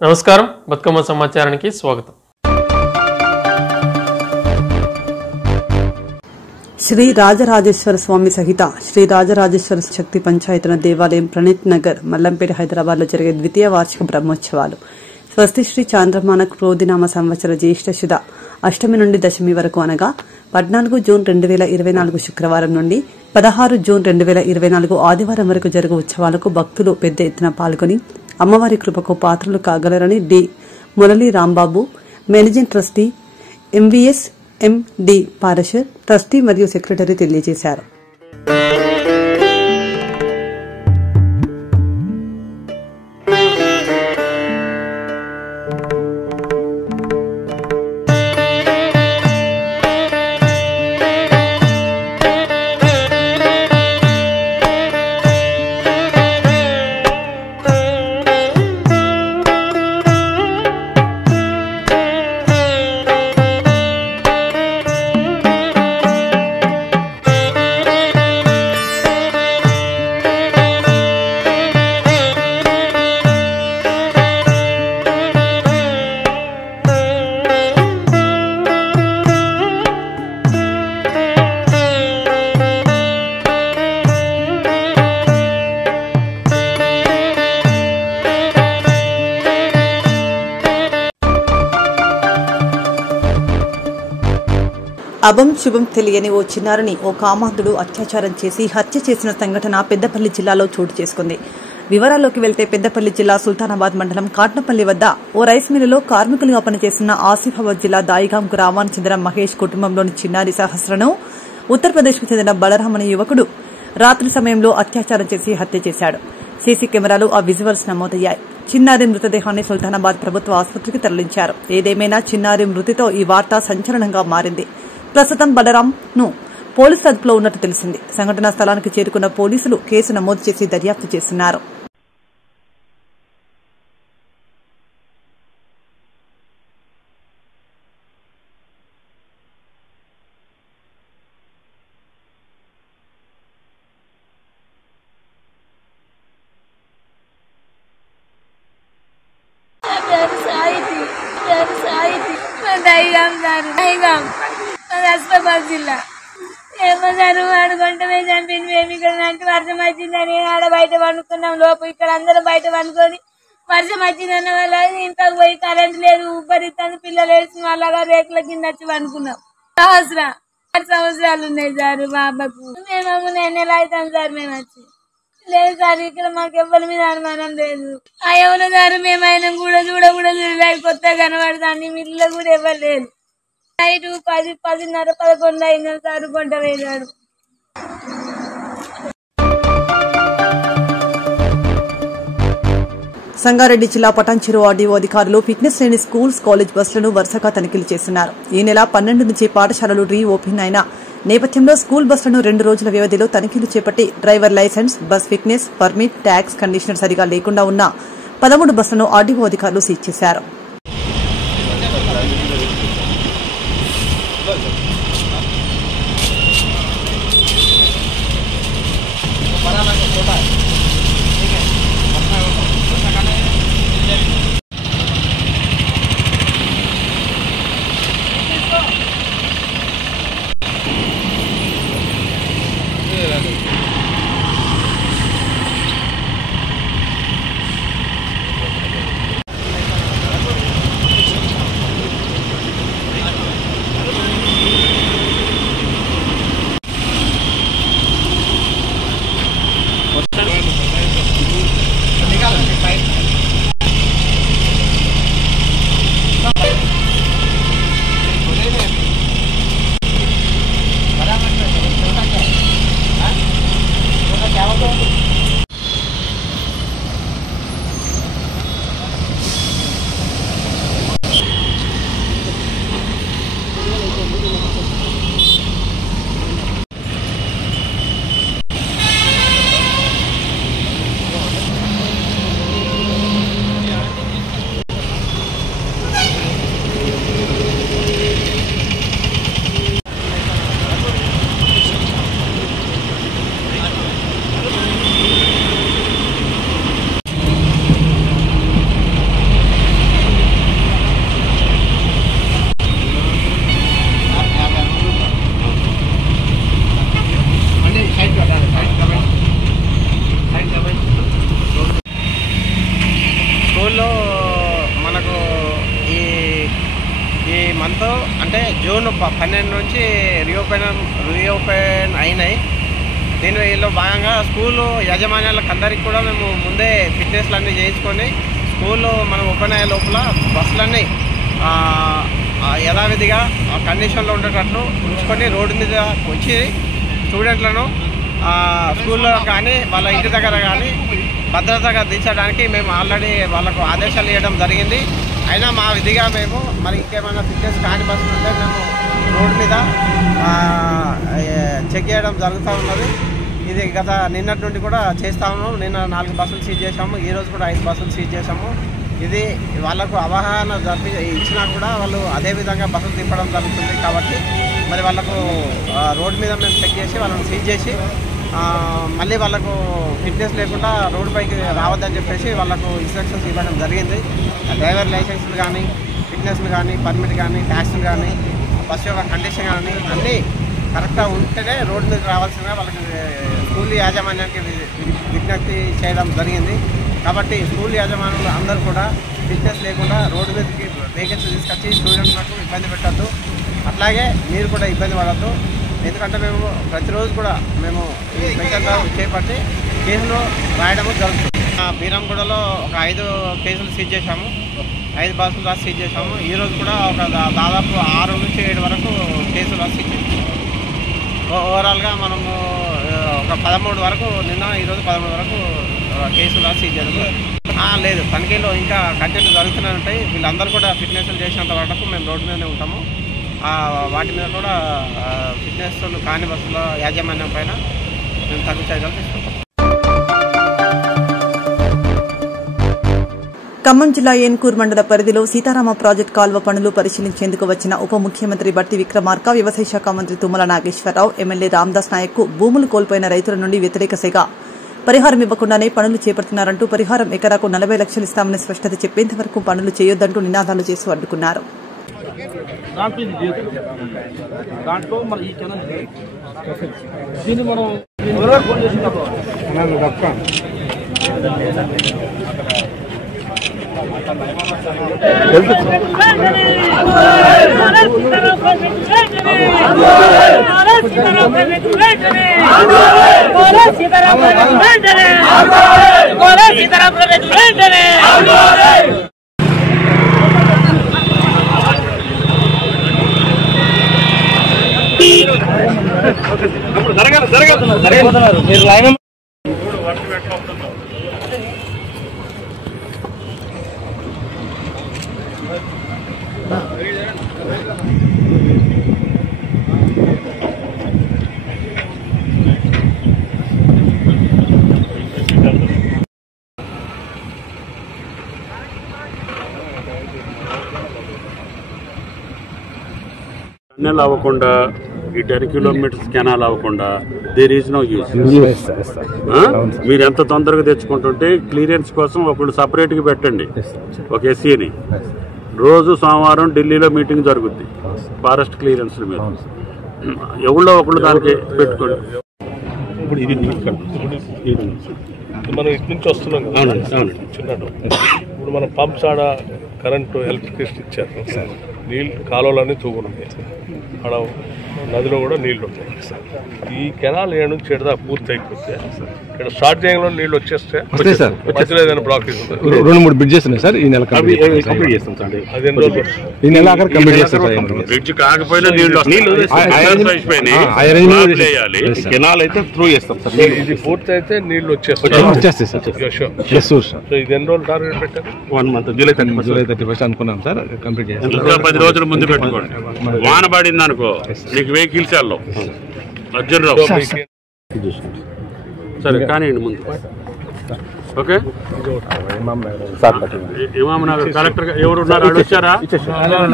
నమస్కారం, బతుకమ్మ సమాచారానికి స్వాగతం. శ్రీ రాజరాజేశ్వర స్వామి సహిత శ్రీ రాజరాజేశ్వర శక్తి పంచాయతన దేవాలయం ప్రణీత్ నగర్ మల్లంపేట హైదరాబాద్ లో జరిగే ద్వితీయ వార్షిక బ్రహ్మోత్సవాలు స్వస్తి శ్రీ చాంద్రమాన క్రోధినామ సంవత్సర జ్యేష్ఠ శుద్ధ అష్టమి నుండి దశమి వరకు అనగా 14 జూన్ 2024 శుక్రవారం నుండి 16 జూన్ 2024 ఆదివారం వరకు జరుగు ఉత్సవాలకు భక్తులు పెద్ద ఎత్తున పాల్గొని అమ్మవారి కృపకు పాత్రలు కాగలరని D Murali Rambabu, managing trustee MVS MD Parashar, trustee మరియు సెక్రటరీ తెలియజేశారు. అభం శుభం తెలియని ఓ చిన్నారిని ఓ కామాంధుడు అత్యాచారం చేసి హత్య చేసిన సంఘటన పెద్దపల్లి జిల్లాలో చోటు చేసుకుంది. వివరాల్లోకి వెళ్తే పెద్దపల్లి జిల్లా సుల్తానాబాద్ మండలం కాట్నపల్లి వద్ద ఓ రైస్ మిల్లులో కార్మికులుగా పనిచేస్తున్న ఆసిఫాబాద్ జిల్లా దాయిగాం గ్రామానికి చెందిన మహేష్ కుటుంబంలోని చిన్నారి సహస్రను ఉత్తరప్రదేశ్కు చెందిన బలరాం అనే యువకుడు రాత్రి సమయంలో అత్యాచారం చేసి హత్య చేశాడు. సీసీ కెమెరాలు ఆ విజువల్స్ నమోదయ్యాయి. చిన్నారి మృతదేహాన్ని సుల్తానాబాద్ ప్రభుత్వ ఆసుపత్రికి తరలించారు. ఏదేమైనా చిన్నారి మృతితో ఈ వార్త సంచలనంగా మారింది. ప్రస్తుతం బలరాం ను పోలీసు అదుపులో ఉన్నట్టు తెలిసింది. సంఘటనా స్థలానికి చేరుకున్న పోలీసులు కేసు నమోదు చేసి దర్యాప్తు చేస్తున్నారు. ఆసిఫాబాద్ జిల్లా ఏమన్నారు అడుగుంటమే చంపింది. మేము ఇక్కడ అంటే వర్షం వచ్చిందని ఆడ బయట పండుకున్నాం. లోపు ఇక్కడ అందరూ బయట పండుకొని వర్షం వచ్చిందన్న వల్ల ఇంట్లోకి పోయి కరెంట్ లేదు, ఉబ్బరిస్తుంది, పిల్లలు వేసిన వాళ్ళగా రేకుల కింద వచ్చి పండుకున్నాం. 6 సంవత్సరాలు ఉన్నాయి సార్ బాబాకు. మేము 9 నెలలు అవుతాం సార్. మేము వచ్చి లేదు సార్, ఇక్కడ మాకు ఎవరి మీద అనుమానం లేదు. ఆ ఎవరు సార్ మేము ఆయన కూడా చూడలేదు, కొత్తగా కనబడతాండి. మిల్లు కూడా ఎవరు లేదు. నైట్ 10, 10:30, 11 అయినా సార్ కొంట వేశాడు. సంగారెడ్డి జిల్లా పటాన్చెరు ఆర్డీఓ అధికారులు ఫిట్నెస్ లేని స్కూల్స్, కాలేజ్ బస్సులను వరుసగా తనిఖీలు చేస్తున్నారు. ఈ నెల 12 నుంచి పాఠశాలలు రీ ఓపెన్ అయిన నేపథ్యంలో స్కూల్ బస్సులను 2 రోజుల వ్యవధిలో తనిఖీలు చేపట్టి driver licence, bus fitness, permit, tax conditioner సరిగా లేకుండా ఉన్న 13 బస్సులను ఆర్డీఓ అధికారులు సీజ్ చేశారు. జూన్ 12 నుంచి రీఓపెన్ అయినాయి. దీనిలో భాగంగా స్కూలు యాజమాన్యాలకు అందరికీ కూడా మేము ముందే ఫిట్నెస్లు అన్నీ చేయించుకొని స్కూలు మనం ఓపెన్ అయ్యే లోపల బస్సులన్నీ యథావిధిగా కండిషన్లో ఉండేటట్లు ఉంచుకొని రోడ్డు మీద వచ్చి స్టూడెంట్లను స్కూల్లో కానీ వాళ్ళ ఇంటి దగ్గర కానీ భద్రతగా దించడానికి మేము ఆల్రెడీ వాళ్ళకు ఆదేశాలు ఇవ్వడం జరిగింది. అయినా మా విధిగా మేము మరి ఇంకేమైనా ఫిట్నెస్ కాని బస్సులు ఉంటే మేము రోడ్డు మీద చెక్ చేయడం జరుగుతూ ఉన్నది. ఇది గత నిన్నటి నుండి కూడా చేస్తా ఉన్నాము. నిన్న 4 బస్సులు సీజ్ చేసాము, ఈరోజు కూడా 5 బస్సులు సీజ్ చేసాము. ఇది వాళ్ళకు అవగాహన ఇచ్చినా కూడా వాళ్ళు అదేవిధంగా బస్సులు తిప్పడం జరుగుతుంది. కాబట్టి మరి వాళ్ళకు రోడ్డు మీద మేము చెక్ చేసి వాళ్ళని సీజ్ చేసి మళ్ళీ వాళ్ళకు ఫిట్నెస్ లేకుండా రోడ్డు పైకి రావద్దని చెప్పేసి వాళ్ళకు ఇన్స్ట్రక్షన్స్ ఇవ్వడం జరిగింది. డ్రైవర్ లైసెన్స్లు కానీ, ఫిట్నెస్లు కానీ, పర్మిట్ కానీ, ట్యాక్స్లు కానీ, బస్సు యొక్క కండిషన్ కానీ అన్నీ కరెక్ట్గా ఉంటేనే రోడ్డు మీద రావాల్సిందిగా వాళ్ళకి స్కూల్ యాజమాన్యానికి విజ్ఞప్తి చేయడం జరిగింది. కాబట్టి స్కూల్ యాజమాన్యులు అందరూ కూడా ఫిట్నెస్ లేకుండా రోడ్డు మీదకి వెహికల్స్ తీసుకొచ్చి స్టూడెంట్లకు ఇబ్బంది పెట్టద్దు. అట్లాగే మీరు కూడా ఇబ్బంది పడద్దు. ఎందుకంటే మేము ప్రతిరోజు కూడా మేము ఈ స్పెషల్ చేపట్టి కేసులు రాయడము జరుగుతుంది. బీరంగూడలో ఒక 5 కేసులు సీజ్ చేశాము, 5 బస్సులు రాసి సీజ్ చేశాము. ఈరోజు కూడా ఒక దాదాపు 6 నుంచి 7 వరకు కేసులు రాసి సీజ్ చేసాము. ఓవరాల్గా మనము ఒక 13 వరకు నిన్న, ఈరోజు 13 వరకు కేసులు రాసి సీజ్ చేసాము. లేదు, తనిఖీలో ఇంకా కంటిన్యూ జరుగుతూనే ఉంటాయి. వీళ్ళందరూ కూడా ఫిట్నెస్లు చేసినంత వరకు మేము రోడ్డు మీదనే ఉంటాము. వాటి మీద కూడా ఫిట్నెస్ కాని బస్సుల యాజమాన్యం పైన మేము తగు చర్యలు తీసుకుంటాం. ఖమ్మం జిల్లా ఏన్కూర్ మండల పరిధిలో సీతారామ ప్రాజెక్టు కాల్వ పనులు పరిశీలించేందుకు వచ్చిన ఉప ముఖ్యమంత్రి బట్టి విక్రమార్క, వ్యవసాయ శాఖ మంత్రి తుమ్మల నాగేశ్వరరావు, ఎమ్మెల్యే రామదాస్ నాయక్ కు భూములు కోల్పోయిన రైతుల నుండి వ్యతిరేక సెగ పరిహారం ఇవ్వకుండానే పనులు చేపడుతున్నారంటూ పరిహారం ఎకరాకు 40 లక్షలు ఇస్తామని స్పష్టత చెప్పేంత వరకు పనులు చేయొద్దంటూ నినాదాలు చేసి అడ్డుకున్నారు. దాంట్లో మన ఈ కెనాల్ దీన్ని మనం మీరు లైన్ కెనాల్ అవ్వకుండా ఈ 10 కిలోమీటర్స్ కెనాల్ అవ్వకుండా దేర్ ఈజ్ నో యూస్. మీరు ఎంత తొందరగా తెచ్చుకుంటుంటే క్లియరెన్స్ కోసం ఒకళ్ళు సపరేట్గా పెట్టండి, ఒక ఎస్సీని. రోజు సోమవారం ఢిల్లీలో మీటింగ్ జరుగుద్ది ఫారెస్ట్ క్లియరెన్స్ మీద. ఎవళ్ళో ఒకళ్ళు దానికి పెట్టుకోండి. ఇప్పుడు ఇది మనం ఇటు నుంచి వస్తున్నాం కదా. అవునండి, అవునండి. చిన్నట్టు ఇప్పుడు మనం పంప్స్ ఆడ కరెంటు ఎలక్ట్రిసిటీ ఇచ్చారు. నీళ్ళు కాలువలన్నీ తూగున్నాయి, ఆడ నదిలో కూడా నీళ్లు ఉన్నాయి. ఈ కెనాల్ ఏడు నుంచి ఎడదా పూర్తి అయిపోతే ఇక్కడ స్టార్ట్ చేయడంలో నీళ్ళు వచ్చేస్తే మధ్యలో ఏదైనా బ్లాకేజ్ ఉంటుంది. 2-3 బ్రిడ్జెస్ ఉన్నాయి సార్. ఈ నెల కంప్లీట్ చేస్తాం సార్. అది ఎన్ని రోజులు? ఈ నెల ఆఖరి కంప్లీట్ చేస్తాం. బ్రిడ్జ్ కాకపోయినా నీళ్ళు కెనాల్ అయితే త్రూ చేస్తాం సార్. ఇది పూర్తి అయితే నీళ్లు వచ్చేస్తాయి సార్. సో ఇది ఎన్ని రోజులు టార్గెట్ పెట్టారు? 1 మంత్, జూలై 31 అనుకున్నాం సార్. కంప్లీట్ చేస్తాం. 10 రోజుల ముందు పెట్టుకోండి. వాన పడింది అనుకో నీకు వెహికల్స్ వెళ్ళవు. అర్జునరావు సరే కానీ ముందు ఓకే. ఇమామ్ నగర్ కలెక్టర్ ఎవరు ఉన్నారు? వాళ్ళు వచ్చారా?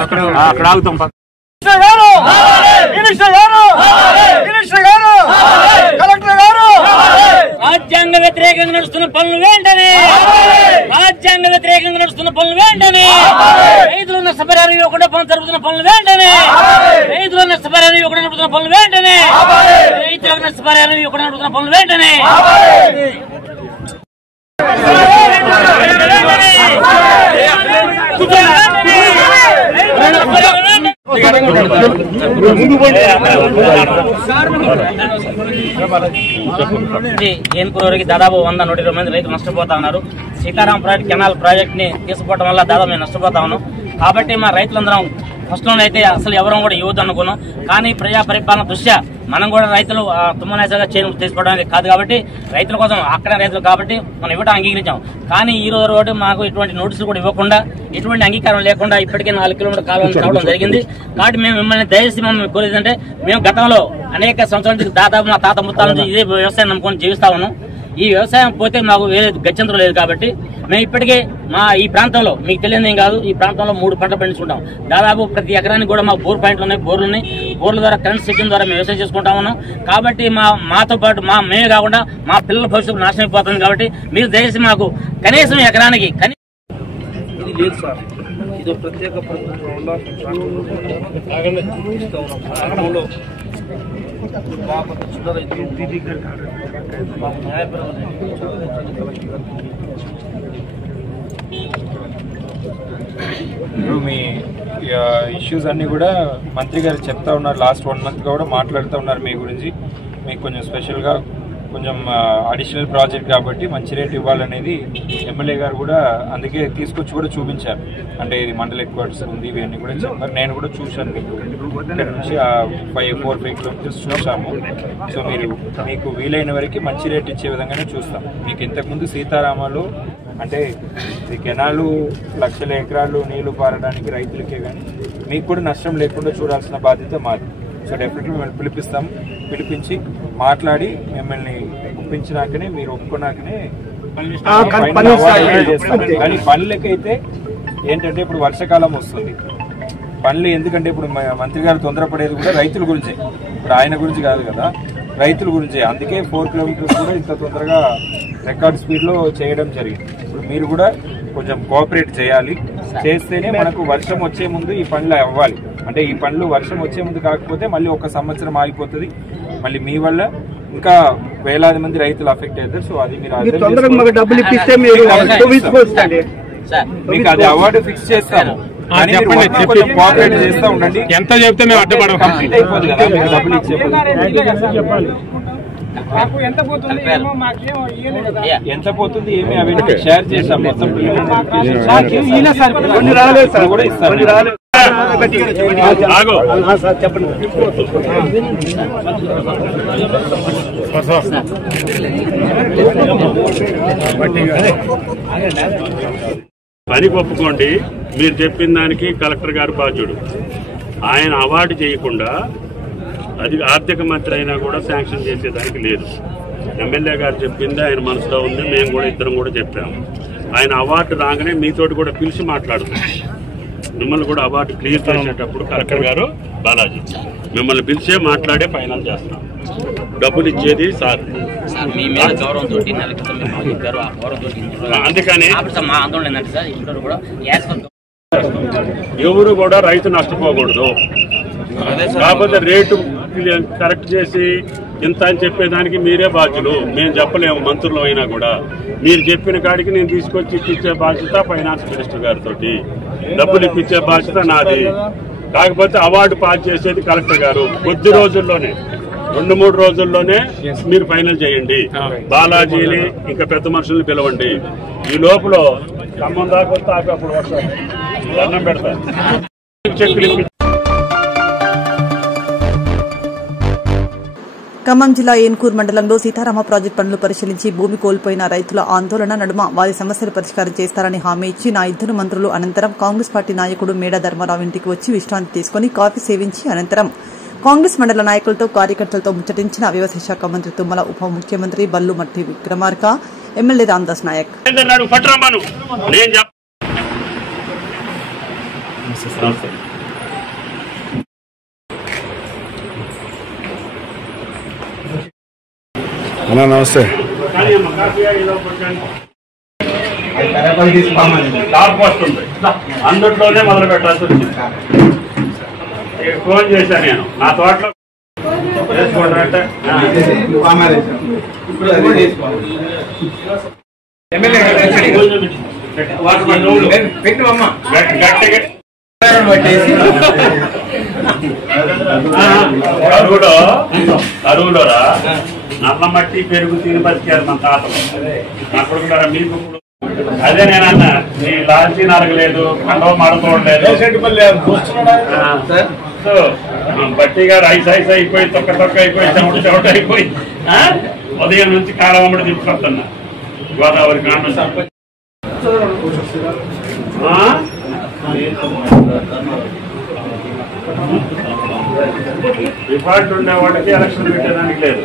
అక్కడ ఆగుతాం. రాజ్యాంగ వ్యతిరేకంగా నడుస్తున్న పనులు వెంటనే, రాజ్యాంగ వ్యతిరేకంగా నడుస్తున్న పనులు వెంటనే, రైతులు నష్టపరిహారం ఇవ్వకుండా పనులు జరుగుతున్న పనులు వెంటనే, రైతుల నష్టపరిహారం ఇవ్వకుండా నడుపుతున్న పనులు వెంటనే, రైతులకు నష్టపరిహారం ఇవ్వకుండా నడుపుతున్న పనులు వెంటనే. ఏనుకూరుకి దాదాపు 100-120 మంది రైతులు నష్టపోతా ఉన్నారు. సీతారాం ప్రాజెక్ట్ కెనాల్ ప్రాజెక్ట్ ని తీసుకోవడం వల్ల దాదాపు మేము నష్టపోతా ఉన్నాం. కాబట్టి మా రైతులందరం ఫస్ట్ లో అయితే అసలు ఎవరూ కూడా ఇవ్వద్దు అనుకున్నాం. కానీ ప్రజా పరిపాలన దృష్ట్యా మనం కూడా రైతులు తుమ్మనేసగా చేను తీసుకోవడానికి కాదు కాబట్టి రైతుల కోసం అక్కడ రైతులు కాబట్టి మనం ఇవ్వడం అంగీకరించాం. కానీ ఈ రోజు మాకు ఇటువంటి నోటీసులు కూడా ఇవ్వకుండా ఎటువంటి అంగీకారం లేకుండా ఇప్పటికే 4 కిలోమీటర్ కాలువలు రావడం జరిగింది. కాబట్టి మేము మిమ్మల్ని దయచేసి మమ్మల్ని కోరేదంటే మేము గతంలో అనేక సంవత్సరాల నుంచి దాదాపు మా తాత ముత్తాల నుంచి ఇదే వ్యవసాయం నమ్ముకొని జీవిస్తా ఉన్నాం. ఈ వ్యవసాయం పోతే మాకు వేరే గత్యంతరం లేదు. కాబట్టి మేము ఇప్పటికే ఈ ప్రాంతంలో మీకు తెలియదేం కాదు, ఈ ప్రాంతంలో 3 పంటలు పండించుకుంటాం. దాదాపు ప్రతి ఎకరానికి కూడా మాకు బోర్ పాయింట్లు ఉన్నాయి, బోర్లు ఉన్నాయి. బోర్ల ద్వారా కరెంట్ సిస్టమ్ ద్వారా మేము వ్యవసాయం చేసుకుంటా ఉన్నాం. కాబట్టి మాతో పాటు మేమే కాకుండా మా పిల్లల భవిష్యత్తు నాశనం అయిపోతుంది. కాబట్టి మీరు దయచేసి మాకు కనీసం ఎకరానికి ఇది లేదు సార్, ఇది ప్రత్యేక ప్రభుత్వంలో మీ ఇష్యూస్ అన్ని కూడా మంత్రి గారు చెప్తా ఉన్నారు. లాస్ట్ 1 మంత్ కూడా మాట్లాడుతూ ఉన్నారు మీ గురించి. మీకు కొంచెం స్పెషల్గా కొంచెం అడిషనల్ ప్రాజెక్ట్ కాబట్టి మంచి రేట్ ఇవ్వాలనేది ఎమ్మెల్యే గారు కూడా అందుకే తీసుకొచ్చి కూడా చూపించారు. అంటే ఇది మండల హెడ్ క్వార్టర్స్ ఉంది, ఇవన్నీ కూడా చెప్పారు. నేను కూడా చూశాను, ఇక్కడ నుంచి 4-5 కిలోమీటర్స్ చూసాము. సో మీకు వీలైన వరకు మంచి రేట్ ఇచ్చే విధంగానే చూస్తాం. మీకు ఇంతకుముందు సీతారామలో అంటే ఈ కెనాలు లక్షల ఎకరాలు నీళ్లు పారడానికి రైతులకే కానీ మీకు కూడా నష్టం లేకుండా చూడాల్సిన బాధ్యత మాది. సో డెఫినెట్లీ మిమ్మల్ని పిలిపించి మాట్లాడి మిమ్మల్ని ఒప్పించినాకనే మీరు ఒప్పుకున్నాకనే చేస్తాం. కానీ పనులకైతే ఏంటంటే ఇప్పుడు వర్షాకాలం వస్తుంది. పనులు ఎందుకంటే ఇప్పుడు మంత్రి గారు తొందరపడేది కూడా రైతుల గురించే, ఇప్పుడు ఆయన గురించి కాదు కదా, రైతుల గురించే. అందుకే 4 కిలోమీటర్స్ కూడా ఇంత తొందరగా రికార్డ్ స్పీడ్లో చేయడం జరిగింది. ఇప్పుడు మీరు కూడా కొంచెం కోఆపరేట్ చేయాలి. చేస్తేనే మనకు వర్షం వచ్చే ముందు ఈ పనులు అవ్వాలి. అంటే ఈ పనులు వర్షం వచ్చే ముందు కాకపోతే మళ్ళీ 1 సంవత్సరం ఆగిపోతుంది. మళ్ళీ మీ వల్ల ఇంకా వేలాది మంది రైతులు అఫెక్ట్ అవుతారు. సో అది మీరు మీకు అది అవార్డు ఫిక్స్ చేస్తాము. కోఆపరేట్ చేస్తూ ఉండండి. ఎంత చెప్తే మేము అడ్డుపడం కంప్లీట్ అయిపోతుంది కదా, మీకు డబ్బులు ఇచ్చే ఎంత పోతుంది ఏమి అవన్నీ షేర్ చేస్తాం. మొత్తం కూడా ఇస్తాం. పని ఒప్పుకోండి. మీరు చెప్పిన దానికి కలెక్టర్ గారు బాధ్యుడు. ఆయన అవార్డు చేయకుండా అది ఆర్థిక మంత్రి అయినా కూడా శాంక్షన్ చేసేదానికి లేదు. ఎమ్మెల్యే గారు చెప్పింది ఆయన మనసులో ఉంది. మేము కూడా ఇద్దరం కూడా చెప్పాము. ఆయన అవార్డు రాగానే మీతోటి కూడా పిలిచి మాట్లాడుతున్నాం. మిమ్మల్ని కూడా అవార్డు క్లియర్ చేసేటప్పుడు కలెక్టర్ గారు బాలాజీ మిమ్మల్ని పిలిచే మాట్లాడే ఫైనల్ చేస్తున్నాం. డబ్బులు ఇచ్చేది సార్. అందుకని ఎవరు కూడా రైతు నష్టపోకూడదు. కాకపోతే రేటు కరెక్ట్ చేసి ఇంత అని చెప్పేదానికి మీరే బాధ్యులు. మేము చెప్పలేము, మంత్రులు అయినా కూడా. మీరు చెప్పిన కాడికి నేను తీసుకొచ్చి ఇప్పించే బాధ్యత ఫైనాన్స్ మినిస్టర్ గారితో, డబ్బులు ఇప్పించే బాధ్యత నాది. కాకపోతే అవార్డు పాస్ చేసేది కలెక్టర్ గారు. కొద్ది రోజుల్లోనే 2-3 రోజుల్లోనే మీరు ఫైనల్ చేయండి. బాలాజీని ఇంకా పెద్ద మనుషుల్ని పిలవండి. ఈ లోపల ఖమ్మం దాకా వస్తే అప్పుడు వర్షం దండం పెడతారు. చెక్కులు ఖమ్మం జిల్లా ఏన్కూర్ మండలంలో సీతారామ ప్రాజెక్టు పనులు పరిశీలించి భూమి కోల్పోయిన రైతుల ఆందోళన నడుమ వారి సమస్యలు పరిష్కారం చేస్తారని హామీ ఇచ్చి నా 2 మంత్రులు అనంతరం కాంగ్రెస్ పార్టీ నాయకుడు మేడా ధర్మారావు ఇంటికి వచ్చి విశ్రాంతి తీసుకుని కాఫీ సేవించి అనంతరం కాంగ్రెస్ మండల నాయకులతో కార్యకర్తలతో ముచ్చటించిన వ్యవసాయ శాఖ మంత్రి తుమ్మల, ఉప ముఖ్యమంత్రి బల్లుమట్టి విక్రమార్క, ఎమ్మెల్యే రామదాస్ నాయక్. నమస్తే. అందులోనే మొదలు పెట్టాల్సి వచ్చింది. ఫోన్ చేశాను నేను, నా తోటలో వేసుకుంటారంటే కరువులోరా నల్ల మట్టి పెరుగు తిని బతికారు మన తాతలు అప్పుడు కూడా మీకు అదే నేనన్నా నీ లాల్చీ నరగలేదు కండవ మడకోవట్లేదు బట్టి గారు ఐస్ అయిపోయి తొక్క అయిపోయి చెమట అయిపోయి ఉదయం నుంచి కాలం అమ్మడి తీసుకొస్తున్నా గోదావరి కాండ డిఫాల్ట్ ఉండే వాడికి ఎలక్షన్ పెట్టడానికి లేదు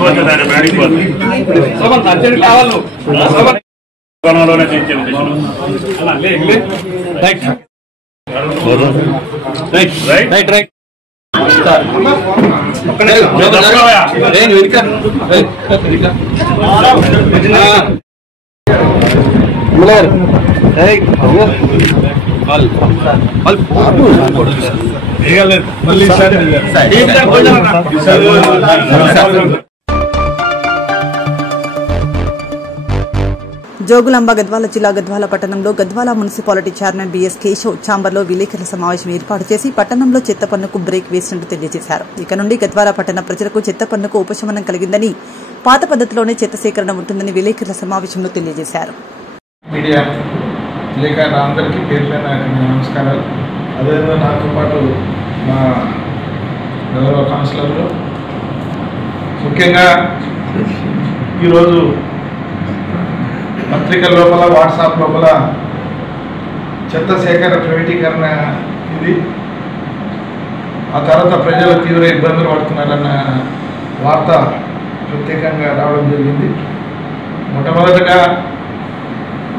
పోతుందని మేడికి పోతుంలోనే తెచ్చింది జోగులాంబ గద్వాల జిల్లా గద్వాల పట్టణంలో Gadwal municipality chairman BS Keshav ఛాంబర్లో విలేకరుల సమావేశం ఏర్పాటు చేసి పట్టణంలో చెత్త పన్నుకు బ్రేక్ వేసినట్టు తెలియజేశారు. ఇక నుండి గద్వాల పట్టణ ప్రజలకు చెత్త పన్నుకు ఉపశమనం కలిగిందని, పాత పద్ధతిలోనే చెత్త సేకరణ ఉంటుందని విలేకరుల సమావేశంలో తెలియజేశారు. ముఖ్యంగా ఈరోజు పత్రికల లోపల వాట్సాప్ లోపల చెత్త సేకరణ ప్రైవేటీకరణ ఇది, ఆ తర్వాత ప్రజలు తీవ్ర ఇబ్బందులు పడుతున్నారన్న వార్త ప్రత్యేకంగా రావడం జరిగింది. మొట్టమొదటిగా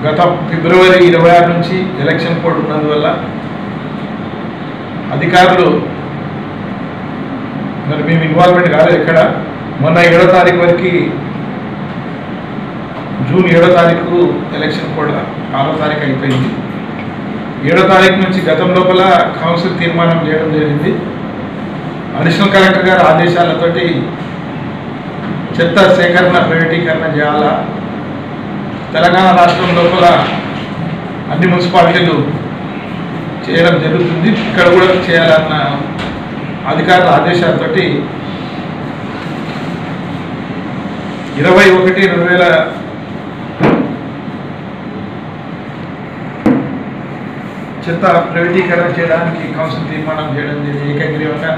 గత ఫిబ్రవరి 26 నుంచి ఎలక్షన్ కోడ్ ఉన్నందువల్ల అధికారులు మరి మేము ఇన్వాల్వ్మెంట్ కాలేదు ఎక్కడ. మొన్న 7వ తారీఖు వరకు, జూన్ 7వ తారీఖు ఎలక్షన్ కోడ్ 6వ తారీఖు అయిపోయింది. 7వ తారీఖు నుంచి గతం లోపల కౌన్సిల్ తీర్మానం చేయడం జరిగింది. అడిషనల్ కలెక్టర్ గారి ఆదేశాలతోటి చెత్త సేకరణ ప్రైవేటీకరణ చేయాలా, తెలంగాణ రాష్ట్రం లోపల అన్ని మున్సిపాలిటీలు చేయడం జరుగుతుంది, ఇక్కడ కూడా చేయాలన్న అధికారుల ఆదేశాలతో 21/2000 చెత్త ప్రైవేటీకరణ చేయడానికి కౌన్సిల్ తీర్మానం చేయడం జరిగింది, ఏకగ్రీవంగా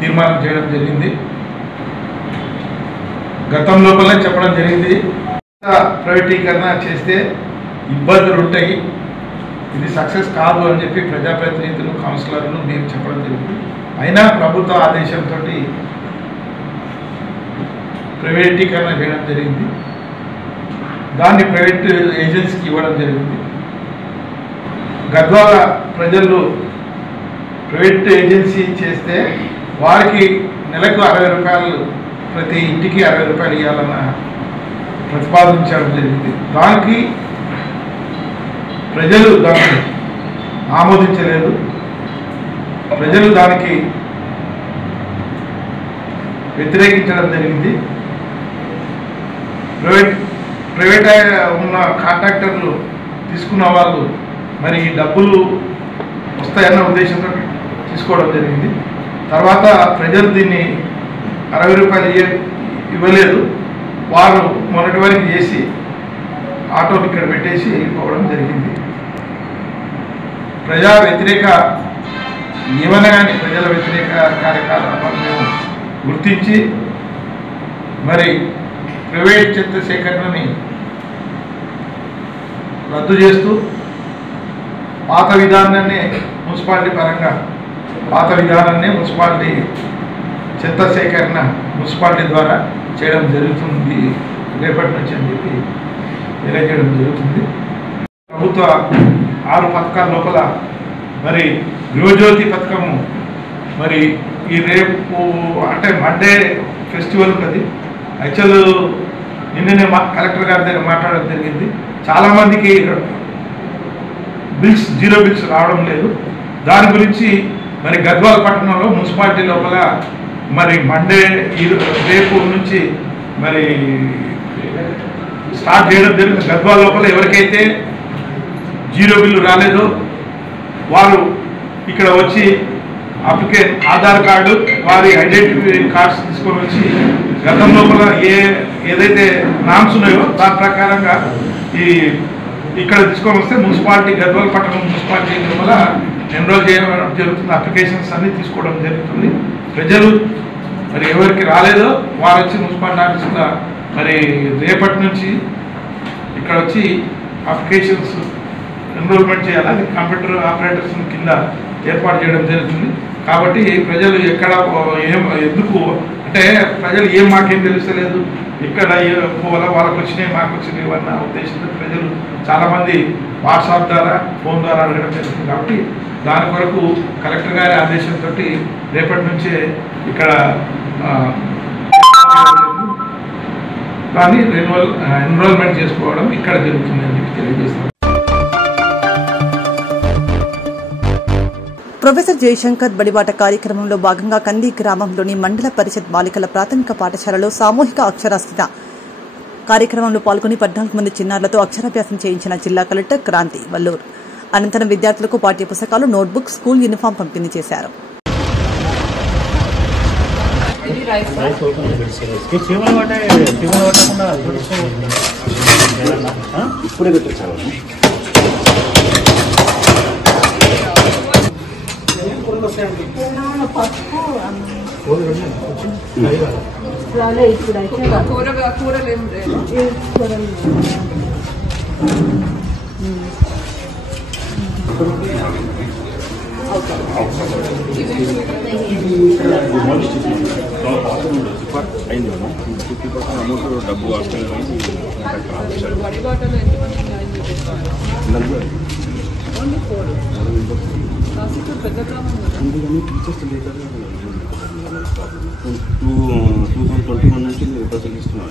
తీర్మానం చేయడం జరిగింది. గతం లోపలే చెప్పడం జరిగింది, ప్రైవేటీకరణ చేస్తే ఇబ్బందులు ఉంటాయి, ఇది సక్సెస్ కాదు అని చెప్పి ప్రజాప్రతినిధులు, కౌన్సిలర్లు మేము చెప్పడం జరిగింది. అయినా ప్రభుత్వ ఆదేశంతో ప్రైవేటీకరణ చేయడం జరిగింది, దాన్ని ప్రైవేట్ ఏజెన్సీకి ఇవ్వడం జరిగింది. గద్వాల ప్రజలు ప్రైవేట్ ఏజెన్సీ చేస్తే వారికి నెలకు 60 రూపాయలు, ప్రతి ఇంటికి 60 రూపాయలు ఇవ్వాలన్న ప్రతిపాదించడం జరిగింది. దానికి ప్రజలు దాన్ని ఆమోదించలేదు. ప్రజలు దానికి వ్యతిరేకించడం జరిగింది. ప్రైవేట్ ఉన్న కాంట్రాక్టర్లు తీసుకున్న వాళ్ళు మరి డబ్బులు వస్తాయన్న ఉద్దేశంతో తీసుకోవడం జరిగింది. తర్వాత ప్రజలు దీన్ని 60 రూపాయలు ఇవ్వలేదు, వారు మొన్నటి వరకు చేసి ఆటోలు ఇక్కడ పెట్టేసి పోవడం జరిగింది. ప్రజా వ్యతిరేక ఏమైనా కానీ ప్రజల వ్యతిరేక కార్యకలాపాలను గుర్తించి మరి ప్రైవేట్ చెత్త సేకరణని రద్దు చేస్తూ పాత విధానాన్ని మున్సిపాలిటీ పరంగా మున్సిపాలిటీ చెత్త సేకరణ మున్సిపాలిటీ ద్వారా చేయడం జరుగుతుంది రేపటి నుంచి అని చెప్పి తెలియజేయడం జరుగుతుంది. ప్రభుత్వ 6 పథకాల లోపల మరి గృహజ్యోతి పథకము మరి ఈ రేపు అంటే మండే ఫెస్టివల్ ఉంటుంది. యాక్చువల్ నిన్ననే కలెక్టర్ గారి దగ్గర మాట్లాడడం జరిగింది. చాలామందికి బిల్స్, జీరో బిల్స్ రావడం లేదు. దాని గురించి మరి గద్వాల పట్టణంలో మున్సిపాలిటీ లోపల మరి మండే రేపు నుంచి మరి స్టార్ట్ చేయడం జరిగింది. గద్వాల లోపల ఎవరికైతే జీరో బిల్లు రాలేదో వారు ఇక్కడ వచ్చి ఆధార్ కార్డు వారి ఐడెంటిటీ కార్డ్స్ తీసుకొని వచ్చి గతం లోపల ఏదైతే నామ్స్ ఉన్నాయో దాని ప్రకారంగా ఇక్కడ తీసుకొని వస్తే మున్సిపాలిటీ గద్వాల పట్టణం మున్సిపాలిటీ లోపల ఎన్రోల్ చేయడం జరుగుతుంది. అప్లికేషన్స్ అన్ని తీసుకోవడం జరుగుతుంది. ప్రజలు మరి ఎవరికి రాలేదో వారు వచ్చి మున్సిపాలిటీ ఆఫీసులో మరి రేపటి నుంచి ఇక్కడ వచ్చి అప్లికేషన్స్ ఎన్రోల్మెంట్ చేయాలి. అది కంప్యూటర్ ఆపరేటర్స్ కింద ఏర్పాటు చేయడం జరుగుతుంది. కాబట్టి ప్రజలు ఎక్కడ ఎందుకు అంటే ప్రజలు మాకేం తెలుస్తలేదు, ఇక్కడ పోవాలా వాళ్ళకు వచ్చినాయి మాకు వచ్చినాయి అన్న ఉద్దేశంతో ప్రజలు చాలామంది వాట్సాప్ ద్వారా ఫోన్ ద్వారా అడగడం జరుగుతుంది. కాబట్టి దాని కొరకు కలెక్టర్ గారి ఆదేశంతో రేపటి నుంచే ఇక్కడ దాన్ని ఎన్రోల్మెంట్ చేసుకోవడం ఇక్కడ జరుగుతుంది అని చెప్పి తెలియజేస్తాం. ప్రొఫెసర్ జయశంకర్ బడిబాట కార్యక్రమంలో భాగంగా కంది గ్రామంలోని మండల పరిషత్ బాలికల ప్రాథమిక పాఠశాలలో సామూహిక అక్షరాస్యత కార్యక్రమంలో పాల్గొని 14 మంది చిన్నారులతో అక్షరాభ్యాసం చేయించిన జిల్లా కలెక్టర్ క్రాంతి వల్లూర్. అనంతరం విద్యార్థులకు పాఠ్య పుస్తకాలు, నోట్బుక్, స్కూల్ యూనిఫామ్ పంపిణీ చేశారు. డబ్బు నుంచి రిప్రజెంట్ ఇస్తున్నారు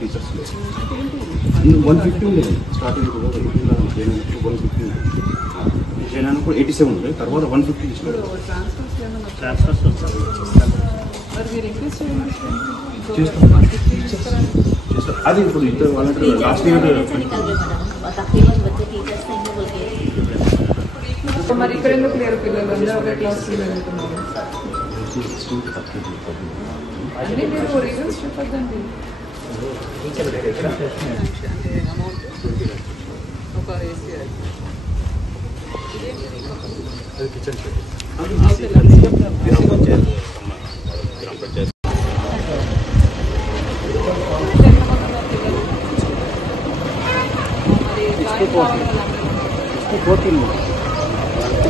టీచర్స్ 150 ఉండేది స్టార్టింగ్ 150 జైనానికి 87 ఉండేది, తర్వాత 150 ఇస్తున్నారు. అది ఇప్పుడు ఇద్దరు వాళ్ళంటే లాస్ట్ ఇయర్ మరి ఇక్కడ ఎందుకు లేరు పిల్లలు? అందరూ ఒకే క్లాస్ అన్ని మీరు రీజన్స్ చెప్పద్దండి.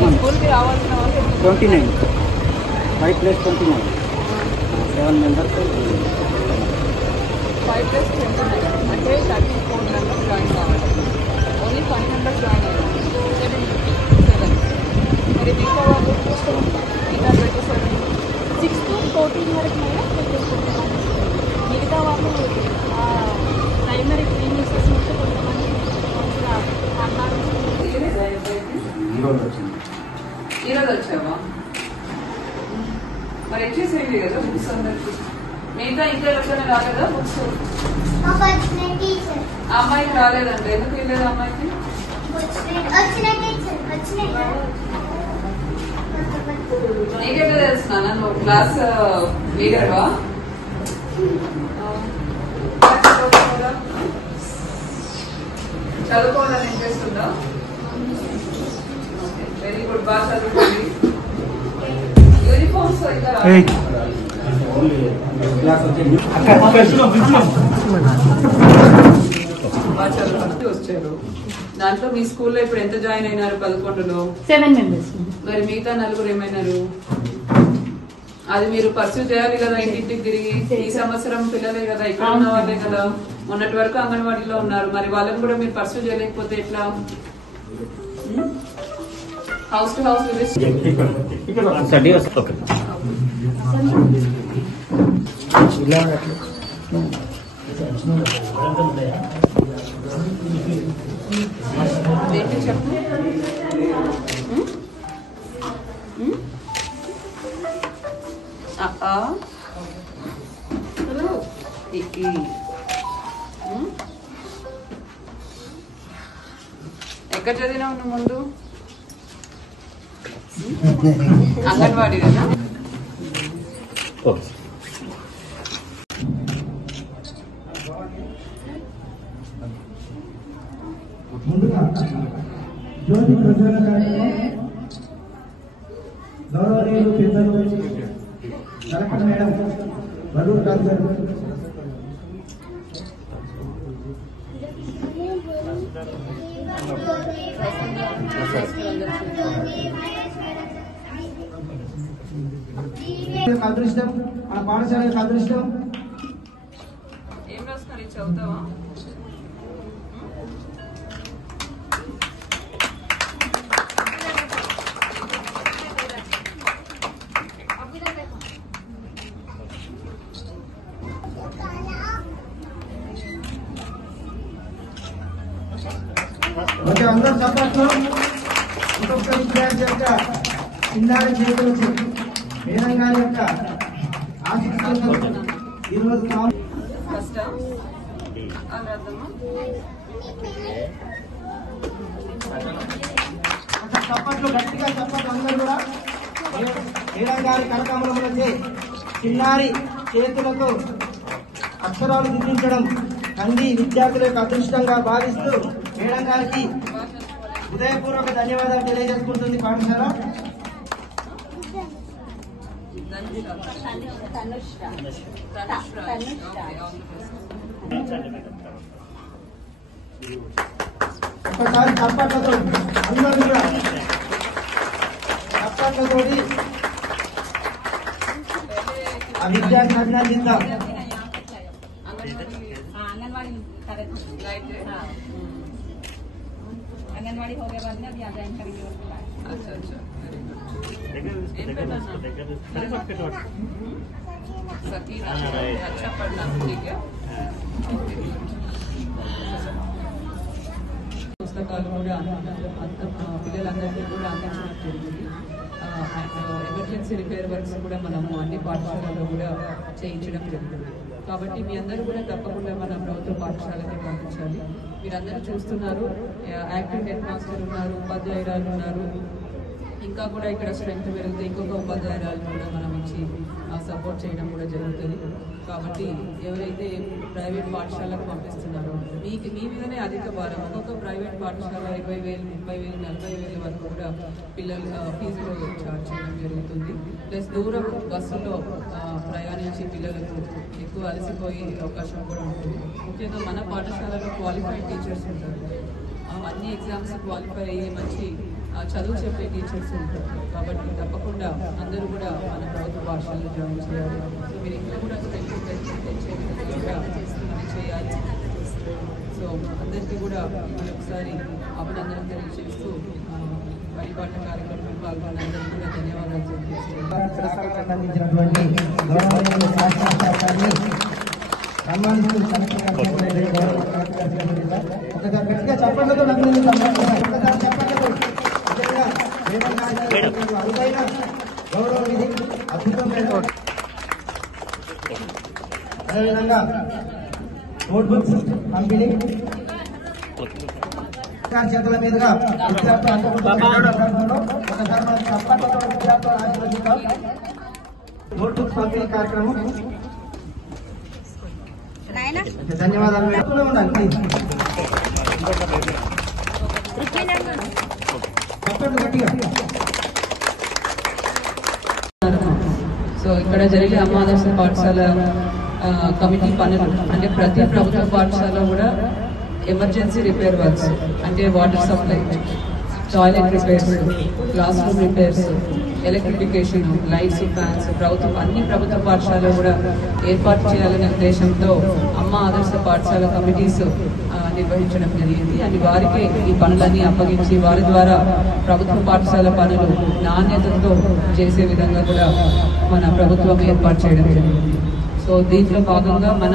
ఒక స్కూల్కి రావాల్సిన 29 5 + 29 7 మెంబర్స్ 5 + 29 అంటే 34 మెంబర్స్ జాయిన్ కావాలి. ఓన్లీ 5 మెంబర్స్ జాయిన్ అయ్యారు. 7 మరి మిగతా వాళ్ళు 27 6 to 14 వరకు మిగతా వాళ్ళు ప్రైమరీ క్లినిక్స్ ఉంటే కొంతమంది అన్నారు. ఈరోజు వచ్చావా? మరి వచ్చేసేయండి కదా బుక్స్ అందరికి. మిగతా ఇంకా ఎవరికైనా రాలేదా బుక్స్? అమ్మాయికి రాలేదంట. ఎందుకు వెళ్ళలేదు అమ్మాయికి? నీకెట్లా తెలుసున్నా? నువ్వు క్లాస్ లీడర్వా? చదువుకోవాలని ఇంట్రెస్ట్ ఉందా? వెరీ గుడ్, బాగా చదువుకోండి. యూనిఫామ్స్ వచ్చారు. దాంట్లో మీ స్కూల్లో ఇప్పుడు ఎంత జాయిన్ అయినారు? 11లో 7 మెంబర్స్. మరి మిగతా 4 ఏమైనారు? అది మీరు పర్సూ చేయాలి కదా, ఇంటింటికి తిరిగి. ఈ సంవత్సరం పిల్లలే కదా, ఇక్కడ ఉన్న వాళ్ళే కదా, మొన్నటి వరకు అంగన్వాడీలో ఉన్నారు. మరి వాళ్ళని కూడా మీరు పర్సూ చేయలేకపోతే ఎట్లా? House to house visit. చెప్పు. ఎక్కడ చదివినావు నువ్వు ముందు? అంగన్వాడీనా? ముందుగా జ్యోతి ప్రజ్వలన కార్యక్రమం గౌరవనీయులు పెద్దలు కలెక్టర్ మేడం వరూర్ కాన్సర్ అదృష్టం, మన పాఠశాల యొక్క అదృష్టం. ఏం రాస్తున్నారు? చదువుతావా? ఓకే, అందరూ చప్పట్లు. ఒక్కొక్క విద్యార్థి యొక్క చిన్నారి చేతులకు మేడం గారి యొక్క ఆశీస్సులతో ఈరోజు చప్పట్లు, గట్టిగా చప్పట్లు అందరూ కూడా. మేడం గారి కరకమలములచే చిన్నారి చేతులకు అక్షరాలు దిద్దించడం తండ్రి విద్యార్థుల యొక్క అదృష్టంగా భావిస్తూ మేడం గారికి హృదయపూర్వక ధన్యవాదాలు తెలియజేసుకుంటుంది పాఠశాల. ఒకసారి చప్పట్లతో అందరూ కూడా చప్పట్లతోటి ఆ విద్యార్థిని అభినందిద్దాం. आंगनवाड़ी हो गया बाद में अभी आ ज्वाइन करेंगे। अच्छा अच्छा, सकीना, अच्छा पढ़ना, ठीक है। పుస్తకాలు కూడా పిల్లలందరికీ కూడా అందించడం జరిగింది. ఎమర్జెన్సీ రిపేర్ వర్క్స్ కూడా మనము అన్ని పాఠశాలలో కూడా చేయించడం జరుగుతుంది. కాబట్టి మీ అందరూ కూడా తప్పకుండా మన ప్రభుత్వ పాఠశాలకి పంపించాలి. మీరందరూ చూస్తున్నారు, యాక్టివ్ హెడ్ మాస్టర్ ఉన్నారు, ఉపాధ్యాయురాలు ఉన్నారు. ఇంకా కూడా ఇక్కడ స్ట్రెంగ్త్ పెరిగితే ఇంకొక ఉపాధ్యాయురాలు కూడా మనం ఇచ్చి సపోర్ట్ చేయడం కూడా జరుగుతుంది. కాబట్టి ఎవరైతే ప్రైవేట్ పాఠశాలకు పంపిస్తున్నారో మీ మీదనే అధిక భారం. ఒక్కొక్క ప్రైవేట్ పాఠశాల 20,000, 30,000, 40,000 వరకు కూడా పిల్లలు ఫీజులో ఛార్జ్ చేయడం జరుగుతుంది. ప్లస్ దూరం బస్సులో ప్రయాణించి పిల్లలకు ఎక్కువ అలసిపోయే అవకాశం కూడా ఉంటుంది. ముఖ్యంగా మన పాఠశాలలో క్వాలిఫైడ్ టీచర్స్ ఉంటారు. అన్ని ఎగ్జామ్స్ క్వాలిఫై అయ్యే మంచి చదువు చెప్పే టీచర్స్ ఉంటారు. కాబట్టి తప్పకుండా అందరూ కూడా మన ప్రభుత్వ పాఠశాలలో జాయిన్ చేయాలి. సో మీరు ఇంకా కూడా తెచ్చే విధంగా చేయాలి. సో అందరికీ కూడా మరొకసారి అభినందనలు తెలియజేస్తూ పరిపాలన కార్యక్రమంలో పాల్గొన్న అందరికీ కూడా ధన్యవాదాలు అందించినటువంటి గౌరవనీయులు శాసనసభ్యుల్ని సన్మానిస్తూ ఒకసారి గట్టిగా చప్పట్లతో అరుదైన గౌరవ విధి అద్భుతం మేడం. అదేవిధంగా నోట్బుక్స్ పంపిణీ చేతుల మీదుగా విద్యార్థులు ఒకసారి మనం చప్పట్లతో విద్యార్థులు ఆశీర్వదిద్దాం. నోట్బుక్స్ పంపిణీ కార్యక్రమం. ధన్యవాదాలు మేడం. ఉండాలి సో ఇక్కడ జరిగే అమ్మ ఆదర్శ పాఠశాల కమిటీ పనులు అంటే ప్రతి ప్రభుత్వ పాఠశాల కూడా ఎమర్జెన్సీ రిపేర్ వర్క్స్ అంటే water supply, toilet repairs, class room repairs, electrification, lights, fans అన్ని ప్రభుత్వ పాఠశాలలు కూడా ఏర్పాటు చేయాలనే ఉద్దేశంతో అమ్మ ఆదర్శ పాఠశాల కమిటీస్ నిర్వహించడం జరిగింది. అని వారికి ఈ పనులన్నీ అప్పగించి వారి ద్వారా ప్రభుత్వ పాఠశాల పనులు నాణ్యతతో చేసే విధంగా కూడా మన ప్రభుత్వం ఏర్పాటు చేయడం జరిగింది. సో దీంట్లో భాగంగా మన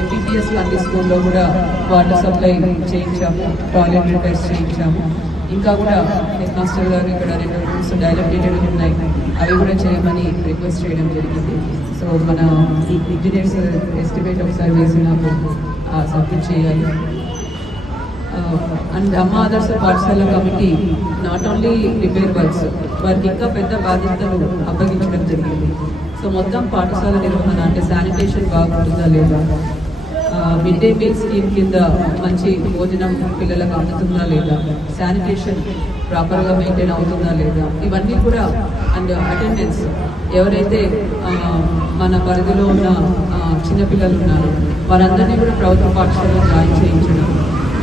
ఎంపీపీఎస్ లాంటి స్కూల్లో కూడా వాటర్ సప్లై చేయించాము, టాయిలెట్ రిపేర్స్ చేయించాము. ఇంకా కూడా హెడ్ మాస్టర్ గారు ఇక్కడ 2 రూమ్స్ డైలెక్టేటెడ్ ఉన్నాయి, అవి కూడా చేయమని రిక్వెస్ట్ చేయడం జరిగింది. సో మన ఇంజనీర్స్ ఎస్టిమేట్ ఒకసారి వేసినప్పుడు సబ్మిట్ చేయాలి. అండ్ అమ్మ ఆదర్శ పాఠశాల committee not only repair works, వారికి ఇంకా పెద్ద బాధ్యతలు అప్పగించడం జరిగింది. సో మొత్తం పాఠశాల నిర్వహణ అంటే శానిటేషన్ బాగుంటుందా లేదా, మిడ్ డే మీల్ స్కీమ్ కింద మంచి భోజనం పిల్లలకు అందుతుందా లేదా, శానిటేషన్ ప్రాపర్గా మెయింటైన్ అవుతుందా లేదా, ఇవన్నీ కూడా అండ్ అటెండెన్స్ ఎవరైతే మన పరిధిలో ఉన్న చిన్నపిల్లలు ఉన్నారో వారందరినీ కూడా ప్రభుత్వ పాఠశాలలో జాయిన్ చేయించడం,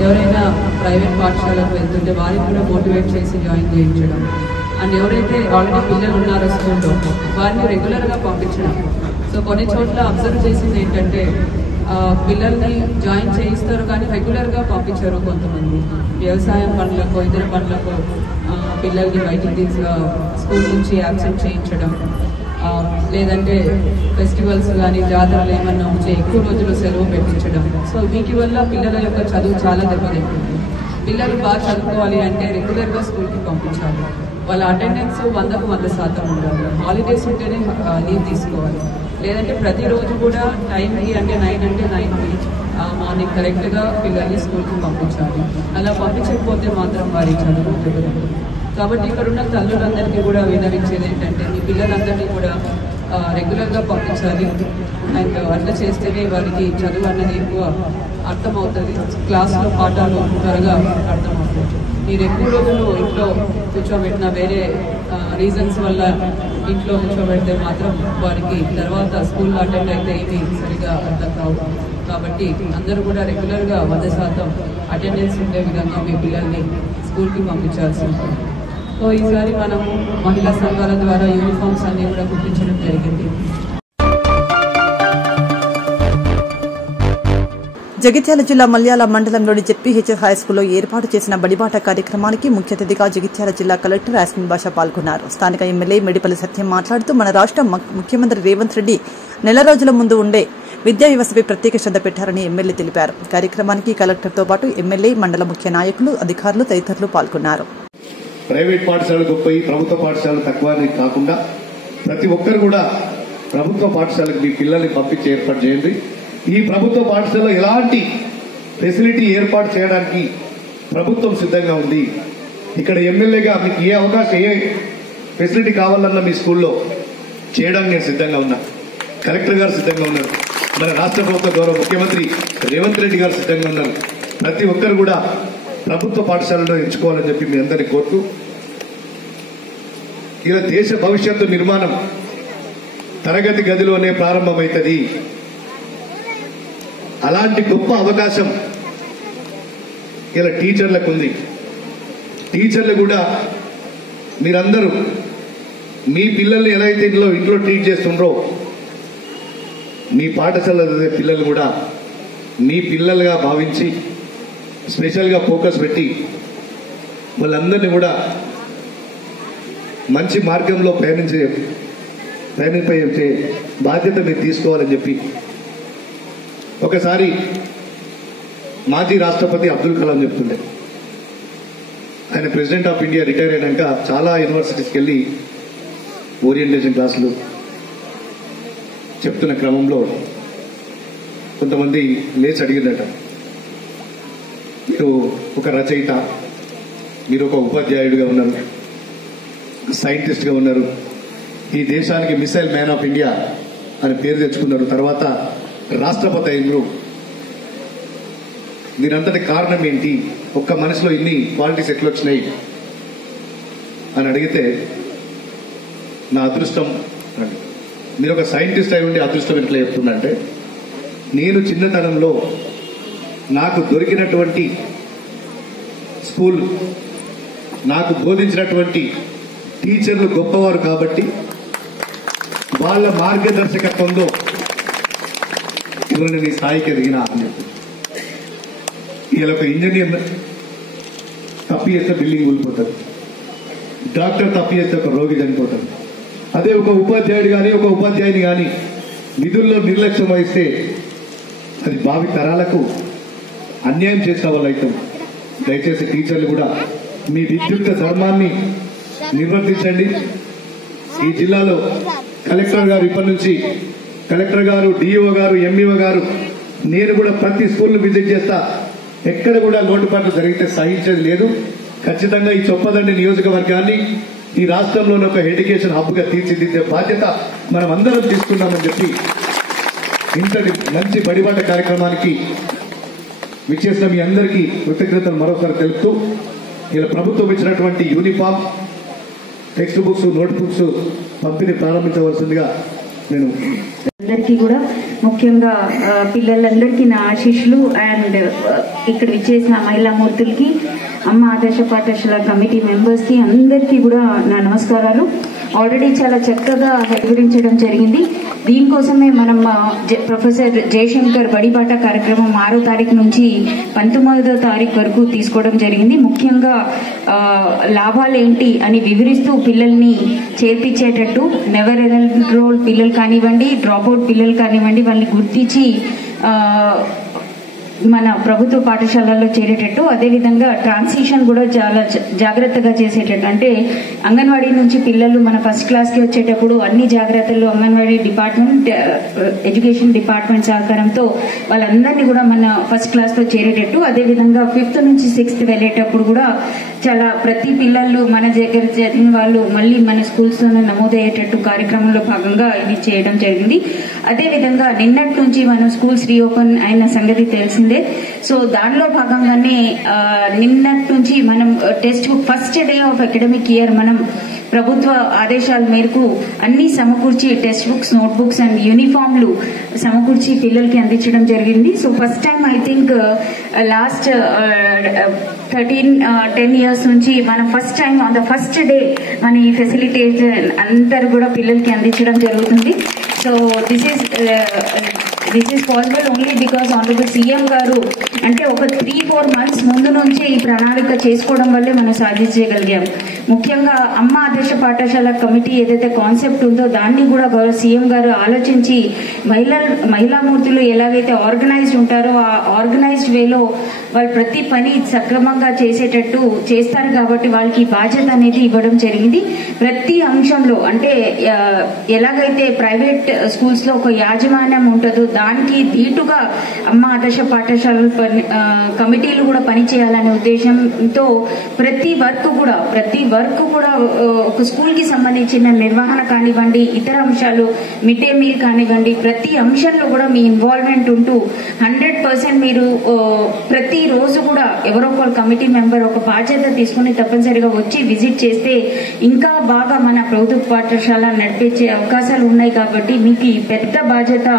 ఎవరైనా ప్రైవేట్ పాఠశాలకు వెళ్తుంటే వారికి కూడా మోటివేట్ చేసి జాయిన్ చేయించడం, అండ్ ఎవరైతే ఆల్రెడీ పిల్లలు ఉన్నారో స్కూల్లో వారిని రెగ్యులర్గా పంపించడం. సో కొన్ని చోట్ల అబ్జర్వ్ చేసింది ఏంటంటే పిల్లల్ని జాయిన్ చేయిస్తారు కానీ రెగ్యులర్గా పంపించారు. కొంతమంది వ్యవసాయం పనులకు ఇతర పనులకు పిల్లల్ని బయటికి స్కూల్ నుంచి యాబ్సెంట్ చేయించడం, లేదంటే ఫెస్టివల్స్ కానీ జాతరలు ఏమన్నా ఉంటే ఎక్కువ రోజులు సెలవు పెట్టించడం. సో వీటి వల్ల పిల్లల యొక్క చదువు చాలా దెబ్బతింటుంది. పిల్లలు బాగా చదువుకోవాలి అంటే రెగ్యులర్గా స్కూల్కి పంపించాలి. వాళ్ళ అటెండెన్స్ 100కు 100% ఉండాలి. హాలిడేస్ ఉంటేనే లీవ్ తీసుకోవాలి. లేదంటే ప్రతిరోజు కూడా టైంకి అంటే 9 అంటే 9కి మార్నింగ్ కరెక్ట్గా పిల్లల్ని స్కూల్కి పంపించాలి. అలా పంపించకపోతే మాత్రం వారి చదువు దెబ్బతింటుంది. కాబట్టి ఇక్కడ ఉన్న తల్లులందరికీ కూడా విన్నవించేది ఏంటంటే మీ పిల్లలందరినీ కూడా రెగ్యులర్గా పంపించాలి. అండ్ అట్లా చేస్తేనే వారికి చదువు అన్నది ఎక్కువ అర్థమవుతుంది, క్లాస్లో పాఠాలు త్వరగా అర్థమవుతుంది. మీరు ఎక్కువ రోజులు ఇంట్లో కూర్చోబెట్టిన వేరే రీజన్స్ వల్ల ఇంట్లో కూర్చోబెడితే మాత్రం వారికి తర్వాత స్కూల్లో అటెండ్ అయితే ఇవి సరిగా అర్థం కావు. కాబట్టి అందరూ కూడా రెగ్యులర్గా 100% అటెండెన్స్ ఉండే విధంగా మీ పిల్లల్ని స్కూల్కి పంపించాల్సి ఉంటుంది. సో ఈసారి మనము మహిళా సంఘాల ద్వారా యూనిఫామ్స్ అన్ని కూడా కుట్టించడం జరిగింది. జగిత్యాల జిల్లా మల్యాల మండలంలోని జెడ్పీహెచ్ఎస్ హైస్కూల్లో ఏర్పాటు చేసిన బడిబాట కార్యక్రమానికి ముఖ్య అతిథిగా జగిత్యాల జిల్లా కలెక్టర్ యాస్మిన్ బాషా పాల్గొన్నారు. స్థానిక ఎమ్మెల్యే మెడిపల్లి సత్యం మాట్లాడుతూ మన రాష్ట్ర ముఖ్యమంత్రి రేవంత్ రెడ్డి నెల రోజుల ముందు ఉండే విద్యా వ్యవస్థపై ప్రత్యేక శ్రద్ధ పెట్టారని ఎమ్మెల్యే తెలిపారు. కార్యక్రమానికి కలెక్టర్తో పాటు ఎమ్మెల్యే, మండల ముఖ్య నాయకులు, అధికారులు తదితరులు పాల్గొన్నారు. ప్రైవేట్ పాఠశాలలు గొప్పవి, ప్రభుత్వ పాఠశాలలు తక్కువ అని కాకుండా ప్రతి ఒక్కరు కూడా ప్రభుత్వ పాఠశాలకు మీ పిల్లల్ని పంపించి ఏర్పాటు చేయండి. ఈ ప్రభుత్వ పాఠశాలలో ఎలాంటి ఫెసిలిటీ ఏర్పాటు చేయడానికి ప్రభుత్వం సిద్ధంగా ఉంది. ఇక్కడ ఎమ్మెల్యేగా మీకు ఏ అవకాశం, ఏ ఫెసిలిటీ కావాలన్నా మీ స్కూల్లో చేయడానికి నేను సిద్ధంగా ఉన్నా. కలెక్టర్ గారు సిద్ధంగా ఉన్నారు. మన రాష్ట్ర ప్రభుత్వ గౌరవ ముఖ్యమంత్రి రేవంత్ రెడ్డి గారు సిద్ధంగా ఉన్నారు. ప్రతి ఒక్కరు కూడా ప్రభుత్వ పాఠశాలలో ఎంచుకోవాలని చెప్పి మీ అందరినీ కోరుతూ, ఇలా దేశ భవిష్యత్తు నిర్మాణం తరగతి గదిలోనే ప్రారంభమవుతుంది. అలాంటి గొప్ప అవకాశం ఇలా టీచర్లకు ఉంది. టీచర్లు కూడా మీరందరూ మీ పిల్లల్ని ఎలా అయితే ఇంట్లో ట్రీట్ చేస్తుండ్రో మీ పాఠశాల పిల్లలు కూడా మీ పిల్లలుగా భావించి స్పెషల్గా ఫోకస్ పెట్టి వాళ్ళందరినీ కూడా మంచి మార్గంలో పయనింపే బాధ్యత మీరు తీసుకోవాలని చెప్పి ఒకసారి మాజీ రాష్ట్రపతి అబ్దుల్ కలాం చెప్తుండే, ఆయన ప్రెసిడెంట్ ఆఫ్ ఇండియా రిటైర్ అయినాక చాలా యూనివర్సిటీస్కి వెళ్ళి ఓరియంటేషన్ క్లాసులు చెప్తున్న క్రమంలో కొంతమంది లేచి అడిగిందట, మీరు ఒక రచయిత, మీరు ఒక ఉపాధ్యాయుడిగా ఉన్నారు, సైంటిస్ట్గా ఉన్నారు, ఈ దేశానికి మిసైల్ మ్యాన్ ఆఫ్ ఇండియా అని పేరు తెచ్చుకున్నారు, తర్వాత రాష్ట్రపతి అయినరు, దీనంతటి కారణం ఏంటి, ఒక్క మనసులో ఇన్ని క్వాలిటీస్ ఎట్లా వచ్చినాయి అని అడిగితే, నా అదృష్టం, మీరు ఒక సైంటిస్ట్ అయి ఉండి అదృష్టం ఎట్లా చెప్తుందంటే, నేను చిన్నతనంలో నాకు దొరికినటువంటి స్కూల్, నాకు బోధించినటువంటి టీచర్లు గొప్పవారు కాబట్టి వాళ్ళ మార్గదర్శకత్వంలో ఇవాళ నేను ఈ స్థాయికి ఎదిగినా అని చెప్పి. ఇలా ఒక ఇంజనీర్ తప్పి చేస్తే బిల్డింగ్ కూలిపోతుంది, డాక్టర్ తప్పి చేస్తే ఒక రోగి చనిపోతాడు. అదే ఒక ఉపాధ్యాయుడు కానీ ఒక ఉపాధ్యాయుని కానీ విధుల్లో నిర్లక్ష్యం వహిస్తే అది భావి తరాలకు అన్యాయం చేసిన వాళ్ళు అవుతాం. దయచేసి టీచర్లు కూడా మీ విద్యుత్ ధర్మాన్ని నిర్వర్తించండి. ఈ జిల్లాలో కలెక్టర్ గారు ఇప్పటి నుంచి, కలెక్టర్ గారు, డిఈఓ గారు, ఎంఈఓ గారు, నేను కూడా ప్రతి స్కూల్ను విజిట్ చేస్తా. ఎక్కడ కూడా లోటుపాట్లు జరిగితే సహించేది లేదు. ఖచ్చితంగా ఈ చొప్పదండి నియోజకవర్గాన్ని ఈ రాష్ట్రంలోని ఒక ఎడ్యుకేషన్ హబ్గా తీర్చిదిద్దే బాధ్యత మనం అందరం తీసుకున్నామని చెప్పి ఇంతటి మంచి బడిబాట కార్యక్రమానికి విచ్చేసిన మీ అందరికీ కృతజ్ఞతలు మరోసారి తెలుపుతూ ఇలా ప్రభుత్వం ఇచ్చినటువంటి uniform, text books, note books పంపిణీ ప్రారంభించవలసిందిగా నేను అందరికీ కూడా ముఖ్యంగా పిల్లలందరికీ నా ఆశీస్సులు అండ్ ఇక్కడ విచ్చేసిన మహిళా మూర్తులకి, అమ్మ ఆదర్శ పాఠశాల కమిటీ మెంబర్స్కి అందరికీ కూడా నా నమస్కారాలు. ఆల్రెడీ చాలా చక్కగా వివరించడం జరిగింది. దీనికోసమే మనం ప్రొఫెసర్ జయశంకర్ బడిబాట కార్యక్రమం 6వ తారీఖు నుంచి 19వ తారీఖు వరకు తీసుకోవడం జరిగింది. ముఖ్యంగా లాభాలు ఏంటి అని వివరిస్తూ పిల్లల్ని చేర్పించేటట్టు, నెవర్ ఎన్రోల్ పిల్లలు కానివ్వండి, డ్రాప్ అవుట్ పిల్లలు కానివ్వండి, వాళ్ళని గుర్తించి మన ప్రభుత్వ పాఠశాలల్లో చేరేటట్టు, అదేవిధంగా ట్రాన్సిషన్ కూడా చాలా జాగ్రత్తగా చేసేటట్టు. అంటే అంగన్వాడీ నుంచి పిల్లలు మన ఫస్ట్ క్లాస్కి వచ్చేటప్పుడు అన్ని జాగ్రత్తలు అంగన్వాడీ డిపార్ట్మెంట్, ఎడ్యుకేషన్ డిపార్ట్మెంట్ సహకారంతో వాళ్ళందరినీ కూడా మన ఫస్ట్ క్లాస్లో చేరేటట్టు, అదేవిధంగా 5th నుంచి 6th వెళ్ళేటప్పుడు కూడా చాలా ప్రతి పిల్లలు మన దగ్గర చదివిన వాళ్ళు మళ్ళీ మన స్కూల్స్లోనే నమోదయ్యేటట్టు కార్యక్రమంలో భాగంగా ఇది చేయడం జరిగింది. అదేవిధంగా నిన్నటి నుంచి మనం స్కూల్స్ రీఓపెన్ అయిన సంగతి తెలిసిందే. సో దానిలో భాగంగానే నిన్నటి నుంచి మనం textbook first day of academic year మనం ప్రభుత్వ ఆదేశాల మేరకు అన్ని సమకూర్చి textbooks, notebooks and యూనిఫామ్లు సమకూర్చి పిల్లలకి అందించడం జరిగింది. So first time I think last 10 years నుంచి మనం first time on the first day మన ఈ ఫెసిలిటేషన్ అందరూ కూడా పిల్లలకి అందించడం జరుగుతుంది. So this is possible only because honourable CM గారు అంటే ఒక 3-4 months ముందు నుంచే ఈ ప్రణాళిక చేసుకోవడం వల్లే మనం సాధించగలిగాం. ముఖ్యంగా అమ్మ ఆదర్శ పాఠశాల కమిటీ ఏదైతే కాన్సెప్ట్ ఉందో దాన్ని కూడా గౌరవ సీఎం గారు ఆలోచించి మహిళామూర్తులు ఎలాగైతే ఆర్గనైజ్డ్ ఉంటారో ఆ ఆర్గనైజ్డ్ వేలో వాళ్ళు ప్రతి పని సక్రమంగా చేసేటట్టు చేస్తారు. కాబట్టి వాళ్ళకి బాధ్యత అనేది ఇవ్వడం జరిగింది. ప్రతి అంశంలో అంటే ఎలాగైతే ప్రైవేట్ స్కూల్స్ లో ఒక యాజమాన్యం ఉంటుందో దానికి దీటుగా అమ్మ ఆదర్శ పాఠశాల కమిటీలు కూడా పనిచేయాలనే ఉద్దేశంతో ప్రతి వర్క్ కూడా ఒక స్కూల్ కి సంబంధించిన నిర్వహణ కానివ్వండి, ఇతర అంశాలు మిడ్ డే మీల్ కానివ్వండి, ప్రతి అంశంలో కూడా మీ ఇన్వాల్వ్మెంట్ ఉంటూ 100% మీరు ప్రతి రోజు కూడా ఎవరో ఒక కమిటీ మెంబర్ ఒక బాధ్యత తీసుకుని తప్పనిసరిగా వచ్చి విజిట్ చేస్తే ఇంకా బాగా మన ప్రభుత్వ పాఠశాల నడిపించే అవకాశాలు ఉన్నాయి. కాబట్టి మీకు ఈ పెద్ద బాధ్యత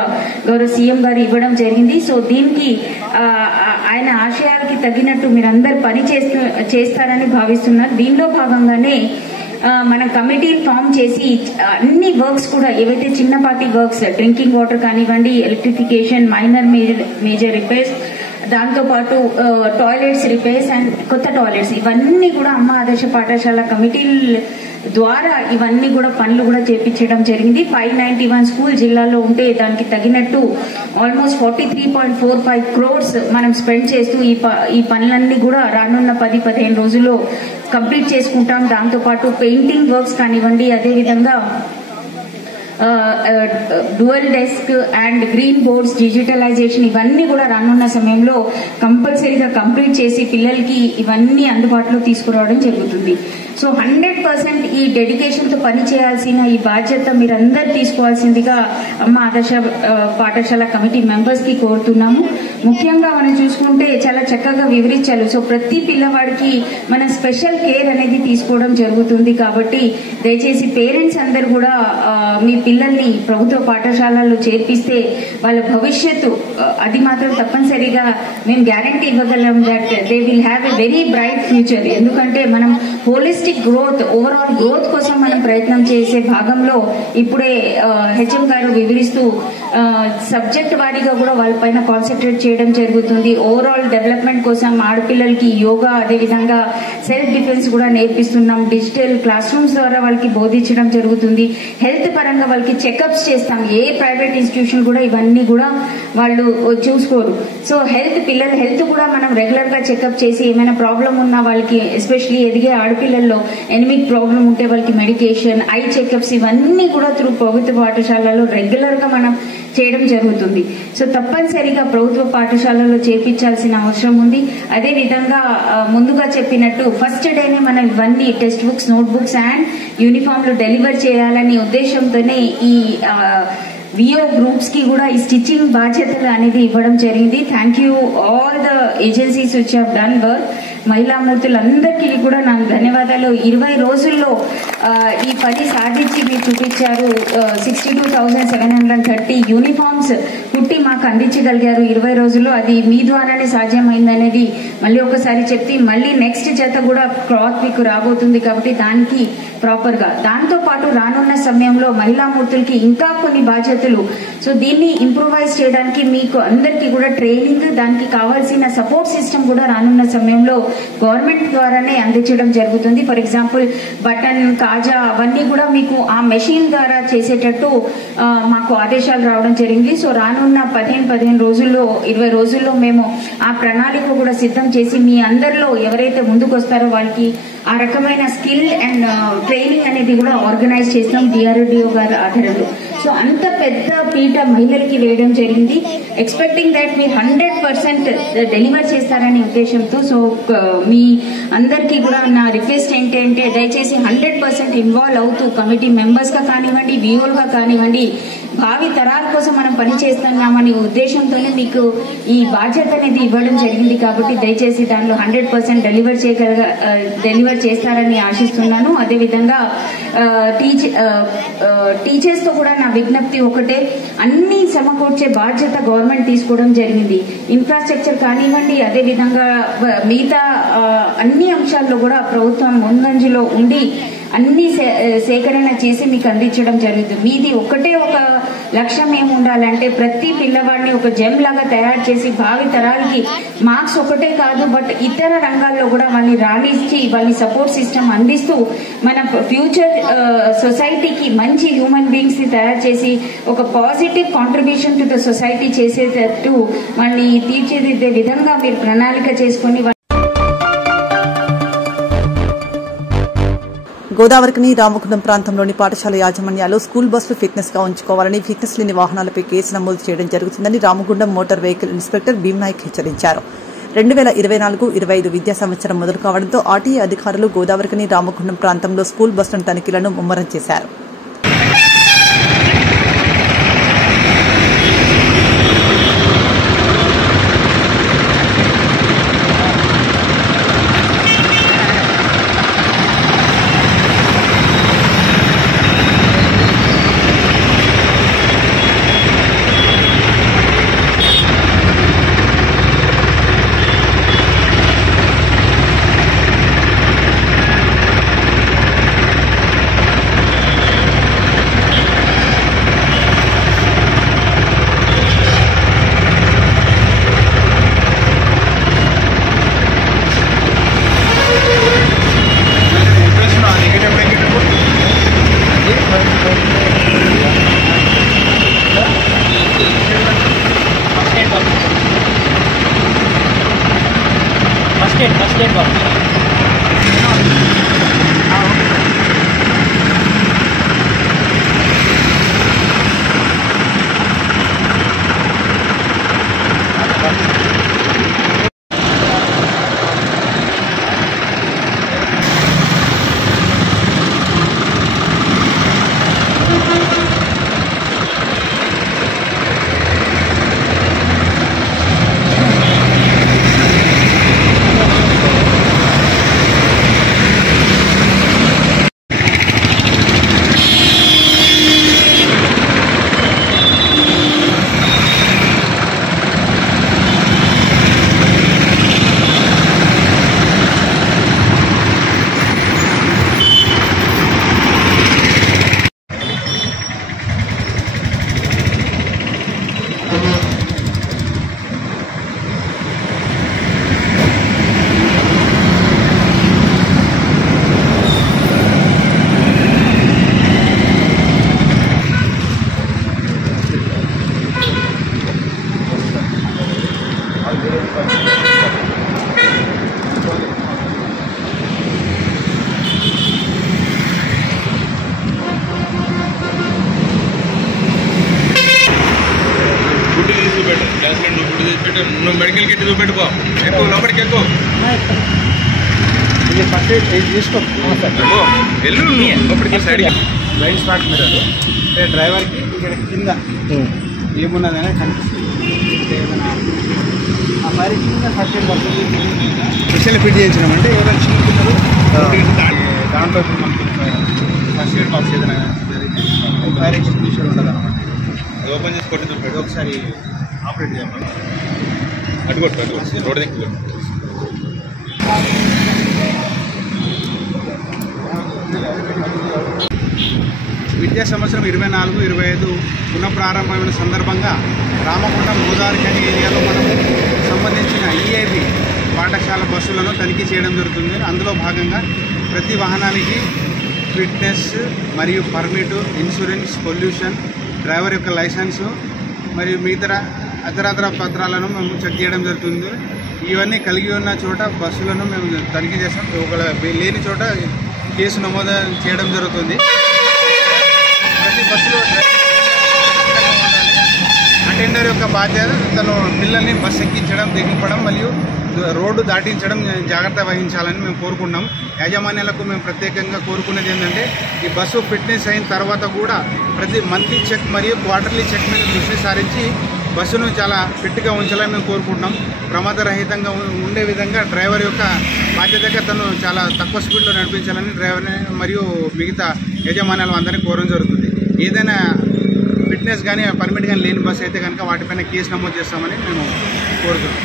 గౌరవ సీఎం గారు ఇవ్వడం జరిగింది. సో దీనికి ఆయన ఆశయాలకి తగినట్టు మీరందరూ పని చేస్తారని భావిస్తున్నారు. దీనిలో భాగంగానే మన కమిటీ ఫామ్ చేసి అన్ని వర్క్స్ కూడా ఏవైతే చిన్నపాటి వర్క్స్, డ్రింకింగ్ వాటర్ కానివ్వండి, ఎలక్ట్రిఫికేషన్, మైనర్ మేజర్ రిపేర్స్, దాంతోపాటు టాయిలెట్స్ రిపేర్స్ అండ్ కొత్త టాయిలెట్స్, ఇవన్నీ కూడా అమ్మ ఆదర్శ పాఠశాల కమిటీల ద్వారా ఇవన్నీ కూడా పనులు కూడా చేపించడం జరిగింది. 591 స్కూల్ జిల్లాలో ఉంటే దానికి తగినట్టు ఆల్మోస్ట్ 43.45 crores మనం స్పెండ్ చేస్తూ ఈ పనులన్నీ కూడా రానున్న 10-15 రోజుల్లో కంప్లీట్ చేసుకుంటాం. దాంతోపాటు పెయింటింగ్ వర్క్స్ కానివ్వండి, అదేవిధంగా dual desk and green boards digitalisation ఇవన్నీ కూడా రానున్న సమయంలో కంపల్సరీగా కంప్లీట్ చేసి పిల్లలకి ఇవన్నీ అందుబాటులో తీసుకురావడం జరుగుతుంది. సో 100% ఈ డెడికేషన్తో పని చేయాల్సిన ఈ బాధ్యత మీరందరూ తీసుకోవాల్సిందిగా అమ్మ ఆదర్శ పాఠశాల కమిటీ మెంబర్స్కి కోరుతున్నాము. ముఖ్యంగా మనం చూసుకుంటే చాలా చక్కగా వివరించారు. సో ప్రతి పిల్లవాడికి మన స్పెషల్ కేర్ అనేది తీసుకోవడం జరుగుతుంది. కాబట్టి దయచేసి పేరెంట్స్ అందరూ కూడా మీ పిల్లల్ని ప్రభుత్వ పాఠశాలల్లో చేర్పిస్తే వాళ్ళ భవిష్యత్తు అది మాత్రం తప్పనిసరిగా మేము గ్యారంటీ ఇవ్వగలం that they will have a very bright future. ఎందుకంటే మనం హోలిస్టిక్ గ్రోత్, ఓవరాల్ గ్రోత్ కోసం మనం ప్రయత్నం చేసే భాగంలో ఇప్పుడే హెచ్ఎం గారు వివరిస్తూ సబ్జెక్ట్ వారీగా కూడా వాళ్ళపైన కాన్సన్ట్రేట్ చేయడం జరుగుతుంది. ఓవరాల్ డెవలప్మెంట్ కోసం ఆడపిల్లలకి యోగా, అదేవిధంగా సెల్ఫ్ డిఫెన్స్ కూడా నేర్పిస్తున్నాం. డిజిటల్ క్లాస్ రూమ్స్ ద్వారా వాళ్ళకి బోధించడం జరుగుతుంది. హెల్త్ పరంగా వాళ్ళకి చెకప్స్ చేస్తాం. ఏ ప్రైవేట్ ఇన్స్టిట్యూషన్ కూడా ఇవన్నీ కూడా వాళ్ళు చూసుకోరు. సో పిల్లల హెల్త్ కూడా మనం రెగ్యులర్ గా చెకప్ చేసి ఏమైనా ప్రాబ్లం ఉన్నా వాళ్ళకి, ఎస్పెషలీ ఎదిగే ఆడపిల్లల్లో ఎనిమిక్ ప్రాబ్లం ఉంటే వాళ్ళకి మెడికేషన్, ఐ చెకప్స్ ఇవన్నీ కూడా త్రూ ప్రభుత్వ పాఠశాలలో రెగ్యులర్ గా మనం చేయడం జరుగుతుంది. సో తప్పనిసరిగా ప్రభుత్వ పాఠశాలలో చేర్పించాల్సిన అవసరం ఉంది. అదే విధంగా ముందుగా చెప్పినట్టు ఫస్ట్ డేనే మనం ఇవన్నీ textbooks, notebooks and యూనిఫామ్లు డెలివర్ చేయాలనే ఉద్దేశంతోనే ఈ విఓ గ్రూప్స్ కి కూడా ఈ స్టిచ్చింగ్ బాధ్యతలు అనేది ఇవ్వడం జరిగింది. Thank you all the agencies which have done work. మహిళామూర్తులందరికీ కూడా నాకు ధన్యవాదాలు. 20 రోజుల్లో ఈ పని సాధించి మీరు చూపించారు. 62,730 యూనిఫామ్స్ కుట్టి మాకు అందించగలిగారు 20 రోజుల్లో. అది మీ ద్వారానే సాధ్యమైందనేది మళ్ళీ ఒకసారి చెప్తే, మళ్ళీ నెక్స్ట్ జత కూడా క్లాత్ మీకు రాబోతుంది కాబట్టి దానికి ప్రాపర్ గా, దాంతో పాటు రానున్న సమయంలో మహిళామూర్తులకి ఇంకా కొన్ని బాధ్యతలు, సో దీన్ని ఇంప్రూవైజ్ చేయడానికి మీకు అందరికీ కూడా ట్రైనింగ్, దానికి కావాల్సిన సపోర్ట్ సిస్టమ్ కూడా రానున్న సమయంలో గవర్నమెంట్ ద్వారానే అందించడం జరుగుతుంది. ఫర్ ఎగ్జాంపుల్ బటన్, కాజా అవన్నీ కూడా మీకు ఆ మెషిన్ ద్వారా చేసేటట్టు మాకు ఆదేశాలు రావడం జరిగింది. సో రానున్న 15 రోజుల్లో 20 రోజుల్లో మేము ఆ ప్రణాళిక కూడా సిద్ధం చేసి మీ అందరిలో ఎవరైతే ముందుకు వస్తారో వాళ్ళకి ఆ రకమైన స్కిల్ అండ్ ట్రైనింగ్ అనేది కూడా ఆర్గనైజ్ చేస్తాం DRDO గారి ఆధారంలో. సో అంత పెద్ద పీట మహిళలకి వేయడం జరిగింది. ఎక్స్పెక్టింగ్ దట్ మీరు 100% డెలివర్ చేస్తారనే ఉద్దేశంతో. సో మీ అందరికీ కూడా నా రిక్వెస్ట్ ఏంటంటే దయచేసి 100% ఇన్వాల్వ్ అవుతూ కమిటీ మెంబర్స్ గా కానివ్వండి, విఓలుగా కానివ్వండి, భావి తరాల కోసం మనం పనిచేస్తున్నామనే ఉద్దేశంతోనే మీకు ఈ బాధ్యత అనేది ఇవ్వడం జరిగింది. కాబట్టి దయచేసి దానిలో 100% డెలివర్ చేస్తారని ఆశిస్తున్నాను. అదేవిధంగా టీచర్స్ తో కూడా నా విజ్ఞప్తి ఒకటే, అన్ని సమకూర్చే బాధ్యత గవర్నమెంట్ తీసుకోవడం జరిగింది. ఇన్ఫ్రాస్ట్రక్చర్ కానివ్వండి, అదేవిధంగా మిగతా అన్ని అంశాల్లో కూడా ప్రభుత్వం ముందంజలో ఉండి అన్ని సేకరణ చేసి మీకు అందించడం జరుగుతుంది. మీది ఒకటే ఒక లక్ష్యం ఏమి ఉండాలంటే ప్రతి పిల్లవాడిని ఒక జెమ్ లాగా తయారు చేసి భావి తరాలకి మార్క్స్ ఒకటే కాదు బట్ ఇతర రంగాల్లో కూడా వాళ్ళని రాణించి వాళ్ళని సపోర్ట్ సిస్టమ్ అందిస్తూ మన ఫ్యూచర్ సొసైటీకి మంచి హ్యూమన్ బీయింగ్స్ ని తయారు చేసి ఒక positive contribution to the society చేసేటట్టు వాళ్ళని తీర్చిదిద్దే విధంగా మీరు ప్రణాళిక చేసుకుని గోదావరికని రామగుండం ప్రాంతంలోని పాఠశాల యాజమాన్యాలు స్కూల్ బస్సులు ఫిట్నెస్ గా ఉంచుకోవాలని, ఫిట్నెస్ లేని వాహనాలపై కేసు నమోదు చేయడం జరుగుతుందని రామగుండం మోటార్ వెహికల్ ఇన్స్పెక్టర్ భీమ్నాయక్ హెచ్చరించారు. 2024-25 విద్యా సంవత్సరం మొదలు కావడంతో ఆర్టీఏ అధికారులు గోదావరికని రామగుండం ప్రాంతంలో స్కూల్ బస్సుల తనిఖీలను ముమ్మరం చేశారు. నువ్వు మెడికల్ కిట్ చూపెట్టుకో, ఎక్కువ లోపలికి ఎక్కువ తీసుకో వెళ్ళు లోపలికి సైడ్కి. బ్లైండ్ స్పాట్ మిర్రర్ డ్రైవర్కి ఇక్కడ కింద ఏమున్నదనే కనిపిస్తుంది. ఏదైనా ఆ fire extinguisher first aid box special fit చేయించినామంటే ఎవరైనా చిన్న పిల్లలు దాంట్లో మనకి ఫస్ట్ ఎయిడ్ బాక్స్ ఏదైనా జరిగితే ఫైర్ ఎక్స్టింగ్విషర్ ఉండదు అనమాట. అది ఓపెన్ చేసి కొట్టి చూపెట్టు. ఒకసారి ఆపరేట్ చేయాలి. అడ్డుకొట్టు రోడ్ దగ్గర. విద్యా సంవత్సరం 24-25 పునఃప్రారంభమైన సందర్భంగా రామగుండం గోదావరి ఖని ఏరియాలో మనం సంబంధించిన ఈఐబి పాఠశాల బస్సులను తనిఖీ చేయడం జరుగుతుంది. అందులో భాగంగా ప్రతి వాహనానికి ఫిట్నెస్ మరియు పర్మిటు, ఇన్సూరెన్స్, పొల్యూషన్, డ్రైవర్ యొక్క లైసెన్సు మరియు మిగతా ఇతరత్ర పత్రాలను మేము చెక్ చేయడం జరుగుతుంది. ఇవన్నీ కలిగి ఉన్న చోట బస్సులను మేము తనిఖీ చేస్తాం. ఒకవేళ లేని చోట కేసు నమోదు చేయడం జరుగుతుంది. ప్రతి బస్సులో అటెండర్ యొక్క బాధ్యత తను పిల్లల్ని బస్సు ఎక్కించడం, దిగింపడం మరియు రోడ్డు దాటించడం జాగ్రత్త వహించాలని మేము కోరుకున్నాం. యాజమాన్యాలకు మేము ప్రత్యేకంగా కోరుకునేది ఏంటంటే ఈ బస్సు ఫిట్నెస్ అయిన తర్వాత కూడా ప్రతి మంత్లీ చెక్ మరియు క్వార్టర్లీ చెక్ మీద దృష్టి సారించి బస్సును చాలా ఫిట్గా ఉంచాలని మేము కోరుకుంటున్నాం. ప్రమాదరహితంగా ఉండే విధంగా డ్రైవర్ యొక్క బాధ్యతగా తను చాలా తక్కువ స్పీడ్లో నడిపించాలని డ్రైవర్ని మరియు మిగతా యాజమాన్యాలు అందరినీ కోరడం జరుగుతుంది. ఏదైనా ఫిట్నెస్ కానీ పర్మిట్ కానీ లేని బస్సు అయితే కనుక వాటిపైన కేసు నమోదు చేస్తామని మేము కోరుతున్నాం.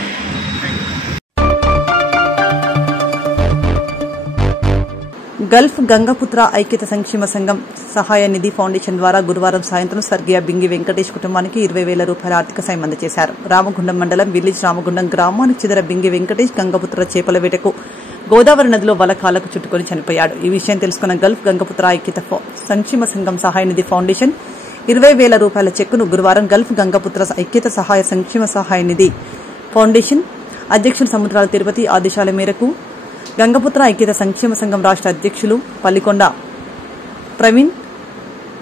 గల్ఫ్ గంగపుత్ర ఐక్యత సంక్షేమ సంఘం సహాయ నిధి ఫౌండేషన్ ద్వారా గురువారం సాయంత్రం స్వర్గీయ బింగి వెంకటేష్ కుటుంబానికి 20,000 రూపాయల ఆర్థిక సాయం అందజేశారు. రామగుండం మండలం విలేజ్ రామగుండం గ్రామానికి చెందిన బింగి వెంకటేష్ గంగపుత్ర చేపల వేటకు గోదావరి నదిలో వలకాలకు చుట్టుకుని చనిపోయాడు. ఈ విషయం తెలుసుకున్న గల్ఫ్ గంగపుత్ర ఐక్యత సంక్షేమ సంఘం సహాయ నిధి ఫౌండేషన్ 20,000 రూపాయల చెక్కును గురువారం గల్ఫ్ గంగపుత్ర ఐక్యత సహాయ సంక్షేమ సహాయ నిధి ఫౌండేషన్ అధ్యక్షులు సముద్రాల తిరుపతి ఆదేశాల మేరకు గంగపుత్ర ఐక్యత సంక్షేమ సంఘం రాష్ట్ర అధ్యక్షులు పల్లికొండ ప్రవీణ్,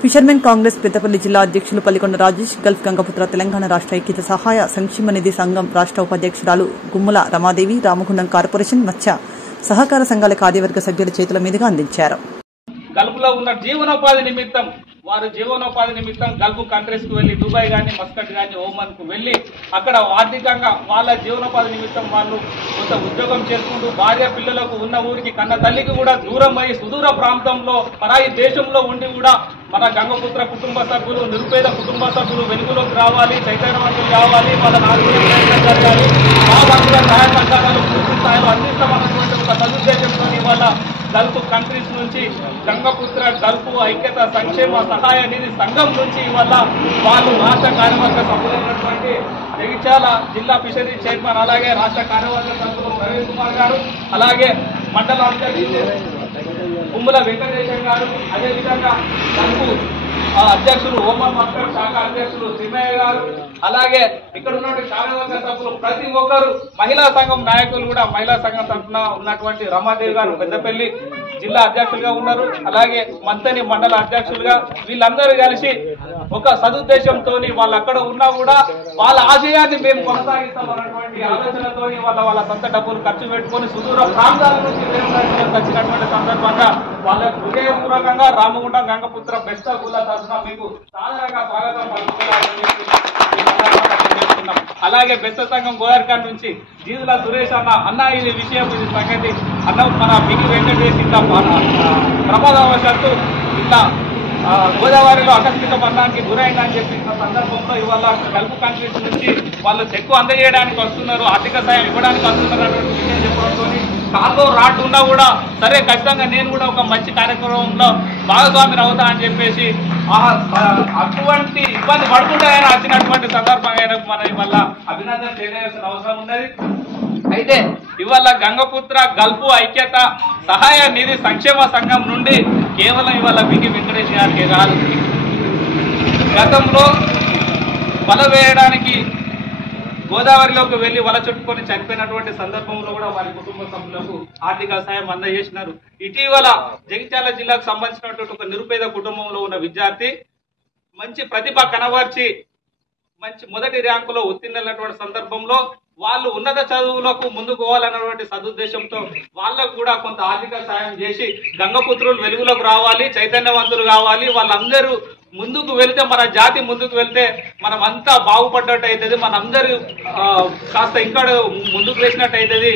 ఫిషర్మెన్ కాంగ్రెస్ పెద్దపల్లి జిల్లా అధ్యక్షులు పల్లికొండ రాజేష్, గల్ఫ్ గంగపుత్ర తెలంగాణ రాష్ట్ర ఐక్యత సహాయ సంక్షేమ నిధి సంఘం రాష్ట్ర ఉపాధ్యక్షురాలు గుమ్మల రమాదేవి, రామగుండం కార్పొరేషన్ మత్స్య సహకార సంఘాల కార్యవర్గ సభ్యుల చేతుల మీదుగా అందించారు. గల్ఫ్లో ఉన్న జీవనోపాధి నిమిత్తం గల్ఫ్ కంట్రీస్ కు వెళ్లి దుబాయ్ గానీ, మస్కట్ గానీ, ఓమన్ కు వెళ్లి అక్కడ ఆర్థికంగా వాళ్ళ జీవనోపాధి నిమిత్తం వాళ్ళు కొంత ఉద్యోగం చేసుకుంటూ భార్య పిల్లలకు ఉన్న ఊరికి కన్న తల్లికి కూడా దూరం అయి సుదూర ప్రాంతంలో పరాయి దేశంలో ఉండి కూడా మన గంగపుత్ర కుటుంబ సభ్యులు, నిరుపేద కుటుంబ సభ్యులు వెలుగులోకి రావాలి, చైతన్యవంతులు కావాలి, వాళ్ళ నాలుగు జరగాలి, మా వర్గ సహాయ సహకారాలు పూర్తి స్థాయిలో అందిస్తామన్నటువంటి ఒక సదుద్దేశంతో వాళ్ళ గల్ఫ్ కంట్రీస్ నుంచి గంగపుత్ర గల్ఫ్ ఐక్యత సంక్షేమ సహాయ నిధి సంఘం నుంచి ఇవాళ వాళ్ళు రాష్ట్ర కార్యవర్గ సభ్యులైనటువంటి జగిత్యాల జిల్లా ఫిషరీ చైర్మన్, అలాగే రాష్ట్ర కార్యవర్గ సభ్యులు ప్రవీణ్ కుమార్ గారు, అలాగే మండల అధ్యక్షులు గుమ్మల వెంకటేశ్వర గారు, అదేవిధంగా గల్ఫ్ అధ్యక్షులు ఓమన్ మస్కర్ శాఖ అధ్యక్షులు శ్రీమయ్య గారు, అలాగే ఇక్కడ ఉన్నటువంటి కార్యవర్గ సభ్యులు ప్రతి ఒక్కరు, మహిళా సంఘం నాయకులు కూడా మహిళా సంఘం తరఫున ఉన్నటువంటి రమాదేవి గారు పెద్దపల్లి జిల్లా అధ్యక్షులుగా ఉన్నారు, అలాగే మంతని మండల అధ్యక్షులుగా వీళ్ళందరూ కలిసి ఒక సదుద్దేశంతో వాళ్ళు అక్కడ ఉన్నా కూడా వాళ్ళ ఆశయాన్ని మేము కొనసాగిస్తామన్నటువంటి ఆలోచనతో వాళ్ళ సొంత డబ్బులు ఖర్చు పెట్టుకుని సుదూర ప్రాంతాల నుంచి వచ్చినటువంటి సందర్భంగా వాళ్ళకు హృదయపూర్వకంగా రామగుండం గంగపుత్ర బెస్ట్ కుల తరఫున మీకు సాధారణంగా స్వాగతం పలుకుతున్నారని అలాగే బెస్త సంఘం గోదావరిఖాన్ నుంచి జీదుల సురేష్ అన్న ఇది విషయం, ఇది సంగతి అన్న మన బింగి వెంకటేష్ ఇట్లా ప్రమాదవశాత్తు ఇట్లా గోదావరిలో ఆకస్మిక మరణానికి గురైందని చెప్పి సందర్భంలో ఇవాళ గల్ఫ్ కంట్రీస్ నుంచి వాళ్ళు చెక్కు అందజేయడానికి వస్తున్నారు, ఆర్థిక సాయం ఇవ్వడానికి వస్తున్నారు అటువంటి విషయం చెప్పడంతో కాల్లో రాడ్ ఉన్నా కూడా సరే ఖచ్చితంగా నేను కూడా ఒక మంచి కార్యక్రమంలో భాగస్వామిని అవుతా అని చెప్పేసి అటువంటి ఇబ్బంది పడుకుంటాయని వచ్చినటువంటి సందర్భంగా మనం ఇవాళ అభినందన తెలియజేయాల్సిన అవసరం ఉన్నది. అయితే ఇవాళ గంగపుత్ర గల్ఫ్ ఐక్యత సహాయ నిధి సంక్షేమ సంఘం నుండి కేవలం ఇవాళ బింగి వెంకటేష్ గారికి కాదు, గతంలో వల వేయడానికి గోదావరిలోకి వెళ్లి వల చుట్టుకొని చనిపోయినటువంటి సందర్భంలో కూడా వారి కుటుంబ సభ్యులకు ఆర్థిక సాయం అందజేసినారు. ఇటీవల జగిత్యాల జిల్లాకు సంబంధించినటువంటి ఒక నిరుపేద కుటుంబంలో ఉన్న విద్యార్థి మంచి ప్రతిభ కనబర్చి మంచి మొదటి ర్యాంకులో ఉత్తీర్ణులైనటువంటి సందర్భంలో వాళ్ళు ఉన్నత చదువులకు ముందుకు పోవాలన్నటువంటి సదుద్దేశంతో వాళ్ళకు కూడా కొంత ఆర్థిక సాయం చేసి గంగపుత్రులు వెలుగులోకి రావాలి, చైతన్యవంతులు కావాలి, వాళ్ళందరూ ముందుకు వెళ్తే మన జాతి ముందుకు వెళ్తే మనం అంతా బాగుపడ్డట్టు అవుతుంది, మనందరూ కాస్త ఇంకా ముందుకు వేసినట్టు అవుతుంది.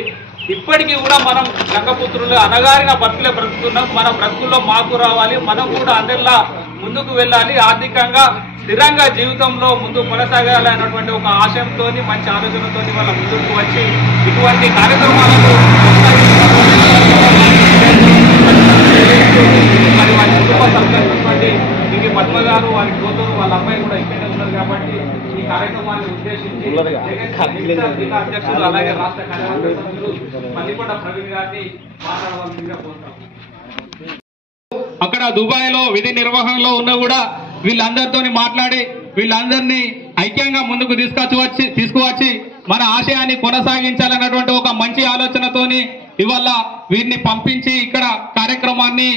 ఇప్పటికీ కూడా మనం గంగపుత్రులు అనగారిన బతుకులే బ్రతుకుతున్నాం. మన బ్రతుకుల్లో మాకు రావాలి, మనం కూడా అందరిలా ముందుకు వెళ్ళాలి, ఆర్థికంగా స్థిరంగా జీవితంలో ముందుకు కొనసాగాలి అన్నటువంటి ఒక ఆశయంతో మంచి ఆలోచనతో వాళ్ళ ముందుకు వచ్చి ఇటువంటి కార్యక్రమాలను మరి వారి కుటుంబ సభ్యులైనటువంటి ఇంక పద్మ గారు, వారి కూతురు, వాళ్ళ అబ్బాయి కూడా ఇక్కడే ఉన్నారు కాబట్టి ఈ కార్యక్రమాన్ని ఉద్దేశించి జిల్లా అధ్యక్షులు అలాగే రాష్ట్ర కార్యవర్గ సభ్యులు మల్లికొండ ప్రవీణ్ గారిని మాట్లాడవలసిందిగా కోరుతాం. అక్కడ దుబాయ్ లో విధి నిర్వహణలో ఉన్న కూడా వీళ్ళందరితో మాట్లాడి వీళ్ళందరినీ ఐక్యంగా ముందుకు తీసుకువచ్చి మన ఆశయాన్ని కొనసాగించాలన్నటువంటి ఒక మంచి ఆలోచనతోని ఇవాళ వీరిని పంపించి ఇక్కడ కార్యక్రమాన్ని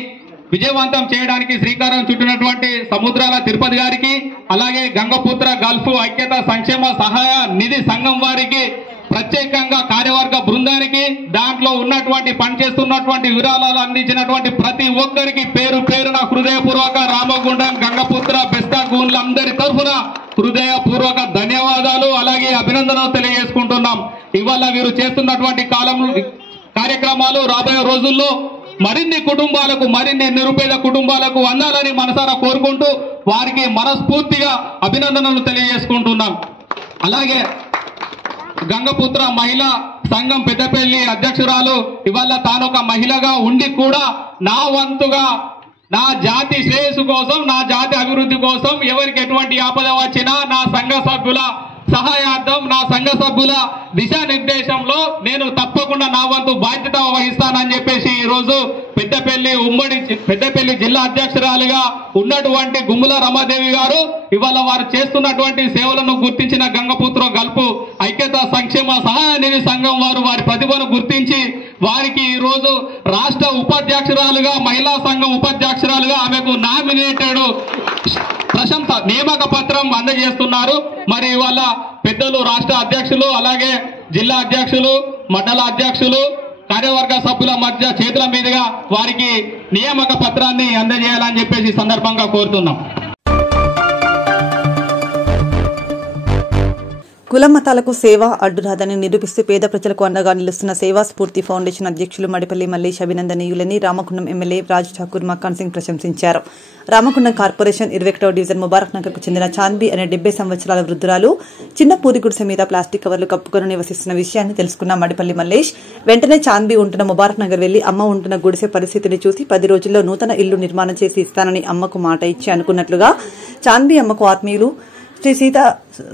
విజయవంతం చేయడానికి శ్రీకారం చుట్టినటువంటి సముద్రాల తిరుపతి గారికి, అలాగే గంగపుత్ర గల్ఫ్ ఐక్యత సంక్షేమ సహాయ నిధి సంఘం వారికి, ప్రత్యేకంగా కార్యవర్గ బృందానికి, దాంట్లో ఉన్నటువంటి పనిచేస్తున్నటువంటి విరాళాలు అందించినటువంటి ప్రతి ఒక్కరికి పేరు పేరున హృదయపూర్వక రామగుండం గంగపుత్ర బెస్తా గూన్లందరి తరఫున హృదయపూర్వక ధన్యవాదాలు అలాగే అభినందనలు తెలియజేసుకుంటున్నాం. ఇవాళ వీరు చేస్తున్నటువంటి కార్యక్రమాలు రాబోయే రోజుల్లో మరిన్ని కుటుంబాలకు, మరిన్ని నిరుపేద కుటుంబాలకు అందాలని మనసారా కోరుకుంటూ వారికి మనస్ఫూర్తిగా అభినందనలు తెలియజేసుకుంటున్నాం. అలాగే గంగపుత్ర మహిళా సంఘం పెద్దపల్లి అధ్యక్షురాలు ఇవాళ తాను ఒక మహిళగా ఉండి కూడా నా వంతుగా నా జాతి శ్రేయస్సు కోసం, నా జాతి అభివృద్ధి కోసం ఎవరికి ఎటువంటి ఆపద వచ్చినా నా సంఘ సభ్యుల సహాయార్థం, నా సంఘ సభ్యుల దిశానిర్దేశంలో నేను తప్పకుండా నా వంతు బాధ్యత వహిస్తానని చెప్పేసి ఈ రోజు పెద్దపల్లి జిల్లా అధ్యక్షురాలుగా ఉన్నటువంటి గుమ్ముల రమాదేవి గారు ఇవాళ వారు చేస్తున్నటువంటి సేవలను గుర్తించిన గంగపుత్ర గల్ఫ్ ఐక్యత సంక్షేమ సహాయ నిధి సంఘం వారు వారి ప్రతిభను గుర్తించి వారికి ఈ రోజు రాష్ట్ర ఉపాధ్యక్షురాలుగా, మహిళా సంఘం ఉపాధ్యక్షురాలుగా ఆమెకు నామినేటెడ్ ప్రశంస నియామక పత్రం అందజేస్తున్నారు. మరి ఇవాళ పెద్దలు రాష్ట్ర అధ్యక్షులు, అలాగే జిల్లా అధ్యక్షులు, మండల అధ్యక్షులు, కార్యవర్గ సభ్యుల మధ్య చేతుల మీదుగా వారికి నియామక పత్రాన్ని అందజేయాలని చెప్పేసి సందర్భంగా కోరుతున్నాం. కుల మతాలకు సేవ అడ్డురాదని నిరూపిస్తూ పేద ప్రజలకు అండగా నిలుస్తున్న సేవా స్ఫూర్తి ఫౌండేషన్ అధ్యక్షులు మడిపల్లి మల్లేష్ అభినందనీయులని రామగుండం ఎమ్మెల్యే రాజ్ ఠాకూర్ మక్కాన్ సింగ్ ప్రశంసించారు. రామగుండం కార్పొరేషన్ 21వ డివిజన్ ముబారక్ నగర్ కు చెందిన చాన్బీ అనే 70 సంవత్సరాల వృద్ధురాలు చిన్న పూరి గుడిసె మీద ప్లాస్టిక్ కవర్లు కప్పుకొని నివసిస్తున్న విషయాన్ని తెలుసుకున్న మడిపల్లి మల్లేష్ వెంటనే చాన్బీ ఉంటున్న ముబారక్ నగర్ వెళ్లి అమ్మ ఉంటున్న గుడిసె పరిస్థితిని చూసి 10 రోజుల్లో నూతన ఇల్లు నిర్మాణం చేసి ఇస్తానని అమ్మకు మాట ఇచ్చి అనుకున్నట్లుగా చాన్బీ అమ్మకు ఆత్మీయులు శ్రీ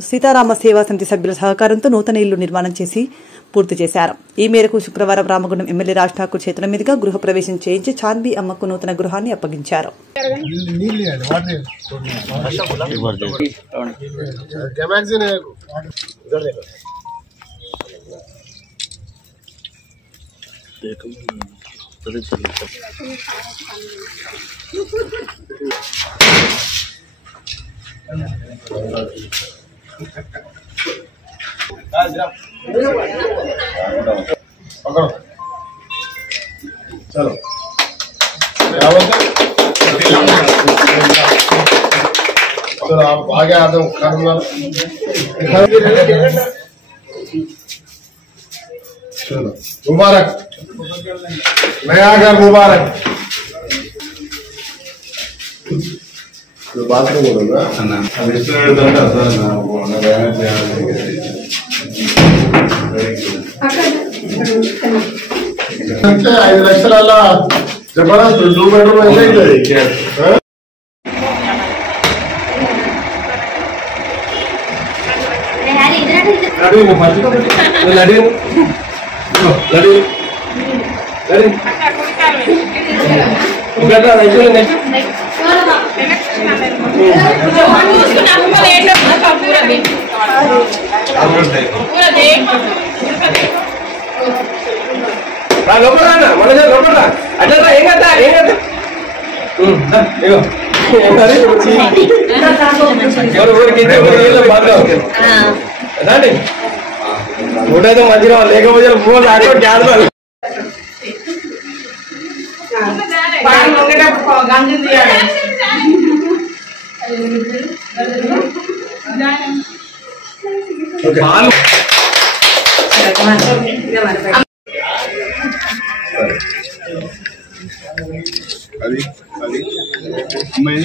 సీతారామ సేవా సమితి సభ్యుల సహకారంతో నూతన ఇల్లు నిర్మాణం చేసి పూర్తి చేశారు. ఈ మేరకు శుక్రవారం రామగుండం ఎమ్మెల్యే రాజ్ ఠాకూర్ చేతుల మీదుగా గృహ ప్రవేశం చేయించి చాన్బీ అమ్మకు నూతన గృహాన్ని అప్పగించారు. चलो चलो आप आगे आ जाओ। चलो मुबारक, नया घर मुबारक। बात नहीं बोलो ना, అంటే 5 లక్షల జబర్దస్త్ 2 బెడ్రూమ్ అయితే మంచిగా లేకపోతే అది అమ్మాయి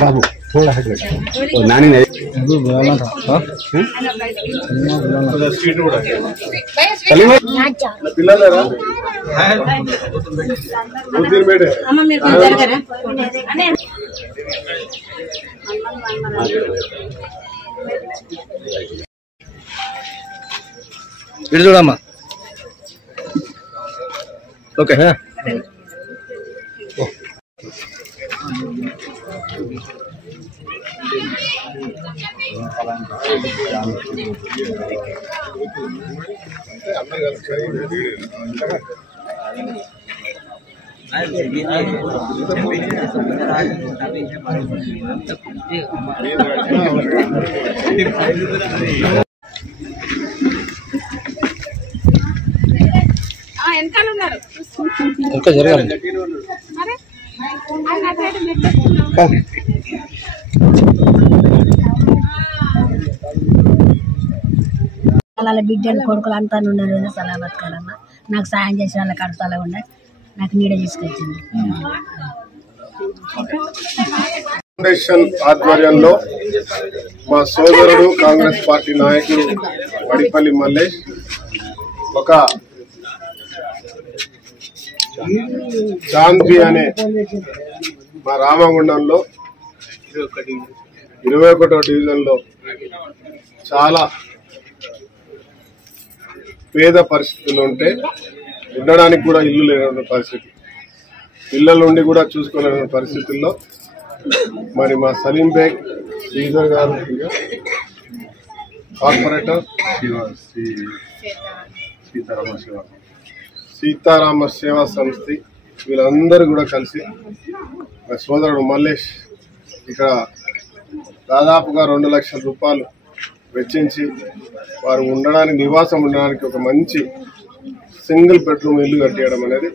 బాబు थोड़ा हट नानी పిల్లలేరా ఇటు చూడమ్మా. ఓకే ఇంకా జరగాలి. వాళ్ళ బిడ్డలు కొడుకులు అంతా ఉండరు సలా బతకాలమ్మా. నాకు సాయం చేసిన వాళ్ళకి అడతాలో ఉన్నాయి. నాకు నీడ తీసుకొచ్చింది. ఫౌండేషన్ ఆధ్వర్యంలో మా సోదరుడు కాంగ్రెస్ పార్టీ నాయకుడు వడిపల్లి మల్లేష్ ఒక చాంద్బి అనే మా రామగుండంలో 21వ డివిజన్లో చాలా పేద పరిస్థితులు ఉంటే ఉండడానికి కూడా ఇల్లు లేని పరిస్థితి, పిల్లలు ఉండి కూడా చూసుకోలేని పరిస్థితుల్లో మరి మా సలీం బేగ్ శ్రీధర్ గారు కార్పొరేటర్ సీతారామ సేవా సంస్థ వీళ్ళందరూ కూడా కలిసి మా సోదరుడు మల్లేష్ ఇక్కడ దాదాపుగా 2 లక్షల రూపాయలు వెచ్చించి వారు ఉండడానికి నివాసం ఉండడానికి ఒక మంచి సింగిల్ బెడ్రూమ్ ఇల్లు కట్టేయడం అనేది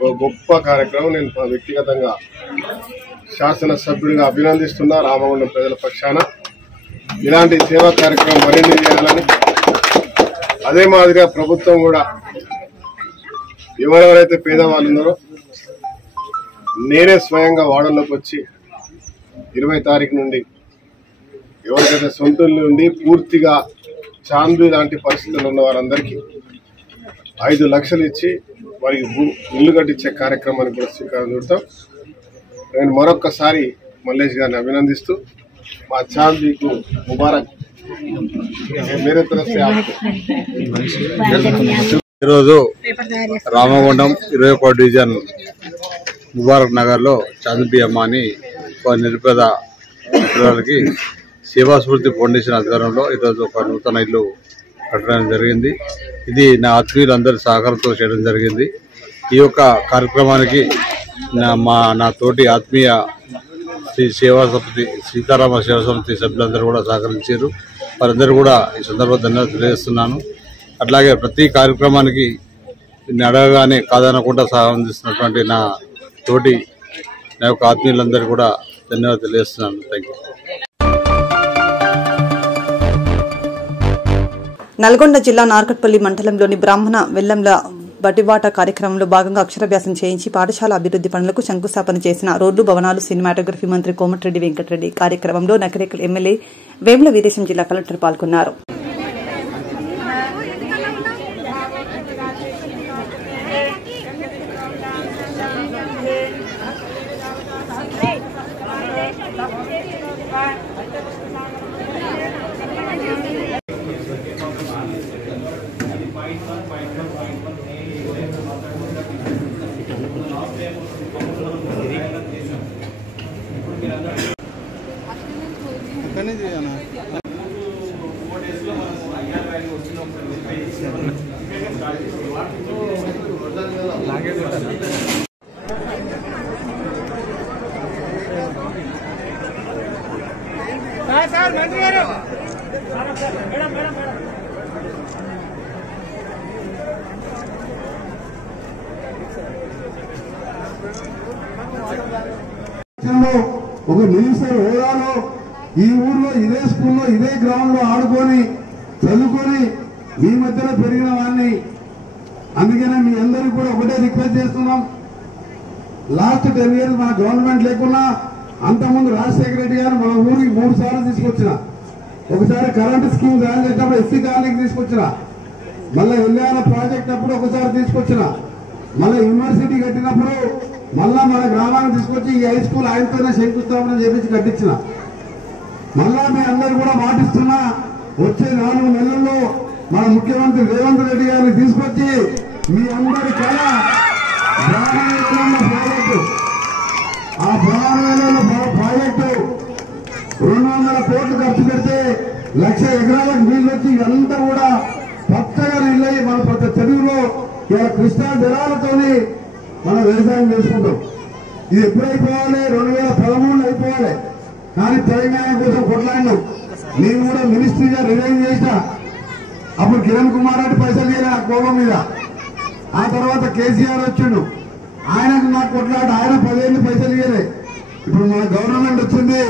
ఒక గొప్ప కార్యక్రమం. నేను వ్యక్తిగతంగా శాసనసభ్యుడిగా అభినందిస్తున్నా. రామగుండం ప్రజల పక్షాన ఇలాంటి సేవా కార్యక్రమం మరిన్ని చేయాలని, అదే మాదిరిగా ప్రభుత్వం కూడా ఎవరెవరైతే పేదవాళ్ళు ఉన్నారో నేనే స్వయంగా వార్డుల్లోకి వచ్చి 20 తారీఖు నుండి ఎవరికైతే సొంత నుండి పూర్తిగా చాందీ లాంటి పరిస్థితులు ఉన్న వారందరికీ 5 లక్షలు ఇచ్చి వారికి ఇల్లు కట్టించే కార్యక్రమాన్ని కూడా శ్రీకారం చుడతాం. నేను మరొక్కసారి మల్లేష్ గారిని అభినందిస్తూ మా చాందీకు ముబారక్. ఈరోజు రామగుండం 21వ డివిజన్ ముబారక్ నగర్లో చాంద్బి అమ్మ అని ఒక నిరుపేద పిల్లలకి సేవా స్ఫూర్తి ఫౌండేషన్ ఆధ్వర్యంలో ఈరోజు ఒక నూతన ఇల్లు కట్టడం జరిగింది. ఇది నా ఆత్మీయులందరి సహకారంతో చేయడం జరిగింది. ఈ యొక్క కార్యక్రమానికి నా తోటి ఆత్మీయ సేవా సమితి సీతారామ సేవా సమితి సభ్యులందరూ కూడా సహకరించారు. వారందరూ కూడా ఈ సందర్భంగా ధన్యవాదాలు తెలియజేస్తున్నాను. అట్లాగే ప్రతి కార్యక్రమానికి అడగగానే కాదనకుండా సహాయం అందిస్తున్నటువంటి నా యొక్క ఆత్మీయులందరూ కూడా ధన్యవాదాలు తెలియజేస్తున్నాను. Thank you. నల్గొండ జిల్లా నార్కట్పల్లి మండలంలోని బ్రాహ్మణ వెల్లంల బటిబాట కార్యక్రమంలో భాగంగా అక్షరాభ్యాసం చేయించి పాఠశాల అభివృద్ది పనులకు శంకుస్థాపన చేసిన రోడ్లు, భవనాలు, సినిమాటోగ్రఫీ మంత్రి కోమటిరెడ్డి వెంకటరెడ్డి. కార్యక్రమంలో నకరేకల్ ఎమ్మెల్యే వేముల వీరేశం, జిల్లా కలెక్టర్ పాల్గొన్నారు. ఒక మినిస్టర్ హోదాలో ఈ ఊర్లో ఇదే స్కూల్లో ఇదే గ్రౌండ్ లో ఆడుకొని చదువుకొని మీ మధ్యలో పెరిగిన వాడిని. అందుకనే మీ అందరికీ కూడా ఒకటే రిక్వెస్ట్ చేస్తున్నాం. లాస్ట్ 10 years మన గవర్నమెంట్ లేకున్నా అంతకుముందు రాజశేఖర రెడ్డి గారు మన ఊరికి 3 సార్లు తీసుకొచ్చిన. ఒకసారి కరెంటు స్కీమ్ తయారు చేసినప్పుడు ఎస్సీ కాలనీకి తీసుకొచ్చిన, మళ్ళీ ఎల్లాల ప్రాజెక్ట్ అప్పుడు ఒకసారి తీసుకొచ్చిన, మళ్ళీ యూనివర్సిటీ కట్టినప్పుడు మళ్ళా మన గ్రామానికి తీసుకొచ్చి ఈ హై స్కూల్ ఆయనతోనే శంకుస్థాపన చేపించి కట్టించిన. మళ్ళా మీ అందరు కూడా మాటిస్తున్నా వచ్చే 4 నెలల్లో మన ముఖ్యమంత్రి రేవంత్ రెడ్డి గారిని తీసుకొచ్చి మీ అందరి కళ ప్రాజెక్టు, ఆ ప్రాణవేల ప్రాజెక్టు 200 కోట్లు ఖర్చు పెడితే 1,00,000 ఎకరాలకు నీళ్లు వచ్చి ఇదంతా కూడా పచ్చగా నీళ్ళయి మన ప్రతి చెరువులో ఇలా కృష్ణా జలాలతోని మనం వ్యవసాయం చేసుకుంటాం. ఇది ఎప్పుడైపోవాలి? 2013 అయిపోవాలి. కానీ తెలంగాణ కోసం కొట్లాడినాం. నేను కూడా మినిస్ట్రీగా రిజైన్ చేసిన. అప్పుడు కిరణ్ కుమార్ రెడ్డి పైసలు తీయలే ఆ కోపం మీద. ఆ తర్వాత కేసీఆర్ వచ్చిండు, ఆయనకు నాకు కొట్లాట, ఆయన 10 ఏళ్ళు పైసలు ఇయ్యలే. ఇప్పుడు మన గవర్నమెంట్ వచ్చింది,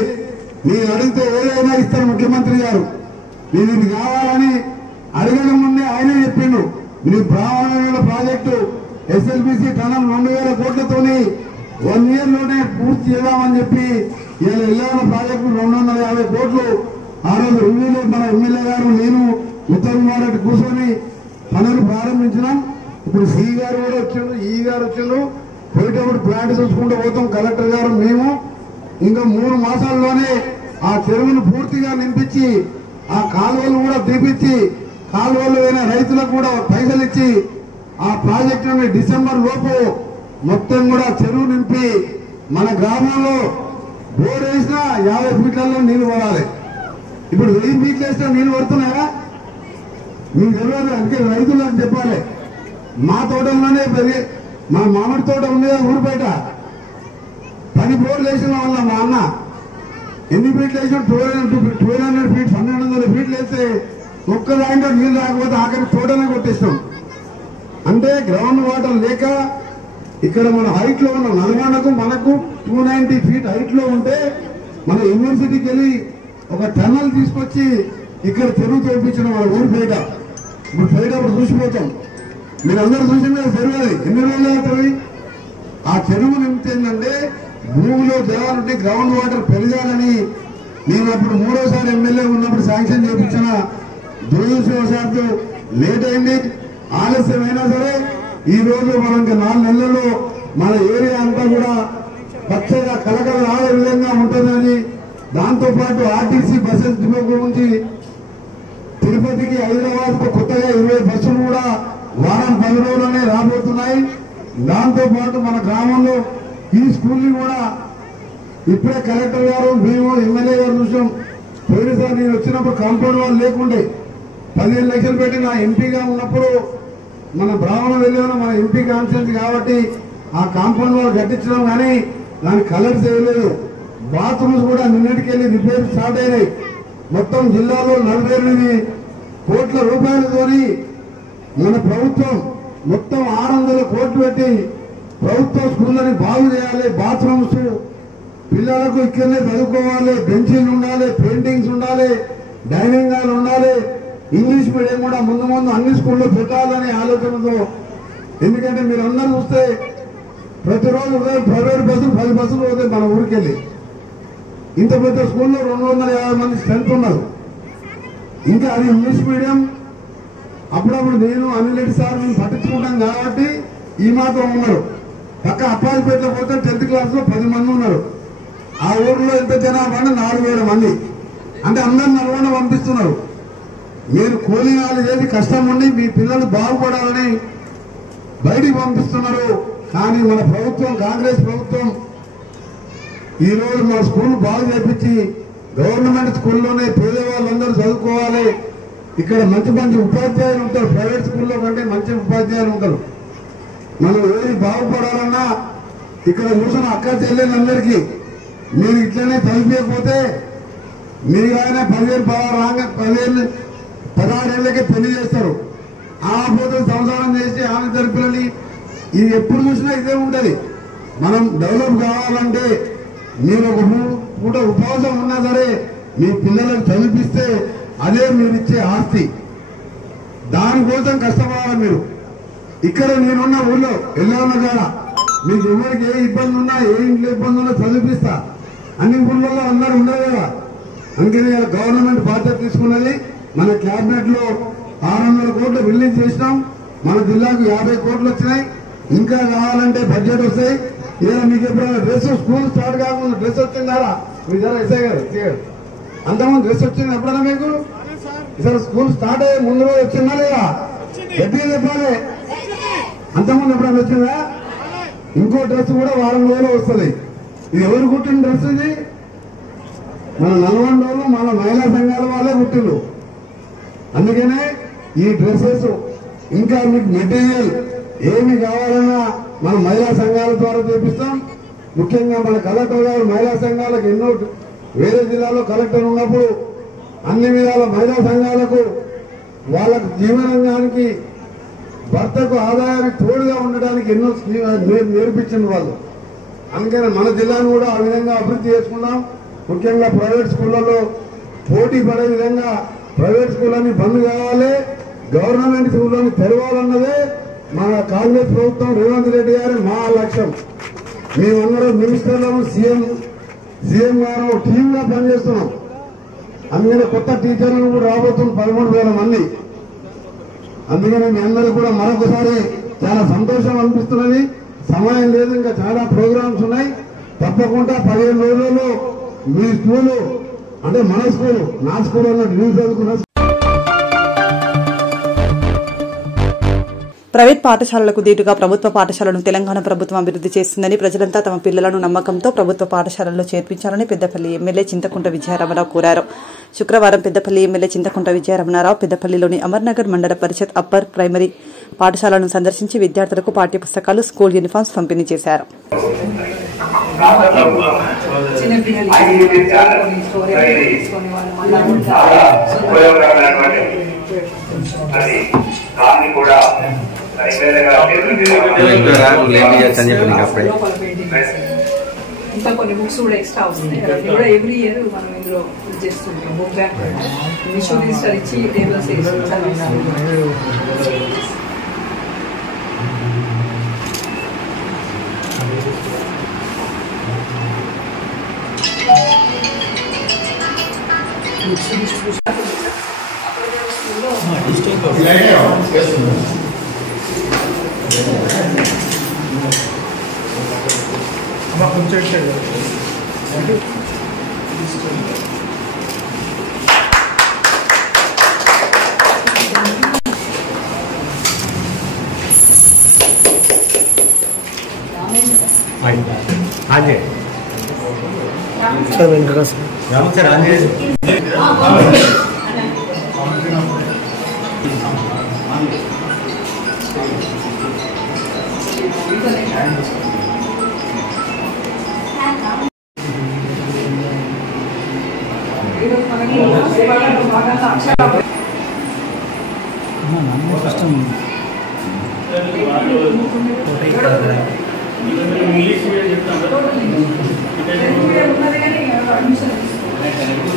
నేను అడిగితే ఏదైనా ఇస్తారు ముఖ్యమంత్రి గారు. నేను ఇది కావాలని అడగడం ముందే ఆయనే చెప్పిండు, మీరు బ్రాహ్మణుల ప్రాజెక్టు ఎస్ఎల్బిసి టనల్ 2,000 కోట్లతోని 1 year లోనే పూర్తి చేద్దామని చెప్పి ఇలా ఎల్లాల ప్రాజెక్టు 250 కోట్లు ఆ రోజు రివ్యూలో మన ఎమ్మెల్యే గారు నేను ఉత్తమ్ కుమార్ రెడ్డి కూర్చొని పనులు ప్రారంభించినాం. ఇప్పుడు సి గారు కూడా వచ్చిండు, ఈ గారు వచ్చిండు. పోయేటప్పుడు ప్లాంట్ చూసుకుంటూ పోతాం కలెక్టర్ గారు మేము. ఇంకా 3 మాసాల్లోనే ఆ చెరువును పూర్తిగా నింపించి ఆ కాలువలు కూడా తీపిచ్చి కాలువలు అయిన రైతులకు కూడా పైసలు ఇచ్చి ఆ ప్రాజెక్టుని డిసెంబర్ లోపు మొత్తం కూడా చెరువు నింపి మన గ్రామంలో బోర్ వేసినా 50 ఫీట్లలో నీళ్లు పడాలి. ఇప్పుడు 1000 ఫీట్లు వేసినా నీళ్లు పడుతున్నాయా? మీకు తెలియదు, అందుకే రైతులు అని చెప్పాలి. మా తోటలోనే మా మామిడి తోట ఉంది ఊరు బయట 10 బోర్లు వేసిన వాళ్ళ మా అన్న ఎన్ని ఫీట్లు వేసాం? 1200 ఫీట్ 1200 ఫీట్లు వేస్తే ఒక్క దాంట్లో నీళ్లు రాకపోతే ఆఖరి తోటనే కొట్టేస్తాం. అంటే గ్రౌండ్ వాటర్ లేక ఇక్కడ మన హైట్ లో ఉన్న నల్గొండకు మనకు 290 ఫీట్ హైట్ లో ఉంటే మన యూనివర్సిటీకి వెళ్ళి ఒక టన్నల్ తీసుకొచ్చి ఇక్కడ చెరువు తోపించిన మన ఊరు బయట. ఇప్పుడు పోయేటప్పుడు చూసిపోతాం, మీరందరూ చూసిన చెరువు అది ఎన్ని రోజులు అవుతుంది. ఆ చెరువు నిమిత్తంటే భూమిలో జలాలుంటే గ్రౌండ్ వాటర్ పెరగాలని నేను అప్పుడు 3వసారి ఎమ్మెల్యే ఉన్నప్పుడు శాంక్షన్ చేయించిన. దురదృష్టవశాత్తు లేట్ అయింది, ఆలస్యమైనా సరే ఈ రోజు మనం 4 నెలల్లో మన ఏరియా అంతా కూడా పచ్చగా కలకల ఆడే విధంగా ఉంటుందని, దాంతో పాటు ఆర్టీసీ బస్సెస్ డిపో గురించి తిరుపతికి హైదరాబాద్ కు కొత్తగా 20 బస్సులు కూడా వారం 10 రోజుల్లోనే రాబోతున్నాయి. దాంతో పాటు మన గ్రామంలో ఈ స్కూల్ ని కూడా ఇప్పుడే కలెక్టర్ గారు మేము ఎమ్మెల్యే గారు చూసాం. పోయినసారి నేను వచ్చినప్పుడు కాంపౌండ్ వాళ్ళు లేకుండే 15 లక్షలు పెట్టి నా ఎంపీగా ఉన్నప్పుడు మన బ్రాహ్మణ వెళ్ళిన మన ఎంపీ కాన్స్టిట్యూన్సీ కాబట్టి ఆ కాంపౌండ్ వాళ్ళు కట్టించడం కానీ దాన్ని కలర్ చేయలేదు. బాత్రూమ్స్ కూడా నిన్నటికెళ్ళి రిపేర్ స్టార్ట్ అయినాయి. మొత్తం జిల్లాలో 48 కోట్ల రూపాయలతోని మన ప్రభుత్వం మొత్తం 600 కోట్లు పెట్టి ప్రభుత్వ స్కూళ్ళని బాగు చేయాలి. బాత్రూమ్స్ పిల్లలకు ఇక్కడనే చదువుకోవాలి, బెంచీలు ఉండాలి, పెయింటింగ్స్ ఉండాలి, డైనింగ్ హాల్ ఉండాలి. ఇంగ్లీష్ మీడియం కూడా ముందు ముందు అన్ని స్కూల్లో పెట్టాలనే ఆలోచనతో. ఎందుకంటే మీరు అందరూ చూస్తే ప్రతిరోజు ఉదయం ప్రైవేట్ బస్సులు 10 బస్సులు పోతాయి మన ఊరికెళ్ళి. ఇంత పెద్ద స్కూల్లో 250 మంది స్ట్రెంత్ ఉన్నారు. ఇంకా అది ఇంగ్లీష్ మీడియం. అప్పుడప్పుడు నేను అనిల్ రెడ్డి సార్ మేము పట్టించుకుంటాం కాబట్టి ఈ మాత్రం ఉన్నారు. పక్క అప్పాజిపేటలో పోతే 10th క్లాస్ లో 10 మంది ఉన్నారు. ఆ ఊర్లో ఎంత జనాభా 4,000 మంది. అంటే అందరూ నల్గొండ పంపిస్తున్నారు. మీరు కూలీనాలు చేసి కష్టం ఉండి మీ పిల్లలు బాగుపడాలని బయటికి పంపిస్తున్నారు. కానీ మన ప్రభుత్వం కాంగ్రెస్ ప్రభుత్వం ఈ రోజు మన స్కూల్ బాగు చేపించి గవర్నమెంట్ స్కూల్లోనే పేదవాళ్ళందరూ చదువుకోవాలి. ఇక్కడ మంచి మంచి ఉపాధ్యాయులు ఉంటారు. ప్రైవేట్ స్కూల్లో కంటే మంచి ఉపాధ్యాయులు ఉంటారు. మనం ఏది బాగుపడాలన్నా ఇక్కడ చూసిన అక్క చెల్లెలందరికీ మీరు ఇట్లనే చదివిపోతే మీరు ఆయన 16 ఏళ్ళకే పెళ్లి చేస్తారు. ఆ పోతే సంసారం చేసి ఆమె ఇద్దరు పిల్లలు ఇది ఎప్పుడు చూసినా ఇదే ఉంటది. మనం డెవలప్ కావాలంటే మీరు ఒక పూట ఉపవాసం ఉన్నా సరే మీ పిల్లలకు చదివిస్తే అదే మీరిచ్చే ఆస్తి. దానికోసం కష్టపడాలి మీరు. ఇక్కడ నేనున్న ఊళ్ళో ఎల్లవన్న కాడ మీకు ఎవరికి ఏ ఇబ్బంది ఉన్నా, ఏ ఇంట్లో ఇబ్బంది ఉన్నా చదివిస్తా. అన్ని ఊళ్ళల్లో అందరూ ఉండదు కదా. అందుకని గవర్నమెంట్ బాధ్యత తీసుకున్నది. మన క్యాబినెట్ లో 600 కోట్లు రిలీజ్ చేసినాం. మన జిల్లాకు 50 కోట్లు వచ్చినాయి. ఇంకా కావాలంటే బడ్జెట్ వస్తాయి. ఏదో మీకు ఎప్పుడైనా డ్రెస్ స్కూల్ స్టార్ట్ కాకుండా డ్రెస్ వచ్చిందా? మీ జర ఎస్ఐ గారు అంతకుముందు డ్రెస్ వచ్చింది ఎప్పుడైనా మీకు? ఈసారి స్కూల్ స్టార్ట్ అయ్యే ముందు రోజు వచ్చిందా లేదా? ఎప్పుడు చెప్పాలి. అంతకుముందు ఎప్పుడైనా వచ్చిందా? ఇంకో డ్రెస్ కూడా వారం రోజులు వస్తుంది. ఇది ఎవరు కుట్టిన డ్రెస్? ఇది మన నల్గొండలో మన మహిళా సంఘాల వాళ్ళే కుట్టిండు. అందుకనే ఈ డ్రెస్సెస్ ఇంకా మీకు మెటీరియల్ ఏమి కావాలన్నా మన మహిళా సంఘాల ద్వారా చేపిస్తాం. ముఖ్యంగా మన కలెక్టర్ గారు మహిళా సంఘాలకు ఎన్నో వేరే జిల్లాలో కలెక్టర్ ఉన్నప్పుడు అన్ని విధాల మహిళా సంఘాలకు వాళ్ళకు జీవనానికి భర్తకు ఆదాయానికి తోడుగా ఉండడానికి ఎన్నో నేర్పించిన వాళ్ళు. అందుకని మన జిల్లాను కూడా ఆ విధంగా అభివృద్ధి చేసుకున్నాం. ముఖ్యంగా ప్రైవేట్ స్కూళ్లలో పోటీ పడే విధంగా ప్రైవేట్ స్కూళ్ళని బంద్ కావాలి, గవర్నమెంట్ స్కూళ్ళని తెరవాలన్నదే మన కాంగ్రెస్ ప్రభుత్వం రేవంత్ రెడ్డి గారి మా లక్ష్యం. మేమందరం మినిస్టర్లను సీఎం గారు టీంగా పనిచేస్తున్నాం. అందుకని కొత్త టీచర్లను కూడా రాబోతున్న 13,000 మంది. అందుకని మీ అందరూ కూడా మరొకసారి చాలా సంతోషం అనిపిస్తున్నది. సమయం లేదు, ఇంకా చాలా ప్రోగ్రామ్స్ ఉన్నాయి. తప్పకుండా 15 రోజుల్లో మీ స్కూలు అంటే మన స్కూలు, నా స్కూల్ అన్నట్టు నేను చదువుకున్న ప్రైవేట్ పాఠశాలలకు దీటుగా ప్రభుత్వ పాఠశాలను తెలంగాణ ప్రభుత్వం అభివృద్ధి చేస్తుందని, ప్రజలంతా తమ పిల్లలను నమ్మకంతో ప్రభుత్వ పాఠశాలల్లో చేర్పించాలని పెద్దపల్లి ఎమ్మెల్యే చింతకుంట విజయరమణరావు కోరారు. శుక్రవారం పెద్దపల్లి ఎమ్మెల్యే చింతకుంట విజయరమణరావు పెద్దపల్లిలోని అమర్నగర్ మండల పరిషత్ అప్పర్ ప్రైమరీ పాఠశాలను సందర్శించి విద్యార్థులకు పాఠ్యపుస్తకాలు, స్కూల్ యూనిఫామ్స్ పంపిణీ చేశారు. ఇంకా కొన్ని బుక్స్ కూడా ఎక్స్ట్రా వస్తున్నాయి కదా, కూడా ఎవ్రీ ఇయర్ మనం ఇందులో చేస్తుంటాం. బుక్ బ్యాగ్ విషు రిజిస్టర్ ఇచ్చి టేబుల్స్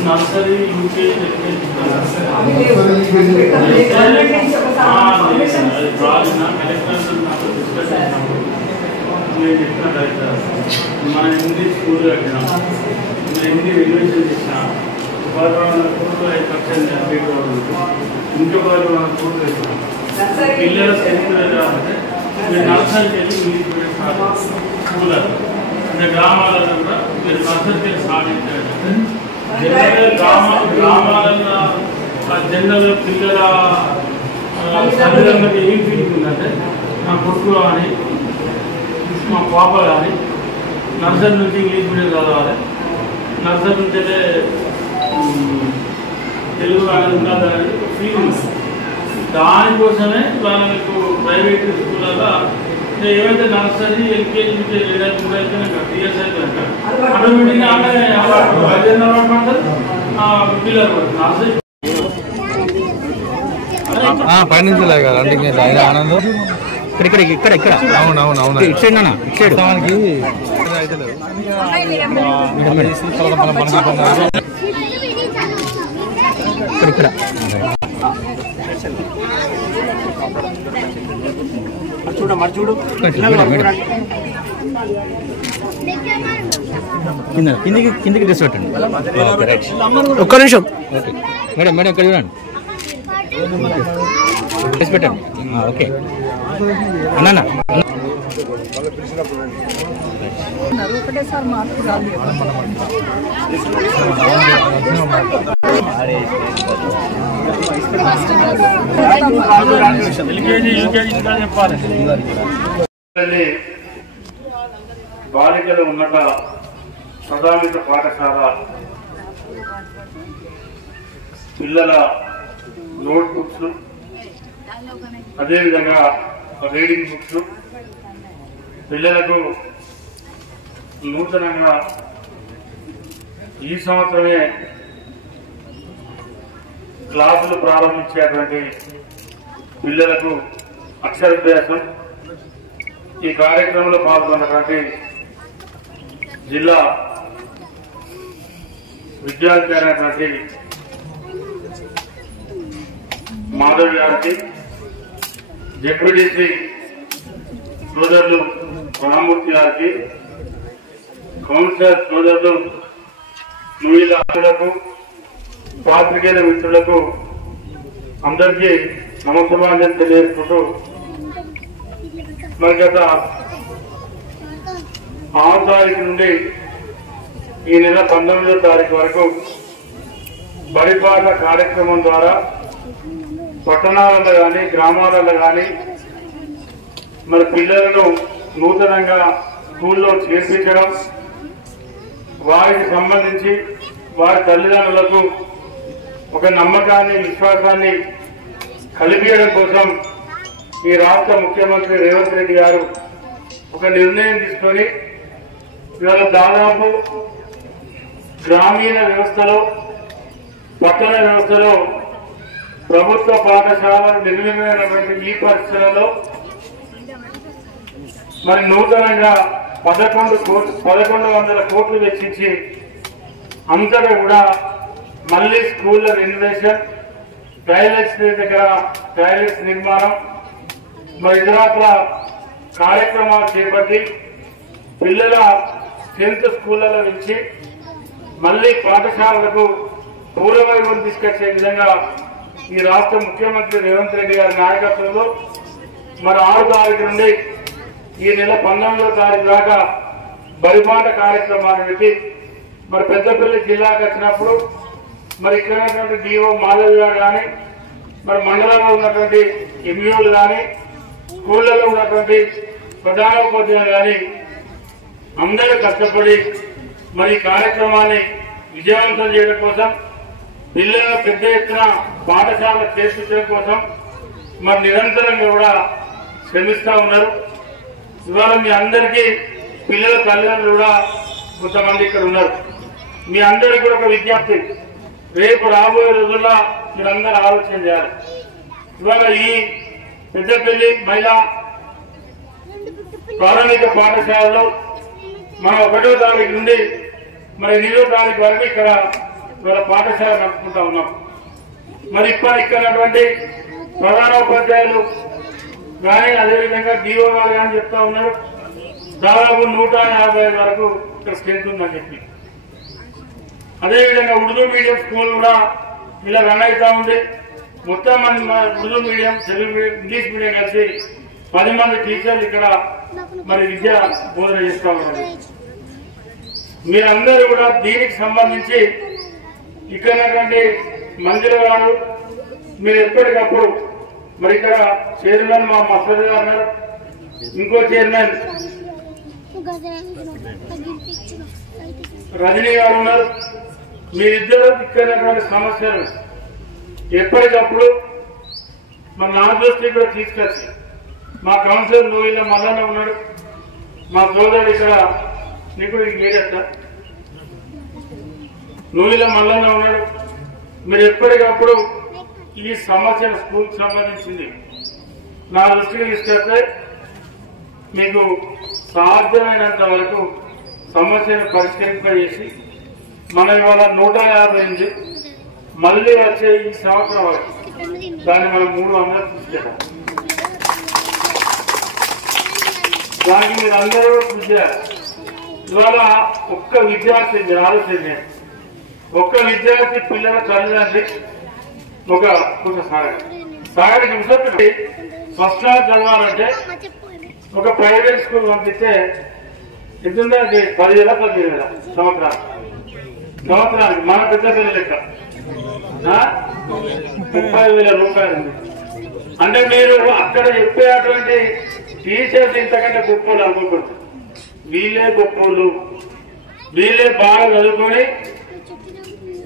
నర్సరీ మన హిందీ స్కూల్ కట్టినాం, హిందీ రెగ్యులేషన్ చేసిన 12,000 కోట్లు 5% అప్డేట్ ఇంకో 12,000 కోట్లు వేసినాం. పిల్లల చరిత్ర మీరు నర్సరీకి వెళ్ళి ఇంగ్లీష్ మీడియం స్కూల్ అంటే గ్రామాలలో కూడా మీరు నర్సరీకి స్టార్ట్ చేశారంటే గ్రామాలలో జనరల్ పిల్లల తల్లిదండ్రులకి ఏం ఫీలింగ్ ఉందంటే నా కొడుకు కానీ మా పాప కానీ నర్సరీ నుంచి ఇంగ్లీష్ మీడియం చదవాలి, నర్సరీ నుంచి అయితే తెలుగు కానీ ఉండాలని ఫీలింగ్. దానికోసమే వాళ్ళ మీకు ప్రైవేట్ స్కూళ్ళలో ఏవైతే నర్సరీ ఎల్కేజీ నుంచి 2 అయితే 3 ఇయర్స్ అయితే ఆటోమేటిక్గా అలవాటు పడుతుంది పిల్లలు నర్సరీ పైనుంచి లాగాలి. అందుకే ఆనందం ఇక్కడ అవునవునవును ఇచ్చేయండి. చూడు కిందికి డ్రెస్ పెట్టండి. ఒక్క నిమిషం మేడం మేడం ఇక్కడ చూడండి డ్రెస్ పెట్టండి. ఓకే అన్నా ఒకటేసారి మార్పు రాదు. బాలికలు ఉన్నత ప్రాథమిక పాఠశాల పిల్లల నోట్ బుక్స్, అదేవిధంగా రీడింగ్ బుక్స్ పిల్లలకు నూతనంగా ఈ సంవత్సరమే క్లాసులు ప్రారంభించేటువంటి పిల్లలకు అక్షరాభ్యాసం ఈ కార్యక్రమంలో పాల్గొన్నటువంటి జిల్లా విద్యాధికారి అయినటువంటి మాధవ్ గారికి, డిప్యూటీ సోదరులు రామమూర్తి గారికి, కౌన్సిలర్ సోదరులు నువ్వులకు, పాత్రికేయుల మిత్రులకు అందరికీ నమస్కారం తెలియజేసుకుంటూ మరి గత 6 తారీఖు నుండి ఈ నెల 19వ తారీఖు వరకు బడిపాట కార్యక్రమం ద్వారా పట్టణాలలో కానీ గ్రామాలలో కానీ మరి పిల్లలను నూతనంగా స్కూల్లో చేర్పించడం, వారికి సంబంధించి వారి తల్లిదండ్రులకు ఒక నమ్మకాన్ని విశ్వాసాన్ని కలిగించడం కోసం ఈ రాష్ట్ర ముఖ్యమంత్రి రేవంత్ రెడ్డి గారు ఒక నిర్ణయం తీసుకొని ఇవాళ దాదాపు గ్రామీణ వ్యవస్థలో పట్టణ వ్యవస్థలో ప్రభుత్వ పాఠశాలలు నిర్మితమైనటువంటి ఈ పరిస్థితులలో మరి నూతనంగా 1100 కోట్లు వెచ్చించి అంతటా కూడా మళ్లీ స్కూళ్ల రెనోవేషన్, టాయిలెట్స్ దగ్గర టాయిలెట్స్ నిర్మాణం, మరి ఇతరత్ర కార్యక్రమాలు చేపట్టి పిల్లల 10th స్కూళ్లలో నుంచి మళ్లీ పాఠశాలలకు పూర్వవైభవం తీసుకొచ్చే విధంగా ఈ రాష్ట్ర ముఖ్యమంత్రి రేవంత్ రెడ్డి గారి నాయకత్వంలో మరి 6 తారీఖు నుండి ఈ నెల 19వ తారీఖు దాకా బడిపాట కార్యక్రమాన్ని పెట్టి మరి పెద్దపల్లి జిల్లాకు వచ్చినప్పుడు మరి ఇక్కడ ఉన్నటువంటి డిఓ మాధవ్ గారు కానీ, మరి మండలంలో ఉన్నటువంటి ఎంఈఓలు కానీ, స్కూళ్లలో ఉన్నటువంటి ప్రధానోపాధ్యాయులు కానీ అందరూ కష్టపడి మరి ఈ కార్యక్రమాన్ని విజయవంతం చేయడం కోసం, పిల్లలను పెద్ద ఎత్తున పాఠశాల చేర్పించడం కోసం మరి నిరంతరంగా కూడా శ్రమిస్తా ఉన్నారు. ఇవాళ మీ అందరికీ పిల్లల తల్లిదండ్రులు కూడా కొంతమంది ఇక్కడ ఉన్నారు. మీ అందరికీ కూడా ఒక విజ్ఞప్తి, రేపు రాబోయే రోజుల్లో మీరందరూ ఆలోచన చేయాలి. ఇవాళ ఈ పెద్దపల్లి మహిళా ప్రాథమిక పాఠశాలలో మనం 1వ తారీఖు నుండి మరి 8వ తారీఖు వరకు ఇక్కడ ఇవాళ పాఠశాల నడుపుకుంటా ఉన్నాం. మరి ఇక్కడ ప్రధానోపాధ్యాయులు కానీ అదేవిధంగా డిఓ గారు కానీ చెప్తా ఉన్నారు దాదాపు 150 వరకు ఇక్కడ స్ట్రెంత్ ఉందని చెప్పి. అదేవిధంగా ఉర్దూ మీడియం స్కూల్ కూడా ఇలా రన్ అవుతా ఉంది. మొత్తం మంది Urdu medium, Telugu medium, English medium కలిసి 10 మంది టీచర్లు ఇక్కడ మరి విద్య బోధన చేస్తా ఉన్నారు. మీరందరూ కూడా దీనికి సంబంధించి ఇక్కడ మంజుల గారు మీరు ఎప్పటికప్పుడు మరి ఇక్కడ చైర్మన్ మా మసూద్ గారు ఉన్నారు, ఇంకో చైర్మన్ రజనీ గారు ఉన్నారు. మీరిద్దరూ ఇక్కడ సమస్యలు ఎప్పటికప్పుడు మన నా దృష్టికి కూడా తీసుకొచ్చి, మా కౌన్సిలర్ నూయిల మల్లన్న ఉన్నాడు, మా సోదరుడు ఇక్కడ నీకు మీరేస్తా నూయిల మల్లన్న ఉన్నాడు. మీరు ఎప్పటికప్పుడు ఈ సమస్యల స్కూల్కి సంబంధించింది నా దృష్టికి తీసుకొస్తే మీకు సాధ్యమైనంత వరకు సమస్యను పరిష్కరింపజేసి మనం ఇవాళ 158 మళ్ళీ వచ్చే ఈ సంవత్సరం వరకు దాన్ని మనం 300 తీసుకెళ్ళాం. దానికి మీరు అందరూ కృషి చేయాలి. ఇవాళ ఒక్క విద్యార్థి మీరు ఆలోచన, ఒక్క విద్యార్థి పిల్లల తల్లిదండ్రి ఒక సాగర్ నిమిషం ఫస్ట్ క్లాస్ చదవాలంటే ఒక ప్రైవేట్ స్కూల్ పంపిస్తే ఎంతుందా 10,000 15,000 సంవత్సరానికి మన పెద్ద పిల్లలు లెక్క 30,000 రూపాయలు ఉంది. అంటే మీరు అక్కడ చెప్పేటువంటి టీచర్స్ ఇంతకంటే గొప్పలు అనుకోకూడదు. వీళ్ళే గొప్పలు, వీళ్ళే బాగా చదువుకొని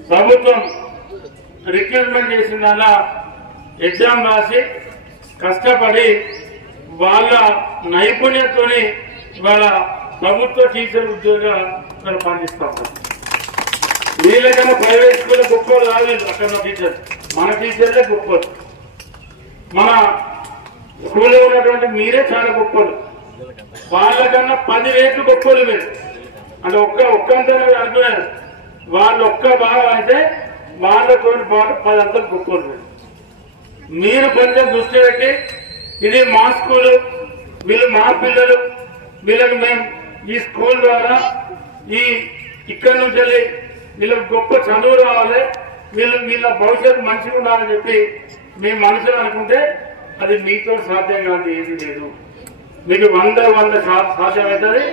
ప్రభుత్వం రిక్రూట్మెంట్ చేసిందన్న ఎగ్జామ్ రాసి కష్టపడి వాళ్ళ నైపుణ్యంతోని వాళ్ళ ప్రభుత్వ టీచర్ ఉద్యోగాలు పనిచేస్తాం. వీళ్ళకన్నా ప్రైవేట్ స్కూల్ గొప్పలు రాలేదు. అక్కడ టీచర్ మన టీచర్లే గొప్పలు. మన స్కూల్లో ఉన్నటువంటి మీరే చాలా గొప్పలు. వాళ్ళకన్నా 10 రేట్లు గొప్పలు మీరు. అంటే ఒక్కంతా అనుకున్నారు. వాళ్ళు ఒక్క భాగం అయితే వాళ్ళతో పాటు 10 అంతలు గొప్పలు. మీరు కొంచెం దృష్టి పెట్టి ఇది మా స్కూలు, వీళ్ళు మా పిల్లలు, వీళ్ళకి మేము ఈ స్కూల్ ద్వారా ఇక్కడి నుంచి వెళ్ళి వీళ్ళకి గొప్ప చదువు రావాలి, వీళ్ళ భవిష్యత్తు మంచిగా ఉండాలని చెప్పి మీ మనసులో అనుకుంటే అది మీతో సాధ్యం కాదు, ఏది లేదు. మీకు 100% సాధ్యమవుతుంది.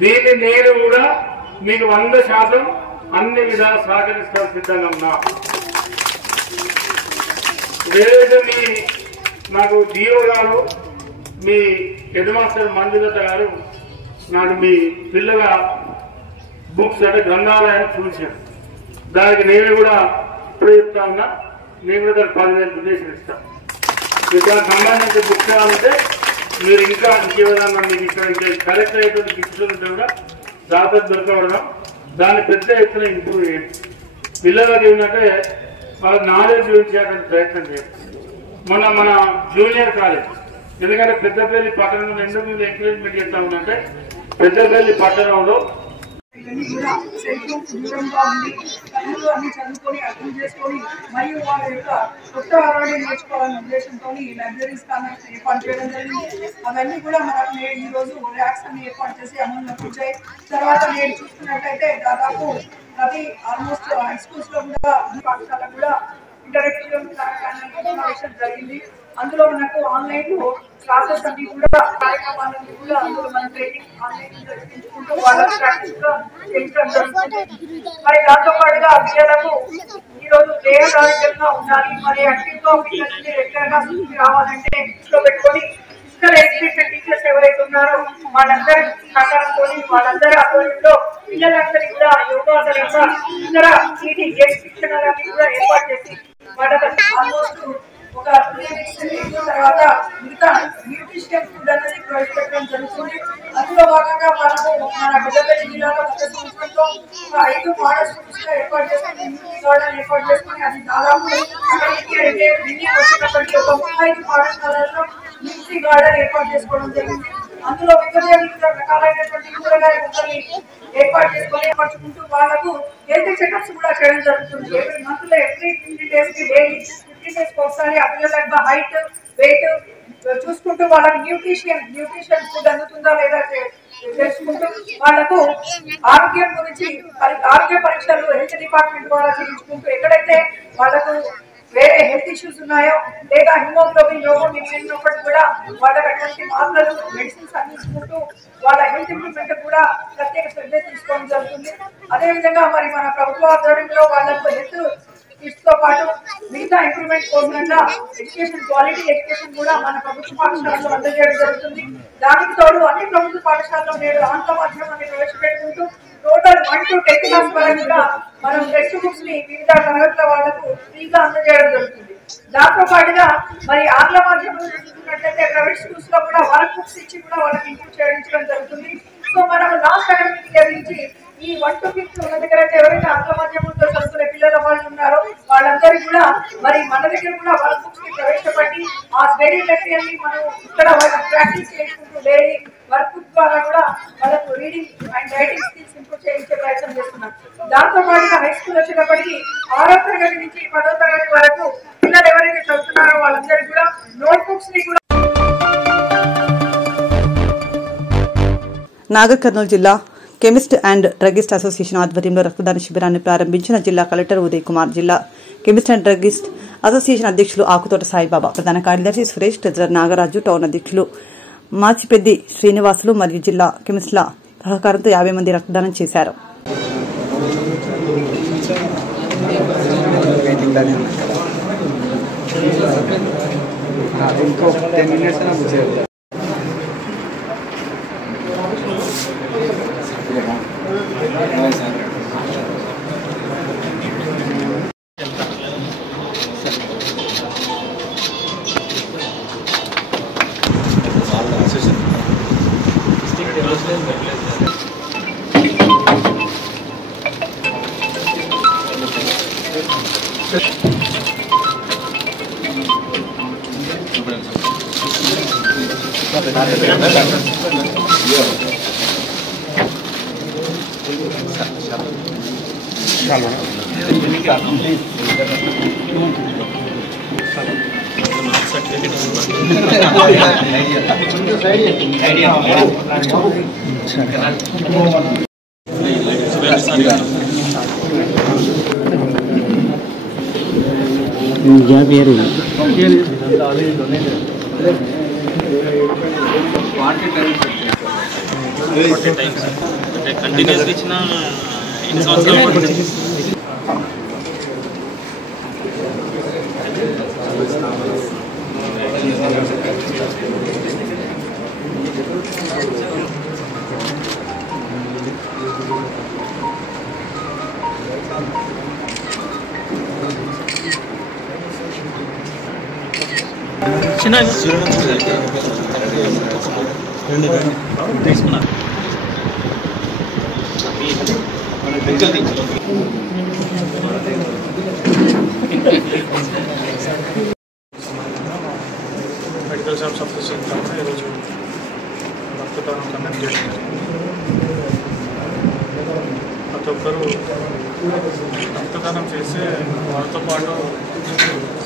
దీన్ని నేను కూడా మీకు 100% అన్ని విధాలు సహకరిస్తాను, సిద్ధంగా ఉన్నా. ఏదైతే నాకు జియో గారు, మీ హెడ్ మాస్టర్ మంజులత గారు నాకు మీ పిల్లల బుక్స్ అంటే గ్రంథాలయాన్ని చూశాను. దానికి నేను కూడా ఇప్పుడు చెప్తా ఉన్నా, నేను కూడా దానికి 10,000 ఉద్దేశం ఇస్తాను. మీకు దానికి సంబంధించిన బుక్స్ కావాలంటే మీరు ఇంకా ఇంకేదన్నా మీకు ఇక్కడ కలెక్ట్ అయ్యేటువంటి గిఫ్ట్లు ఉంటే కూడా దాదాపు దొరకవడం, దాన్ని పెద్ద ఎత్తున ఇంప్రూవ్ చేయండి. పిల్లలకి ఏంటంటే వాళ్ళ నాలెడ్జ్ చూపించేటువంటి ప్రయత్నం చేయండి. మొన్న మన జూనియర్ కాలేజ్, ఎందుకంటే పెద్దపల్లి పట్టణంలో ఎందుకు మీరు ఎంకరేజ్మెంట్ చేస్తా ఉందంటే పెద్దపల్లి పట్టణంలో ఇవన్నీ కూడా సెల్ ఫోన్ దూరంగా ఉండి చదువులు అన్ని చదువుకొని అర్థం చేసుకొని మరియు వాళ్ళ యొక్క కొత్త అలవాటు నేర్చుకోవాలనే ఉద్దేశంతో లైబ్రరీస్ ఏర్పాటు చేయడం జరిగింది. అవన్నీ కూడా మనకు ఈ రోజు ర్యాక్స్ అన్ని ఏర్పాటు చేసి అమల్లోకి వచ్చాయి. తర్వాత నేను చూసుకున్నట్లయితే దాదాపు అది ఆల్మోస్ట్ హై స్కూల్స్ లో కూడా పాఠశాల కూడా ఇంటరాక్టివ్ జరిగింది. అందులో మనకు ఆన్లైన్ లో క్లాసెస్ అన్ని కూడా కార్యక్రమాలన్నీ కూడా అందులో మన ట్రైనింగ్ ఆన్లైన్ చేసుకుంటూ వాళ్ళ ప్రాక్టీస్ గా చేయించడం జరుగుతుంది. మరి దాంతో పాటుగా పిల్లలకు ఈ రోజు దేహదారికంగా ఉండాలి, మరి యాక్టివ్ గా పిల్లలకి రెగ్యులర్ గా స్కూల్కి రావాలంటే ఇంట్లో పెట్టుకొని ఫిజికల్ ఎడ్యుకేషన్ టీచర్స్ ఎవరైతే ఉన్నారో వాళ్ళందరి సహకారంతో వాళ్ళందరి ఆధ్వర్యంలో పిల్లలందరికీ కూడా యోగాసనంగా ఇతర గేమ్ శిక్షణలన్నీ కూడా ఏర్పాటు చేసి వాళ్ళకి ఆల్మోస్ట్ ఒక 3 weeks తర్వాత మిగతా న్యూట్రిషన్ ఫుడ్ అనేది ప్రవేశపెట్టడం జరుగుతుంది. అందులో భాగంగా మనము మన పెద్దపల్లి జిల్లాలో గత సంవత్సరంలో 5 మోడల్ స్కూల్స్ ఏర్పాటు చేసుకుని న్యూట్రీ గార్డెన్ ఏర్పాటు చేసుకుని అది దాదాపు వచ్చినప్పటికీ ఒక 35 పాఠశాలల్లో న్యూట్రీ గార్డెన్ ఏర్పాటు చేసుకోవడం జరిగింది. అందులో వివిధ రకాలైనటువంటి కూరగాయ మొక్కల్ని ఏర్పాటు చేసుకొని ఏర్పరచుకుంటూ వాళ్ళకు హెల్త్ చెకప్స్ కూడా చేయడం జరుగుతుంది. ఎవ్రీ మంత్ లో ఎవ్రీ 15 days కి డైలీ 15 days ఒకసారి ఆ పిల్లల యొక్క హైట్ వెయిట్ చూసుకుంటూ వాళ్ళకి న్యూట్రిషన్ ఫుడ్ అందుతుందా లేదా తెలుసుకుంటూ వాళ్ళకు ఆరోగ్యం గురించి ఆరోగ్య పరీక్షలు హెల్త్ డిపార్ట్మెంట్ ద్వారా చేయించుకుంటూ ఎక్కడైతే వాళ్ళకు వేరే హెల్త్ ఇష్యూస్ ఉన్నాయో లేదా హిమోగ్లోబిన్ లోపం ఉన్నప్పటికీ కూడా వాళ్ళకి అటువంటి మాత్రలు మెడిసిన్స్ అందించుకుంటూ వాళ్ళ హెల్త్ ఇంప్రూవ్మెంట్ కూడా ప్రత్యేక శ్రద్ధ తీసుకోవడం జరుగుతుంది. అదేవిధంగా మరి మన ప్రభుత్వ ఆధ్వర్యంలో వాళ్ళకు హెల్త్ కిట్స్ తో పాటు మిగతా ఇంప్రూవ్మెంట్ కోసంగా ఎడ్యుకేషన్ క్వాలిటీ ఎడ్యుకేషన్ కూడా మన ప్రభుత్వ పాఠశాలలో అందజేయడం జరుగుతుంది. దానికి తోడు అన్ని ప్రభుత్వ పాఠశాలలో నేడు ఆంగ్ల మాధ్యమాన్ని ప్రవేశపెట్టుకుంటూ టోటల్ 1 to 10 క్లాస్ వరకు మనం టెక్స్ట్ బుక్స్ ని వివిధ తరగతుల వాళ్లకు ఫ్రీగా అందజేయడం జరుగుతుంది. దాంతో పాటుగా మరి ఆంగ్ల మాధ్యమంలో చూసుకున్నట్లయితే ప్రైవేట్ స్కూల్స్ లో కూడా వర్క్ బుక్స్ ఇచ్చి కూడా వాళ్ళకి ఇంప్రూవ్ చేయించడం జరుగుతుంది. సో మనం లాస్ట్ అకాడమిక్ ఇయర్ నుంచి ఈ 1 to 5th ఉన్న దగ్గర ఎవరైతే ఆంగ్ల మాధ్యమంతో చదువుకునే పిల్లల వాళ్ళు ఉన్నారో వాళ్ళందరికీ కూడా మరి మన దగ్గర కూడా వర్క్ బుక్స్ ని ప్రవేశపెట్టి ఆ స్టడీ మెటీరియల్ ని మనం ఇక్కడ వాళ్ళకి ప్రాక్టీస్ చేసుకుంటూ డైలీ వర్క్ ద్వారా కూడా వాళ్ళకు reading and writing skills improve చేయించే ప్రయత్నం చేస్తున్నాం. దాంతో పాటుగా హై స్కూల్ వచ్చేటప్పటికి 6వ తరగతి నుంచి 10వ తరగతి వరకు పిల్లలు ఎవరైతే చదువుతున్నారో వాళ్ళందరికీ కూడా నోట్బుక్స్ ని కూడా. నాగర్ కర్నూలు జిల్లా కెమిస్ట్ అండ్ డ్రగిస్ట్ అసోసియేషన్ ఆధ్వర్యంలో రక్తదాన శిబిరాన్ని ప్రారంభించిన జిల్లా కలెక్టర్ ఉదయ్ కుమార్, జిల్లా కెమిస్ట్ అండ్ డ్రగిస్ట్ అసోసియేషన్ అధ్యక్షులు ఆకుతోట సాయిబాబా, ప్రధాన కార్యదర్శి సురేష్, ట్రెజరర్ నాగరాజు, టౌన్ అధ్యక్షులు మాచిపెద్ది శ్రీనివాసులు మరియు జిల్లా కెమిస్ట్ల సహకారంతో 50 మంది రక్తదానం చేశారు. కంటిన్యూస్గా ఇచ్చిన ఎన్ని సంవత్సరాలు తీసుకున్నారు. మెడికల్ షాప్స్ అసోసియేషన్ తరఫున ఈరోజు రక్తదానం కండక్ట్ చేసింది. ప్రతి ఒక్కరూ రక్తదానం చేస్తే వారితో పాటు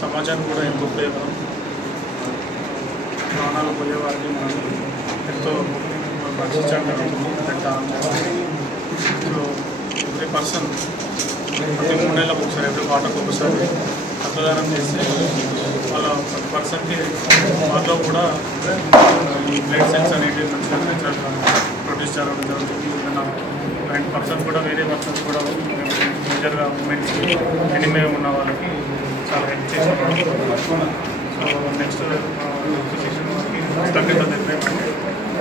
సమాజానికి కూడా ఎంతో ఉపయోగం. ప్రాణాలు పోయే వారికి మనం ఎంతో రక్షించడానికి రక్తదానం చేయాలి. సో ఎవ్రీ పర్సన్ ప్రతి 3 నెలలకు ఒకసారి, ఎవ్రీ క్వార్టర్కి ఒకసారి రక్తదానం చేస్తే వాళ్ళ ప్రతి పర్సన్కి వాళ్ళలో కూడా ఈ బ్లడ్ సెల్స్ అనేవి మంచిగా నేచురల్గా ప్రొడ్యూస్ జరగడం జరుగుతుంది. అండ్ పర్సన్ కూడా వేరే పర్సన్స్ కూడా మేజర్గా ఉమెన్స్కి ఎనిమిది ఉన్న వాళ్ళకి చాలా హెల్ప్ చేస్తున్నాం. సో నెక్స్ట్ అసోసియేషన్ వాళ్ళకి కృతజ్ఞతలు తెలిపేమంటే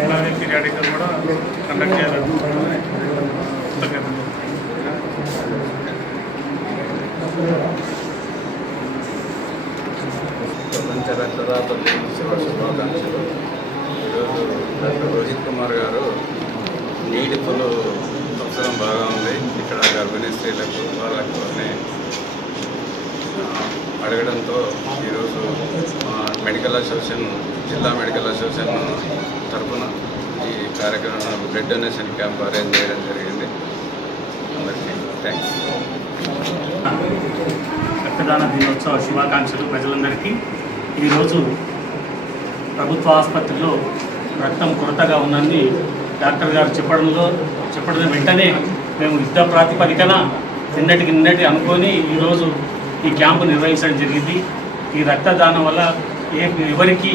ఇలాగే పీరియాడిక్గా కూడా కండక్ట్ చేయాలనుకుంటున్నాను. కృతజ్ఞతలు. ప్రపంచ రక్తదాతల దినోత్సవ శుభాకాంక్షలు. ఈరోజు డాక్టర్ రోహిత్ కుమార్ గారు నీటి ఫుల్ అవసరం బాగా ఉంది ఇక్కడ గర్భిణీ స్త్రీలకు వాళ్ళకు అని అడగడంతో ఈరోజు మెడికల్ అసోసియేషన్, జిల్లా మెడికల్ అసోసియేషన్ తరఫున ఈ కార్యక్రమం బ్లడ్ డొనేషన్ క్యాంప్ అరేంజ్ చేయడం జరిగింది. అందరికీ థ్యాంక్స్. రక్తదాన దినోత్సవ శుభాకాంక్షలు ప్రజలందరికీ. ఈరోజు ప్రభుత్వ ఆసుపత్రిలో రక్తం కొరతగా ఉందని డాక్టర్ గారు చెప్పడం వెంటనే మేము యుద్ధ ప్రాతిపదికన నిన్నటి అనుకొని ఈరోజు ఈ క్యాంపు నిర్వహించడం జరిగింది. ఈ రక్తదానం వల్ల ఎవరికి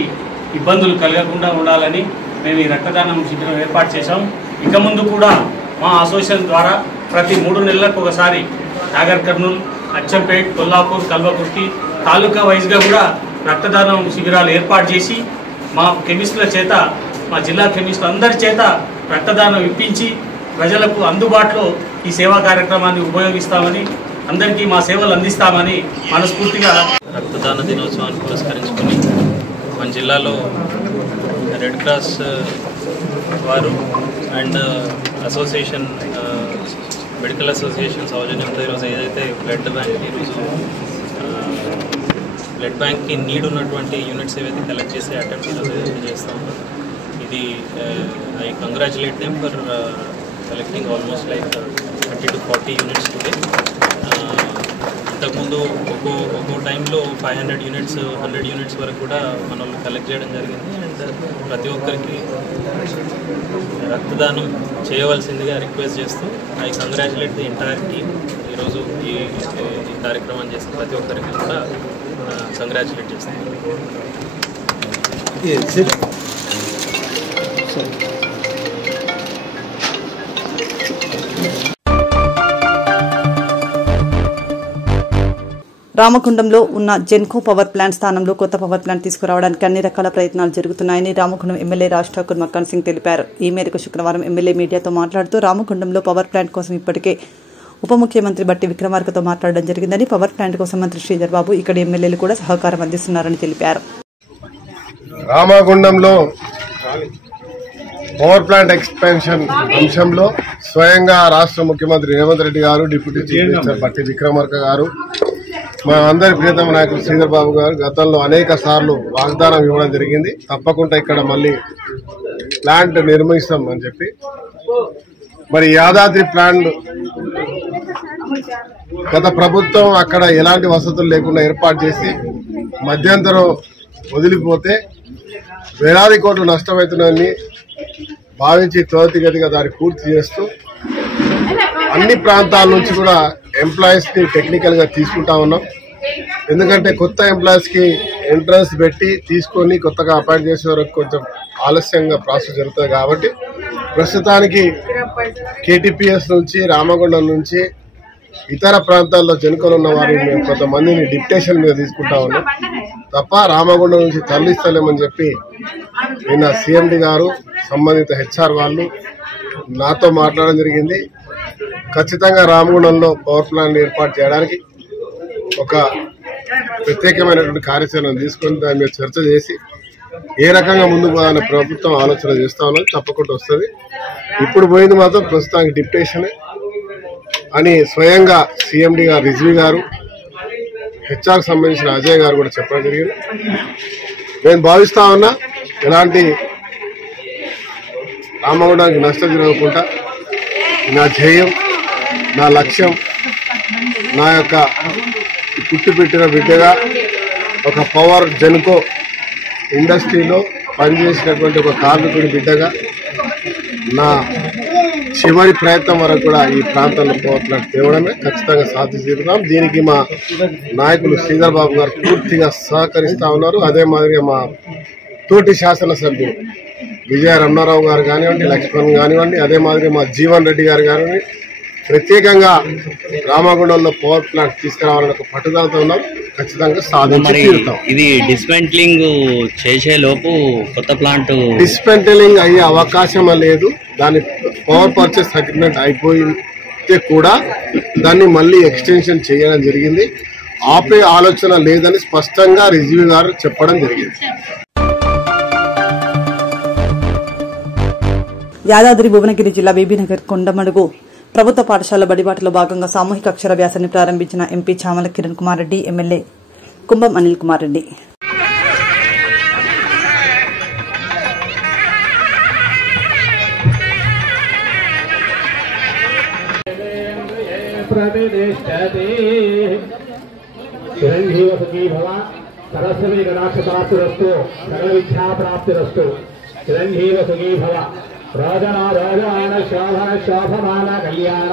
ఇబ్బందులు కలగకుండా ఉండాలని మేము ఈ రక్తదానం శిబిరం ఏర్పాటు చేశాం. ఇక ముందు కూడా మా అసోసియేషన్ ద్వారా ప్రతి 3 నెలలకు ఒకసారి నాగర్ కర్నూలు, అచ్చంపేట్, కొల్లాపూర్, కల్వకుర్తి తాలూకా వైజ్గా కూడా రక్తదానం శిబిరాలు ఏర్పాటు చేసి మా కెమిస్టుల చేత, మా జిల్లా కెమిస్టులు అందరి చేత రక్తదానం ఇప్పించి ప్రజలకు అందుబాటులో ఈ సేవా కార్యక్రమాన్ని ఉపయోగిస్తామని, అందరికీ మా సేవలు అందిస్తామని మనస్ఫూర్తిగా. రక్తదాన దినోత్సవాన్ని పురస్కరించుకొని మన జిల్లాలో రెడ్ క్రాస్ వారు అండ్ అసోసియేషన్, మెడికల్ అసోసియేషన్ సౌజన్యంతో ఈరోజు ఏదైతే బ్లడ్ బ్యాంక్ ఈరోజు బ్లడ్ బ్యాంక్కి నీడ్ ఉన్నటువంటి యూనిట్స్ ఏవైతే కలెక్ట్ చేసే అటెంప్ట్ ఈరోజు ఏదైతే చేస్తూ ఉన్నాం. ఈ ఇది I congratulate them for collecting almost like 20 to 40 units today. ఇంతకుముందు ఒక్కో టైంలో 500 యూనిట్స్ 100 యూనిట్స్ వరకు కూడా మన వాళ్ళు కలెక్ట్ చేయడం జరిగింది. అండ్ ప్రతి ఒక్కరికి రక్తదానం చేయవలసిందిగా రిక్వెస్ట్ చేస్తూ I congratulate the entire team. ఈరోజు ఈ కార్యక్రమం చేసిన ప్రతి ఒక్కరికి కూడా కంగ్రాచులేట్ చేస్తాను. రామగుండంలో ఉన్న జెన్కో పవర్ ప్లాంట్ స్థానంలో కొత్త పవర్ ప్లాంట్ తీసుకురావడానికి అన్ని రకాల ప్రయత్నాలు జరుగుతున్నాయని రామగుండం ఎమ్మెల్యే రాజ్ ఠాకూర్ మక్కన్ సింగ్ తెలిపారు. ఈ మేరకు శుక్రవారం ఎమ్మెల్యే మీడియాతో మాట్లాడుతూ రామగుండంలో పవర్ ప్లాంట్ కోసం ఇప్పటికే ఉప ముఖ్యమంత్రి బట్టి విక్రమార్కతో మాట్లాడడం జరిగిందని, పవర్ ప్లాంట్ కోసం మంత్రి శ్రీధర్ బాబు ఇక్కడ ఎమ్మెల్యేలు కూడా సహకారం అందిస్తున్నారని తెలిపారు. రామగుండంలో పవర్ ప్లాంట్ ఎక్స్పాన్షన్ అంశంలో స్వయంగా రాష్ట్ర ముఖ్యమంత్రి రేవంత్ రెడ్డి గారు, డిప్యూటీ చీఫ్ మినిస్టర్ బట్టి విక్రమార్క గారు, మా అందరి ప్రియతమ నాయకులు శ్రీధర్ బాబు గారు గతంలో అనేక సార్లు వాగ్దానం ఇవ్వడం జరిగింది. తప్పకుండా ఇక్కడ మళ్ళీ ప్లాంట్ నిర్మిస్తాం అని చెప్పి. మరి యాదాద్రి ప్లాంట్ గత ప్రభుత్వం అక్కడ ఎలాంటి వసతులు లేకుండా ఏర్పాటు చేసి మధ్యంతరం వదిలిపోతే వేలాది కోట్లు నష్టమవుతున్నాయని భావించి త్వరితగతిగా దాన్ని పూర్తి చేస్తూ అన్ని ప్రాంతాల నుంచి కూడా ఎంప్లాయీస్ ని టెక్నికల్ గా తీసుకుంటా ఉన్నాం. ఎందుకంటే కొత్త ఎంప్లాయీస్ కి ఎంట్రన్స్ పెట్టి తీసుకొని కొత్తగా అపాయింట్ చేసే వరకు కొంచెం ఆలస్యంగా ప్రాసెస్ జరుగుతుంది. కాబట్టి ప్రస్తుతానికి కేటీపీఎస్ నుంచి, రామగుండం నుంచి, ఇతర ప్రాంతాల్లో జనుకొని ఉన్న వారిని మేము కొంతమందిని డిప్యుటేషన్ మీద తీసుకుంటా ఉన్నాం తప్ప రామగుండం నుంచి తరలిస్తలేమని చెప్పి నిన్న సీఎండి గారు, సంబంధిత హెచ్ఆర్ వాళ్ళు నాతో మాట్లాడడం జరిగింది. ఖచ్చితంగా రామగుండంలో పవర్ ప్లాంట్ ఏర్పాటు చేయడానికి ఒక ప్రత్యేకమైనటువంటి కార్యాచరణ తీసుకొని దాని మీద చర్చ చేసి ఏ రకంగా ముందుకు పోవాలనే ప్రభుత్వం ఆలోచన చేస్తా ఉన్నది. తప్పకుండా వస్తుంది. ఇప్పుడు పోయింది మాత్రం ప్రస్తుతానికి డిప్యుటేషనే అని స్వయంగా సీఎండి గారు, రిజ్వీ గారు, హెచ్ఆర్ సంబంధించిన అజయ్ గారు కూడా చెప్పడం జరిగింది. నేను భావిస్తా ఉన్నా ఎలాంటి రామగుండానికి నష్టం జరగకుండా నా ధ్యేయం, నా లక్ష్యం, నా యొక్క పుట్టిపెట్టిన బిడ్డగా ఒక పవర్ జెన్కో ఇండస్ట్రీలో పనిచేసినటువంటి ఒక కార్మికుడి బిడ్డగా నా చివరి ప్రయత్నం వరకు కూడా ఈ ప్రాంతంలో పవర్ ప్లాంట్ తేవడమే ఖచ్చితంగా సాధిస్తున్నాం. దీనికి మా నాయకులు శ్రీధర్ బాబు గారు పూర్తిగా సహకరిస్తా ఉన్నారు. అదే మాదిరిగా మా తోటి శాసనసభ్యులు విజయ రమణారావు గారు కానివ్వండి, లక్ష్మణ్ కానివ్వండి, అదే మాదిరిగా మా జీవన్ రెడ్డి గారు కానివ్వండి, ప్రత్యేకంగా రామగుండంలో పవర్ ప్లాంట్ తీసుకురావాలని ఒక పట్టుదలతో ఉన్నాం. ఖచ్చితంగా సాధించి తీరుతాం. ఇది డిస్మెంటలింగ్ చేసే లోపు కొత్త ప్లాంట్ డిస్మెంటలింగ్ అయ్యే అవకాశం లేదు. దాని పవర్ పర్చేస్ అగ్రిమెంట్ అయిపోయితే కూడా దాన్ని మళ్ళీ ఎక్స్టెన్షన్ చేయడం జరిగింది. ఆపే ఆలోచన లేదని స్పష్టంగా రిజ్వీ గారు చెప్పడం జరిగింది. యాదాద్రి భువనగిరి జిల్లా బీబీనగర్ కొండమడుగు ప్రభుత్వ పాఠశాల బడిబాటలో భాగంగా సామూహిక అక్షరాభ్యాసాన్ని ప్రారంభించిన ఎంపీ చామల కిరణ్ కుమార్ రెడ్డి, ఎమ్మెల్యే కుంభం అనిల్ కుమార్ రెడ్డి. సరస్వతి కటాక్షపాస్తురస్తు సకల విద్యాప్రాప్తిరస్తు చిరంజీవ సుఖీ భవ రాజన రాజాన శోభన శోభమాన కళ్యాణ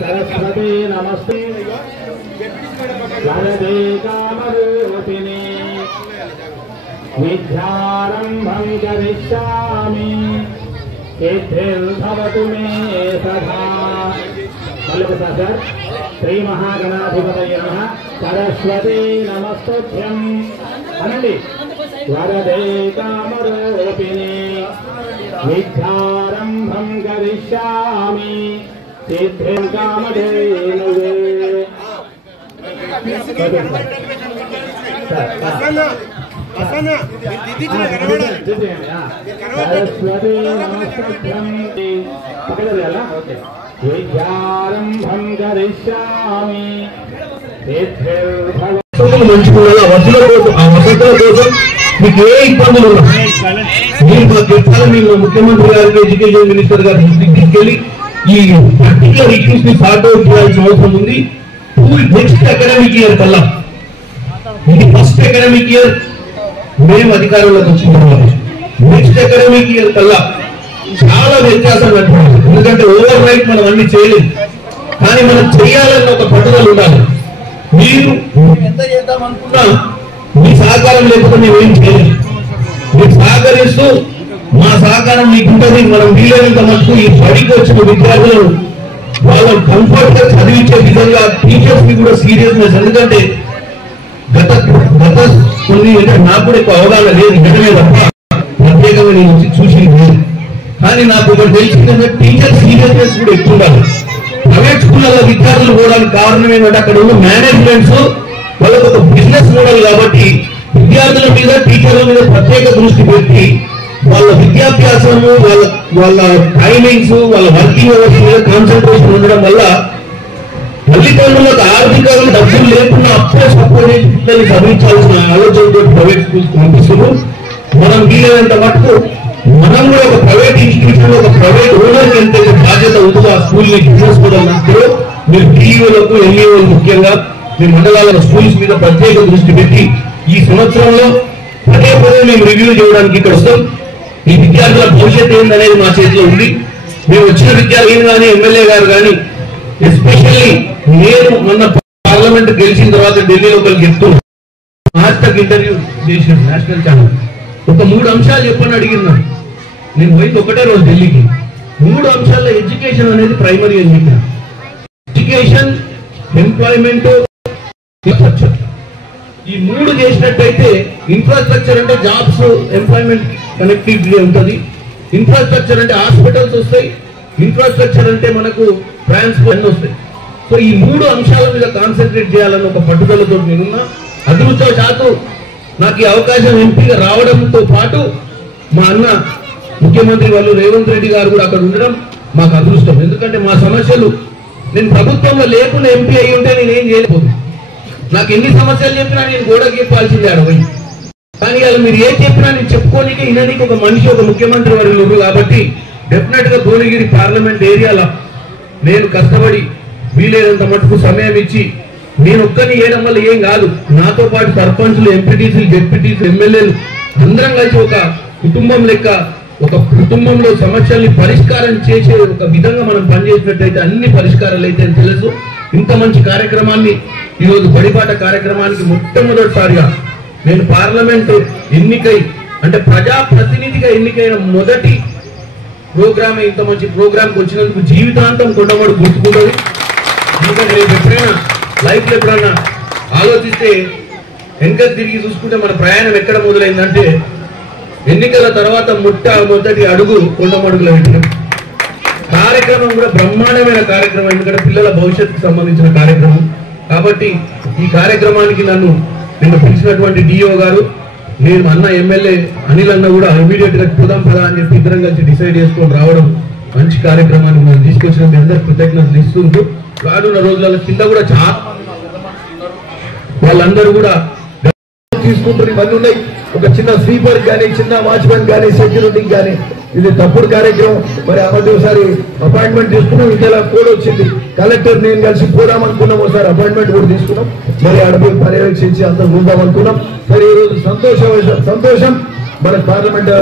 సరస్వతి నమస్తే వరదే కామరూపిణి విద్యారంభం కరిష్యామి సిద్ధిర్భవతు మే సదా. శ్రీ మహాగణాధిపతయ నమః. సరస్వతి నమస్తుభ్యం అనండి. వరదే కామరూపిణి విద్యారంభం కరిష్యామి సిద్ధిం కామధేనువే. సరస్వతి నమస్తుభ్యం విద్యారంభం కరిష్యామి సిద్ధిర్భవ. ఆ వసతుల కోసం మీకు ఏ ఇబ్బందులు ఉన్నా మీరు మాకు చెప్పాలి. మేము ముఖ్యమంత్రి గారికి ఎడ్యుకేషన్ మినిస్టర్ గారి దృష్టికి తీసుకెళ్లి ఈ పర్టికులర్ ఇష్యూస్ ని సార్ట్ అవుట్ చేయాల్సిన అవసరం ఉంది. నెక్స్ట్ అకాడమిక్ ఇయర్ కల్లా, ఇది ఫస్ట్ అకాడమిక్ ఇయర్ మేము అధికారంలోకి వచ్చిన నెక్స్ట్ అకాడమిక్ ఇయర్ కల్లా చాలా వ్యత్యాసం కనిపిస్తుంది. ఎందుకంటే ఓవర్ నైట్ మనం అన్ని చేయలేదు, కానీ మనం చేయాలన్న ఒక పట్టుదల ఉండాలి. మీరు ఎంత చేద్దామనుకున్నా మీ సహకారం లేకపోతే మేమేం చేయలేదు. మీరు సహకరిస్తూ మా సహకారం మీకు ఉంటుంది. మనం వీలైనంత మటుకు ఈ బడికి వచ్చిన విద్యార్థులను వాళ్ళ కంఫర్ట్ గా చదివించే విధంగా టీచర్స్ ని కూడా సీరియస్నెస్, ఎందుకంటే గత కొన్ని నాకు కూడా ఎక్కువ అవగాహన లేదు, నిజమే తప్ప ప్రత్యేకంగా నేను వచ్చి చూసింది లేదు. కానీ నాకు ఒకటి తెలిసిందంటే టీచర్ సీరియస్నెస్ కూడా ఎక్కువ ఉండాలి. ప్రైవేట్ స్కూళ్ళలో విద్యార్థులు పోవడానికి కారణం ఏంటంటే అక్కడ ఉన్న మేనేజ్మెంట్స్ వాళ్ళకు ఒక బిజినెస్ మోడల్ కాబట్టి విద్యార్థుల మీద టీచర్ల మీద ప్రత్యేక దృష్టి పెట్టి వాళ్ళ విద్యాభ్యాసము వాళ్ళ టైమింగ్స్ వాళ్ళ వర్కింగ్ అవర్స్ మీద కాన్సన్ట్రేషన్ ఉండడం వల్ల తల్లిదండ్రులకు ఆర్థికంగా డబ్బులు లేకుండా అప్పుడే సపోర్ట్ చేసి పిల్లల్ని చదివించాల్సిన ఆలోచనతో ప్రైవేట్ స్కూల్స్ పంపిస్తున్నారు. మనం వీలైనంత మటుకు మనం కూడా ఒక ప్రైవేట్ ఇన్స్టిట్యూషన్ ఒక ప్రైవేట్ ఓనర్కి ఎంత బాధ్యత ఉంటుందో ఆ స్కూల్ ని బిజినెస్ కూడా నడుపుతారు. మీరు టీఈఓలకు ఎల్ఈఓలు ముఖ్యంగా మీ మండలాల స్కూల్స్ మీద ప్రత్యేక దృష్టి పెట్టి ఈ సంవత్సరంలో పదే మేము రివ్యూ చేయడానికి ఇక్కడ వస్తాం. ఈ విద్యార్థుల భవిష్యత్తు ఏందనేది మా చేతిలో ఉంది. మేము వచ్చిన విద్యార్థులు కానీ ఎమ్మెల్యే గారు కానీ ఎస్పెషల్లీ నేను మొన్న పార్లమెంట్ గెలిచిన తర్వాత ఢిల్లీలో ఒకరికి చెప్తున్నాను. ఆజ్తక్ ఇంటర్వ్యూ చేసిన నేషనల్ ఛానల్ ఒక 3 అంశాలు చెప్పని అడిగినాను. నేను పోయింది ఒకటే రోజు ఢిల్లీకి. 3 అంశాల్లో ఎడ్యుకేషన్ అనేది ప్రైమరీ అని చెప్పిన. Education, employment, infrastructure. ఈ 3 చేసినట్టయితే ఇన్ఫ్రాస్ట్రక్చర్ అంటే జాబ్స్, ఎంప్లాయ్మెంట్ కనెక్టివిటీ ఉంటుంది. ఇన్ఫ్రాస్ట్రక్చర్ అంటే హాస్పిటల్స్ వస్తాయి. ఇన్ఫ్రాస్ట్రక్చర్ అంటే మనకు ట్రాన్స్పోర్ట్ అన్నీ వస్తాయి. సో ఈ 3 అంశాల మీద కాన్సన్ట్రేట్ చేయాలన్న ఒక పట్టుదలతో నేనున్నా. అదృష్టవశాత్తు నాకు ఈ అవకాశం ఎంపీగా రావడంతో పాటు మా అన్న ముఖ్యమంత్రి వాళ్ళు రేవంత్ రెడ్డి గారు కూడా అక్కడ ఉండడం మాకు అదృష్టం. ఎందుకంటే మా సమస్యలు నేను ప్రభుత్వంలో లేకుండా ఎంపీ అయ్యి ఉంటే నేను ఏం చేయలేకపోదు. నాకు ఎన్ని సమస్యలు చెప్పినా నేను గోడకి చెప్పాల్సిందే అడవి. కానీ వాళ్ళు మీరు ఏం చెప్పినా నేను చెప్పుకోనికి వినడానికి ఒక మనిషి ఒక ముఖ్యమంత్రి వారు లేరు. కాబట్టి డెఫినెట్ గా భువనగిరి పార్లమెంట్ ఏరియాలో నేను కష్టపడి వీలైనంత మటుకు సమయం ఇచ్చి నేను ఒక్కని చేయడం వల్ల ఏం కాదు, నాతో పాటు సర్పంచులు, ఎంపీటీసీలు, జెడ్పీటీసీలు, ఎమ్మెల్యేలు అందరం కలిసి ఒక కుటుంబం లెక్క ఒక కుటుంబంలో సమస్యల్ని పరిష్కారం చేసే ఒక విధంగా మనం పనిచేసినట్టయితే అన్ని పరిష్కారాలు అయితే తెలుసు. ఇంత మంచి కార్యక్రమాన్ని ఈరోజు బడిపాట కార్యక్రమానికి మొట్టమొదటిసారిగా నేను పార్లమెంటు ఎన్నికై అంటే ప్రజాప్రతినిధిగా ఎన్నికైన మొదటి ప్రోగ్రామ్, ఇంత మంచి ప్రోగ్రామ్కి వచ్చినందుకు జీవితాంతం కొండమడు గుర్తుకుంటుంది. ఎందుకంటే రేపు ఎప్పుడైనా లైఫ్ లో ఎప్పుడన్నా ఆలోచిస్తే వెనక తిరిగి చూసుకుంటే మన ప్రయాణం ఎక్కడ మొదలైందంటే ఎన్నికల తర్వాత మొదటి అడుగు కొండమడుగులో పెట్టిన కార్యక్రమం కూడా బ్రహ్మాండమైన కార్యక్రమం. ఎందుకంటే పిల్లల భవిష్యత్తుకు సంబంధించిన కార్యక్రమం కాబట్టి ఈ కార్యక్రమానికి నన్ను పిలిచినటువంటి డిఓ గారు, నేను అన్న ఎమ్మెల్యే అనిల్ అన్న కూడా ఇమీడియట్ గా పోదాం పదా అని చెప్పి ఇద్దరం కలిసి డిసైడ్ చేసుకొని రావడం మంచి కార్యక్రమాన్ని మనం తీసుకొచ్చిన మీ అందరికి కృతజ్ఞతలు ఇస్తుంటూ రానున్న రోజుల కింద కూడా చాలా వాళ్ళందరూ కూడా తీసుకుంటున్న ఇవన్నీ ఉన్నాయి. ఒక చిన్న స్వీపర్ కానీ, చిన్న వాచ్మెన్ కానీ, సెక్యూరిటీ కానీ ఇది తప్పుడు కార్యక్రమం. మరి ఆ మధ్య ఒకసారి అపాయింట్మెంట్ తీసుకున్నాం, ఇంకెలా కోడ్ వచ్చింది. కలెక్టర్ నేను కలిసి పోదాం అనుకున్నాం, ఒకసారి అపాయింట్మెంట్ కూడా తీసుకున్నాం. మరి అడవి పర్యవేక్షించి అంతా చూద్దాం అనుకున్నాం. మరి ఈరోజు సంతోషం మన పార్లమెంట్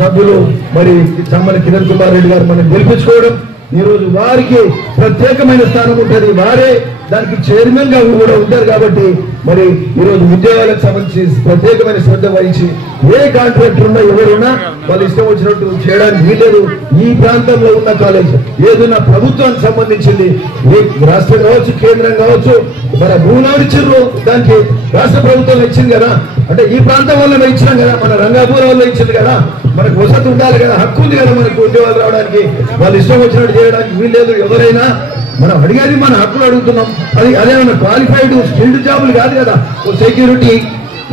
సభ్యులు మరి చమ్మని కిరణ్ కుమార్ రెడ్డి గారు మనం గెలిపించుకోవడం. ఈ రోజు వారికి ప్రత్యేకమైన స్థానం ఉంటుంది, వారే దానికి చైర్మన్ గా కూడా ఉంటారు. కాబట్టి మరి ఈరోజు ఉద్యోగాలకు సంబంధించి ప్రత్యేకమైన శ్రద్ధ వహించి ఏ కాంట్రాక్టర్ ఉన్నా ఎవరున్నా వాళ్ళు ఇష్టం వచ్చినట్టు చేయడానికి వీలేదు. ఈ ప్రాంతంలో ఉన్న కాలేజ్ ఏదైనా ప్రభుత్వానికి సంబంధించింది, ఏ రాష్ట్రం కావచ్చు, కేంద్రం కావచ్చు, మన భూములు ఇచ్చారు, దానికి రాష్ట్ర ప్రభుత్వం ఇచ్చింది కదా. అంటే ఈ ప్రాంతం వల్ల ఇచ్చినాం కదా, మన రంగాపూర్ వల్ల ఇచ్చింది కదా, మనకు వసతి ఉండాలి కదా, హక్కు ఉంది కదా మనకు ఉద్యోగాలు రావడానికి. వాళ్ళు ఇష్టం వచ్చినట్టు చేయడానికి వీల్లేదు. ఎవరైనా మనం అడిగేది మన హక్కులు అడుగుతున్నాం. అదేమన్నా క్వాలిఫైడ్ స్కిల్డ్ జాబులు కాదు కదా. ఓ సెక్యూరిటీ,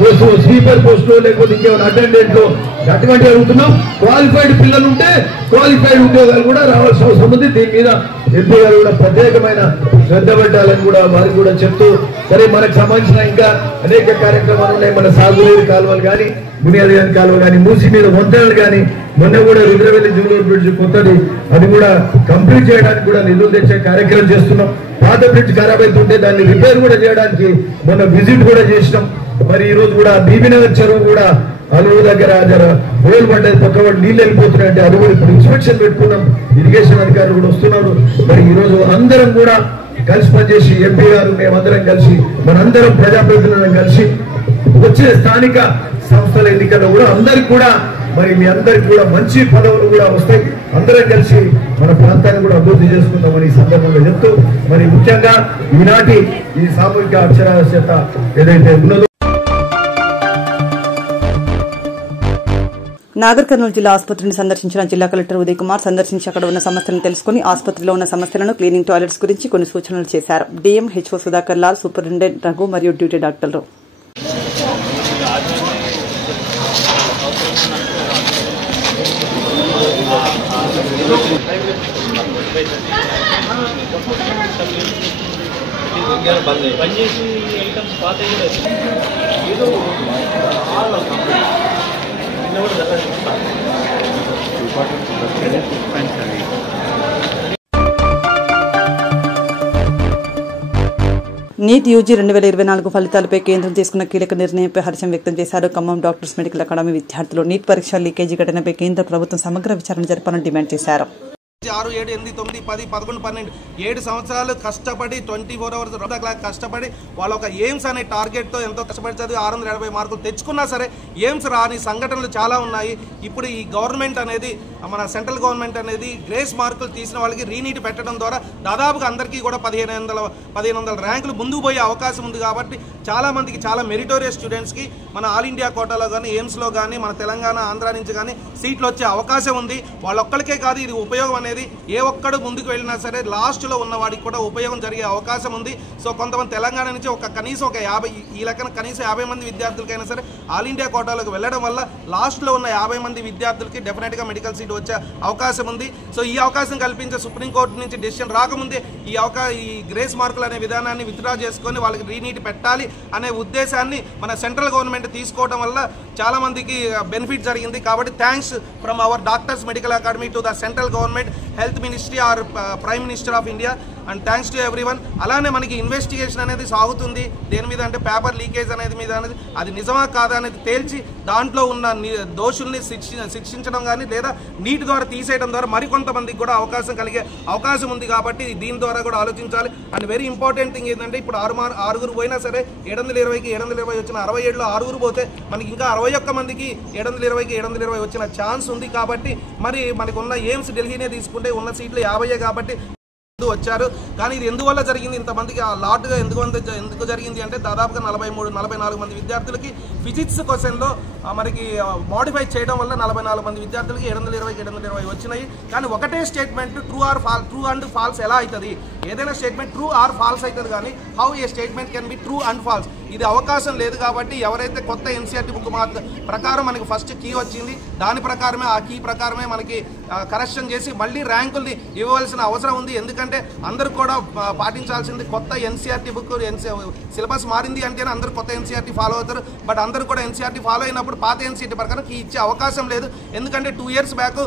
ఓ స్వీపర్ పోస్టులు, లేకపోతే ఇంకేమైనా అటెండెంట్లు అటువంటి అడుగుతున్నాం. క్వాలిఫైడ్ పిల్లలు ఉంటే క్వాలిఫైడ్ ఉద్యోగాలు కూడా రావాల్సిన అవసరం ఉంది. దీని మీద ఎంపీ గారు కూడా ప్రత్యేకమైన శ్రద్ధ పెట్టాలని కూడా వారికి కూడా చెప్తూ, సరే మనకు సంబంధించిన ఇంకా అనేక కార్యక్రమాలు ఉన్నాయి. మన సాగునీరు కాలువలు కానీ బునియాది కాలువ కానీ, మూసి మీద వంతెనలు కానీ, మొన్న కూడా రుద్రవెల్లి జూలూరు బ్రిడ్జ్ కొత్తది అది కూడా కంప్లీట్ చేయడానికి కూడా నిధులు తెచ్చే కార్యక్రమం చేస్తున్నాం. పాత బ్రిడ్జ్ ఖరాబ్ అవుతుంటే దాన్ని రిపేర్ కూడా చేయడానికి మొన్న విజిట్ కూడా చేసినాం. మరి ఈ రోజు కూడా బీబీనగర్ చెరువు కూడా అలువు దగ్గర హోల్ పడ్డది, పక్క వాళ్ళు నీళ్ళు వెళ్ళిపోతున్నాయంటే అది కూడా ఇప్పుడు ఇన్స్పెక్షన్ పెట్టుకున్నాం. ఇరిగేషన్ అధికారులు కూడా వస్తున్నారు. మరి ఈ రోజు అందరం కూడా కలిసి పనిచేసి ఎంపీ గారు మేమందరం కలిసి మనందరం ప్రజాప్రతినిధులను కలిసి వచ్చే స్థానిక సంస్థల ఎన్నికల్లో కూడా అందరికి కూడా మరి మీ అందరికి కూడా మంచి పదవులు కూడా వస్తాయి. అందరం కలిసి మన ప్రాంతాన్ని కూడా అభివృద్ధి చేసుకుందామని ఈ సందర్భంగా చెప్తూ మరి ముఖ్యంగా ఈనాటి ఈ సామూహిక అక్షరాస్యత ఏదైతే ఉన్నదో నాగర్ కర్నూలు జిల్లా ఆసుపత్రిని సందర్శించిన జిల్లా కలెక్టర్ ఉదయ్ కుమార్ సందర్శించి అక్కడ ఉన్న సమస్యలను తెలుసుకుని ఆసుపత్రిలో ఉన్న సమస్యలను, క్లీనింగ్ టాయిలెట్స్ గురించి కొన్ని సూచనలు చేశారు. DM HO Sudhakar Lal, superintendent Raghu మరియు డ్యూటీ డాక్టర్లు. పనిచేసి ఐటమ్స్ పాత ఏదో నీట్ యూజీ 2024 ఫలితాలపై కేంద్రం తీసుకున్న కీలక నిర్ణయంపై హర్షం వ్యక్తం చేశారు. ఖమ్మం డాక్టర్స్ మెడికల్ అకాడమీ విద్యార్థులు నీట్ పరీక్ష లీకేజీ ఘటనపై కేంద్ర ప్రభుత్వం సమగ్ర విచారణ జరపాలని డిమాండ్ చేశారు. 6, 7, 8, 9, 10, 11, 12 7 సంవత్సరాలు కష్టపడి 24 hours కష్టపడి వాళ్ళ ఒక ఎయిమ్స్ అనే టార్గెట్తో ఎంతో కష్టపడి చదివి 670 మార్కులు తెచ్చుకున్నా సరే ఎయిమ్స్ రాని సంఘటనలు చాలా ఉన్నాయి. ఇప్పుడు ఈ గవర్నమెంట్ అనేది మన సెంట్రల్ గవర్నమెంట్ అనేది గ్రేస్ మార్కులు తీసిన వాళ్ళకి రీనీట్ పెట్టడం ద్వారా దాదాపుగా అందరికీ కూడా 1500 ర్యాంకులు ముందుకు పోయే అవకాశం ఉంది. కాబట్టి చాలామందికి చాలా మెరిటోరియస్ స్టూడెంట్స్కి మన ఆల్ ఇండియా కోటాలో కానీ ఎయిమ్స్లో కానీ మన తెలంగాణ ఆంధ్ర నుంచి కానీ సీట్లు వచ్చే అవకాశం ఉంది. వాళ్ళొక్కరికే కాదు ఇది ఉపయోగం అనేది ఏ ఒక్కడు ముందుకు వెళ్ళినా సరే లాస్ట్లో ఉన్న వాడికి కూడా ఉపయోగం జరిగే అవకాశం ఉంది. సో కొంతమంది తెలంగాణ నుంచి కనీసం ఒక 50 ఈ లెక్కన కనీసం 50 మంది విద్యార్థులకైనా సరే ఆల్ ఇండియా కోటాలోకి వెళ్ళడం వల్ల లాస్ట్లో ఉన్న 50 మంది విద్యార్థులకి డెఫినెట్గా మెడికల్ సీట్ వచ్చే అవకాశం ఉంది. సో ఈ అవకాశం కల్పించే సుప్రీంకోర్టు నుంచి డెసిషన్ రాకముందే ఈ గ్రేస్ మార్కులు అనే విధానాన్ని విత్డ్రా చేసుకొని వాళ్ళకి రీనీట్ పెట్టాలి అనే ఉద్దేశాన్ని మన సెంట్రల్ గవర్నమెంట్ తీసుకోవడం వల్ల చాలా మందికి బెనిఫిట్ జరిగింది. కాబట్టి thanks from our doctors medical academy to the central government, health ministry or prime minister of India and thanks to everyone. అలానే మనకి ఇన్వెస్టిగేషన్ అనేది సాగుతుంది. దేని మీద అంటే పేపర్ లీకేజ్ అనేది మీద అనేది అది నిజమా కాదా అనేది తేల్చి దాంట్లో ఉన్న దోషుల్ని శిక్షించడం కానీ లేదా నీట్ ద్వారా తీసేయడం ద్వారా మరికొంతమందికి కూడా అవకాశం కలిగే అవకాశం ఉంది. కాబట్టి దీని ద్వారా కూడా ఆలోచించాలి. అండ్ వెరీ ఇంపార్టెంట్ థింగ్ ఏంటంటే ఇప్పుడు 6 పోయినా సరే 720కి 720 వచ్చిన 67లో 6 పోతే మనకి ఇంకా 61 మందికి 720కి 720 వచ్చిన ఛాన్స్ ఉంది. కాబట్టి మరి మనకు ఉన్న ఎయిమ్స్ ఢిల్లీనే తీసుకుంటే ఉన్న సీట్లు 50 కాబట్టి వచ్చారు. కానీ ఇది ఎందువల్ల జరిగింది ఇంతమందికి ఆ లాట్గా ఎందుకు జరిగింది అంటే దాదాపుగా 43-44 మంది విద్యార్థులకి ఫిజిక్స్ క్వశ్చన్లో మనకి మోడిఫై చేయడం వల్ల 44 మంది విద్యార్థులకి 720 వచ్చినాయి. కానీ ఒకటే స్టేట్మెంట్ ట్రూ అండ్ ఫాల్స్ ఎలా అవుతుంది? ఏదైనా స్టేట్మెంట్ ట్రూ ఆర్ ఫాల్స్ అవుతుంది కానీ how a statement can be true and false ఇది అవకాశం లేదు. కాబట్టి ఎవరైతే కొత్త ఎన్సీఆర్టీ బుక్ ప్రకారం మనకి ఫస్ట్ కీ వచ్చింది దాని ప్రకారమే ఆ కీ ప్రకారమే మనకి కరెక్షన్ చేసి మళ్ళీ ర్యాంకుల్ని ఇవ్వవలసిన అవసరం ఉంది. ఎందుకంటే అందరూ కూడా పాటించాల్సింది కొత్త ఎన్సీఆర్టీ బుక్ సిలబస్ మారింది అంటేనే అందరూ కొత్త ఎన్సీఆర్టీ ఫాలో అవుతారు. బట్ అందరూ కూడా ఎన్సీఆర్టీ ఫాలో అయినప్పుడు పాత ఎన్సీఆర్టీ ప్రకారం కీ ఇచ్చే అవకాశం లేదు. ఎందుకంటే 2 years బ్యాక్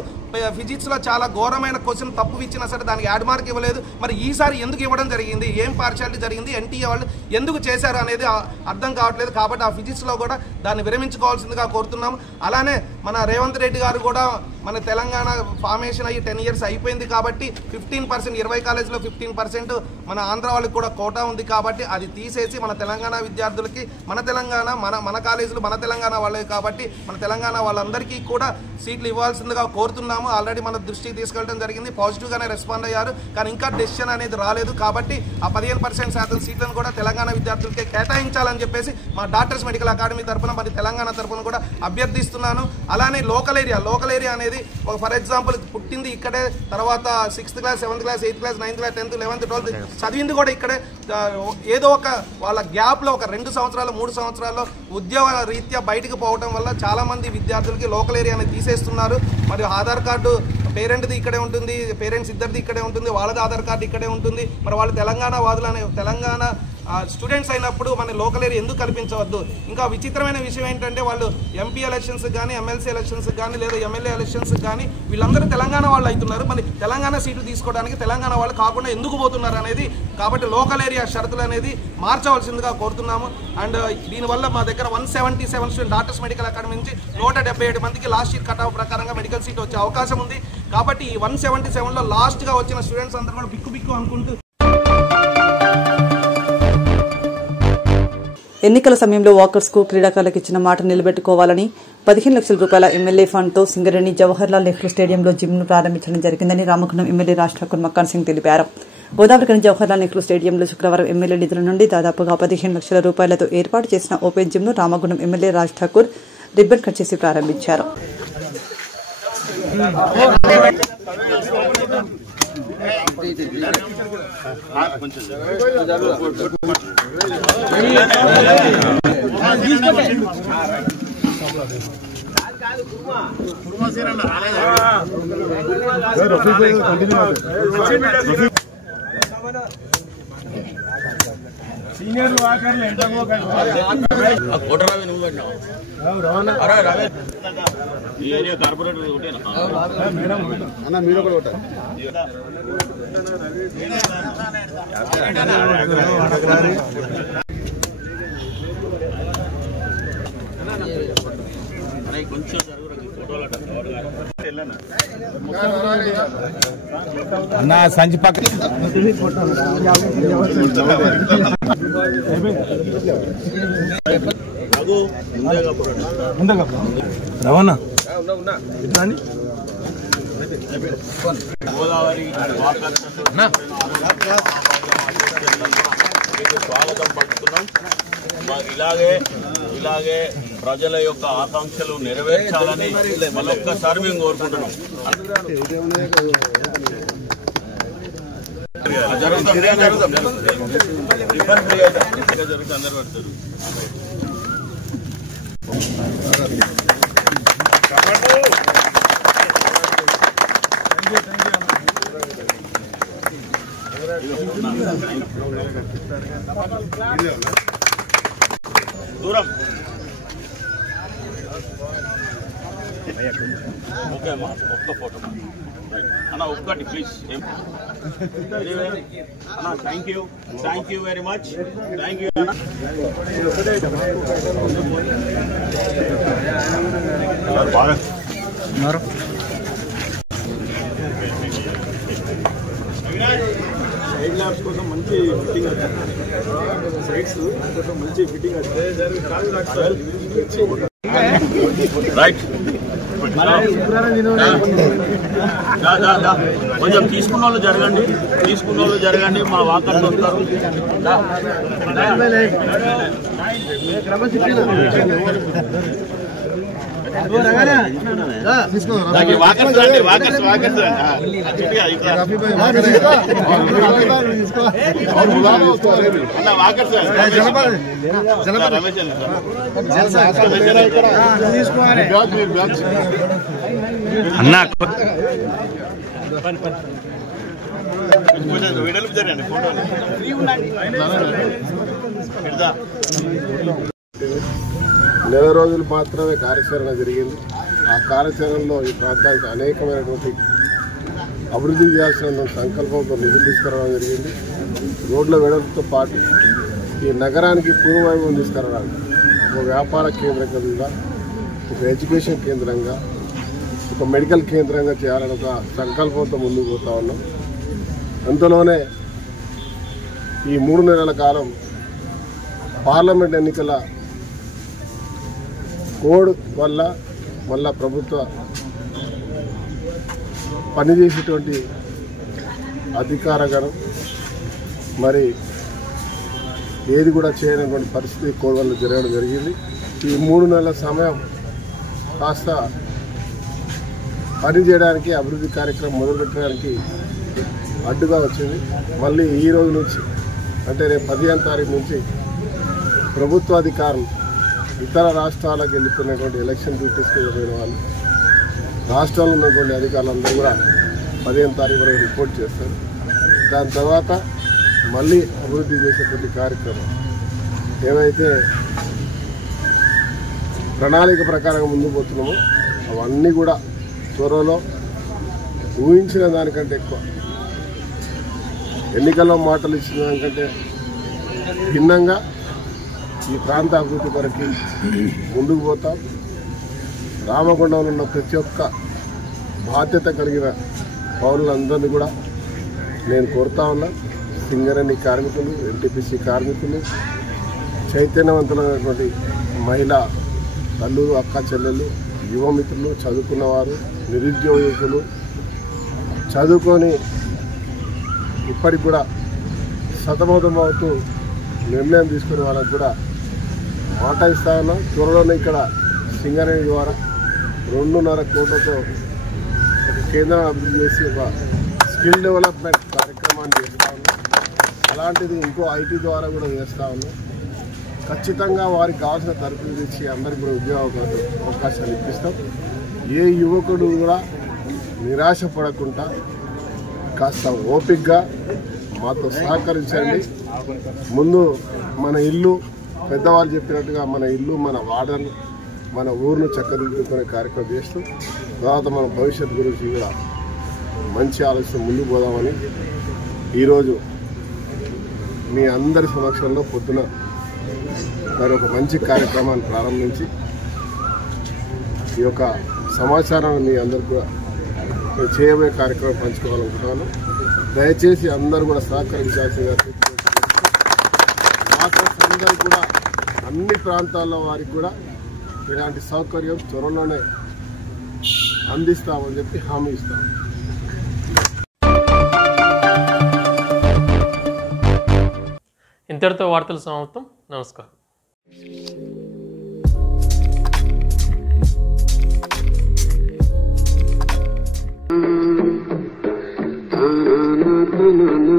ఫిజిక్స్లో చాలా ఘోరమైన క్వశ్చన్ తప్పు ఇచ్చినా సరే దానికి యాడ్ మార్క్ ఇవ్వలేదు. మరి ఈసారి ఎందుకు ఇవ్వడం జరిగింది? ఏం పార్షియాలిటీ జరిగింది? ఎన్టీఏ వాళ్ళు ఎందుకు చేశారు అనేది అర్థం కావట్లేదు. కాబట్టి ఆ ఫిజిక్స్లో కూడా దాన్ని విరమించుకోవాల్సిందిగా కోరుతున్నాము. అలానే మన రేవంత్ రెడ్డి గారు కూడా మన తెలంగాణ ఫార్మేషన్ అయ్యి 10 years అయిపోయింది కాబట్టి 15% 20 కాలేజీలో 15% మన ఆంధ్ర వాళ్ళకి కూడా కోటా ఉంది. కాబట్టి అది తీసేసి మన తెలంగాణ విద్యార్థులకి మన తెలంగాణ మన కాలేజీలు మన తెలంగాణ వాళ్ళకి కాబట్టి మన తెలంగాణ వాళ్ళందరికీ కూడా సీట్లు ఇవ్వాల్సిందిగా కోరుతున్నాము. ఆల్రెడీ మన దృష్టికి తీసుకెళ్ళడం జరిగింది. పాజిటివ్గానే రెస్పాండ్ అయ్యారు. కానీ ఇంకా డెసిషన్ అనేది రాలేదు. కాబట్టి ఆ 15% సీట్లను కూడా తెలంగాణ విద్యార్థులకి కేటాయించాలని చెప్పేసి మా డాక్టర్స్ మెడికల్ అకాడమీ తరఫున మరి తెలంగాణ తరఫున కూడా అభ్యర్థిస్తున్నాను. అలానే లోకల్ ఏరియా అనేది ఫర్ ఎగ్జాంపుల్ పుట్టింది ఇక్కడే, తర్వాత 6th class 7th class 8th class 9th class 10th 11th 12th చదివింది కూడా ఇక్కడే. ఏదో ఒక వాళ్ళ గ్యాప్లో ఒక 2 సంవత్సరాలు 3 సంవత్సరాల్లో ఉద్యోగ రీత్యా బయటకు పోవడం వల్ల చాలామంది విద్యార్థులకి లోకల్ ఏరియాని తీసేస్తున్నారు. మరియు ఆధార్ కార్డు పేరెంట్ది ఇక్కడే ఉంటుంది, పేరెంట్స్ ఇద్దరిది ఇక్కడే ఉంటుంది, వాళ్ళది ఆధార్ కార్డు ఇక్కడే ఉంటుంది. మరి వాళ్ళు తెలంగాణ స్టూడెంట్స్ అయినప్పుడు మన లోకల్ ఏరియా ఎందుకు కల్పించవద్దు? ఇంకా విచిత్రమైన విషయం ఏంటంటే వాళ్ళు ఎంపీ ఎలక్షన్స్ కానీ ఎమ్మెల్సీ ఎలక్షన్స్ కానీ లేదా ఎమ్మెల్యే ఎలక్షన్స్ కానీ వీళ్ళందరూ తెలంగాణ వాళ్ళు అవుతున్నారు. మరి తెలంగాణ సీట్లు తీసుకోవడానికి తెలంగాణ వాళ్ళు కాకుండా ఎందుకు పోతున్నారు అనేది, కాబట్టి లోకల్ ఏరియా షరతులు అనేది మార్చవలసిందిగా కోరుతున్నాము. అండ్ దీనివల్ల మా దగ్గర 177 స్టూడెంట్ డాక్టర్స్ మెడికల్ అకాడమీ నుంచి 177 మందికి లాస్ట్ ఇయర్ కట్ ఆఫ్ ప్రకారంగా మెడికల్ సీట్ వచ్చే అవకాశం ఉంది. కాబట్టి ఈ 177లో లాస్ట్గా వచ్చిన స్టూడెంట్స్ అందరూ కూడా బిక్కు అనుకుంటూ ఎన్నికల సమయంలో వాకర్స్కు క్రీడాకారులకు ఇచ్చిన మాట నిలబెట్టుకోవాలని 15 లక్షల రూపాయల ఎమ్మెల్యే ఫండ్తో సింగరేణి జవహర్లాల్ నెహ్రూ స్టేడియంలో జిమ్ను ప్రారంభించడం జరిగిందని రామగుండం ఎమ్మెల్యే రాజ్ ఠాకూర్ మక్కాన్ సింగ్ తెలిపారు. గోదావరిఖని జవహర్లాల్ నెహ్రూ స్టేడియంలో శుక్రవారం ఎమ్మెల్యే నిధుల నుండి దాదాపుగా 15 లక్షల రూపాయలతో ఏర్పాటు చేసిన ఓపెన్ జిమ్ను Ramagundam MLA Raj Thakur ribbon cut చేసి ప్రారంభించారు. సీనియర్ వాకర్లు ఎంతగో ఈ ఏరియా కార్పొరేటర్ ఒకటేనా మేడం అన్న మీరు కూడా ఒకట కొంచెం ఫోటోలు అన్న సంచి పక్క రవాణా గోదావరి మీకు స్వాగతం పడుతున్నాం. మాకు ఇలాగే ప్రజల యొక్క ఆకాంక్షలు నెరవేర్చాలని మళ్ళొక్కసారి మేము కోరుకుంటున్నాం. జరుగుతుంది అందరూ పడతారు. దూరం ఓకే అమ్మా, ఒక్క ఫోటో అన్న, ఒక్కటి ప్లీజ్ అన్న. Thank you very much. Thank you అన్న. బాగా సైడ్ ల్యాబ్స్ కోసం మంచి ఫిట్టింగ్ సైడ్స్ కోసం మంచి ఫిట్టింగ్ రైట్. కొంచెం తీసుకున్న వాళ్ళు జరగండి. మా వాకర్లు వస్తారు. వాకర్స్ రండి. అన్నా వీడలు జరగండి. ఫోటో నెల రోజులు మాత్రమే కార్యాచరణ జరిగింది. ఆ కార్యాచరణలో ఈ ప్రాంతానికి అనేకమైనటువంటి అభివృద్ధి చేయాల్సిన సంకల్పంతో నిధులు తీసుకురావడం జరిగింది. రోడ్ల వెడల్పుతో పాటు ఈ నగరానికి పూర్వవైభవం తీసుకురావడానికి ఒక వ్యాపార కేంద్రంగా, ఒక ఎడ్యుకేషన్ కేంద్రంగా, ఒక మెడికల్ కేంద్రంగా చేయాలని ఒక సంకల్పంతో ముందుకు పోతా ఉన్నాం. అంతలోనే ఈ 3 నెలల కాలం పార్లమెంట్ ఎన్నికల కోడ్ వల్ల మళ్ళా ప్రభుత్వ పనిచేసేటువంటి అధికారగణం మరి ఏది కూడా చేయనటువంటి పరిస్థితి కోడ్ వల్ల జరగడం జరిగింది. ఈ 3 నెలల సమయం కాస్త పని చేయడానికి, అభివృద్ధి కార్యక్రమం మొదలుపెట్టడానికి అడ్డుగా వచ్చింది. మళ్ళీ ఈ రోజు నుంచి అంటే రేపు 15వ తారీఖు నుంచి ప్రభుత్వాధికారులు ఇతర రాష్ట్రాలకు వెళ్ళిపోయినటువంటి ఎలక్షన్ డ్యూటీస్కి వెళ్ళిన వాళ్ళు, రాష్ట్రాల్లో ఉన్నటువంటి అధికారులందరూ కూడా 15వ తారీఖు వరకు రిపోర్ట్ చేస్తారు. దాని తర్వాత మళ్ళీ అభివృద్ధి చేసేటువంటి కార్యక్రమం ఏవైతే ప్రణాళిక ప్రకారంగా ముందుకు పోతున్నామో అవన్నీ కూడా త్వరలో ఊహించిన దానికంటే ఎక్కువ, ఎన్నికల్లో మాటలు ఇచ్చిన దానికంటే భిన్నంగా ఈ ప్రాంత అభివృద్ధి కొరకు ముందుకు పోతాం. రామగుండంలో ఉన్న ప్రతి ఒక్క బాధ్యత కలిగిన పౌరులందరినీ కూడా నేను కోరుతా ఉన్నా. సింగరేణి కార్మికులు, ఎన్టీపీసీ కార్మికులు, చైతన్యవంతులైనటువంటి మహిళా తల్లులు, అక్క చెల్లెళ్ళు, యువమిత్రులు, చదువుకున్నవారు, నిరుద్యోగులు, చదువుకొని ఇప్పటికి కూడా సతమతమవుతూ నిర్ణయం తీసుకునే వాళ్ళకు కూడా మాట ఇస్తా ఉన్నాం. త్వరలోనే ఇక్కడ సింగరేణి ద్వారా 2.5 కోట్లతో ఒక కేంద్రం అభివృద్ధి చేసి ఒక స్కిల్ డెవలప్మెంట్ కార్యక్రమాన్ని చేస్తూ ఉన్నాం. అలాంటిది ఇంకో ఐటీ ద్వారా కూడా చేస్తూ ఉన్నాం. ఖచ్చితంగా వారికి కావాల్సిన తరపులు ఇచ్చి అందరికీ కూడా ఉద్యోగ అవకాశాలు ఇప్పిస్తాం. ఏ యువకుడు కూడా నిరాశపడకుండా కాస్త ఓపికగా మాతో సహకరించండి. ముందు మన ఇల్లు, పెద్దవాళ్ళు చెప్పినట్టుగా మన ఇల్లు, మన వాడను, మన ఊరును చక్కదిద్దుకునే కార్యక్రమం చేస్తూ తర్వాత మన భవిష్యత్తు గురించి కూడా మంచి ఆలోచన ముందుకు పోదామని ఈరోజు మీ అందరి సమక్షంలో పొద్దున మరి ఒక మంచి కార్యక్రమాన్ని ప్రారంభించి ఈ యొక్క సమాచారాన్ని మీ అందరికీ కూడా నేను చేయబోయే కార్యక్రమం పంచుకోవాలనుకుంటున్నాను. దయచేసి అందరూ కూడా సహకరించాల్సిందిగా అందరూ కూడా అన్ని ప్రాంతాల్లో వారికి కూడా ఇలాంటి సౌకర్యం త్వరలోనే అందిస్తామని చెప్పి హామీ ఇస్తాం. ఇంతటితో వార్తలు సమాప్తం. నమస్కారం. na na na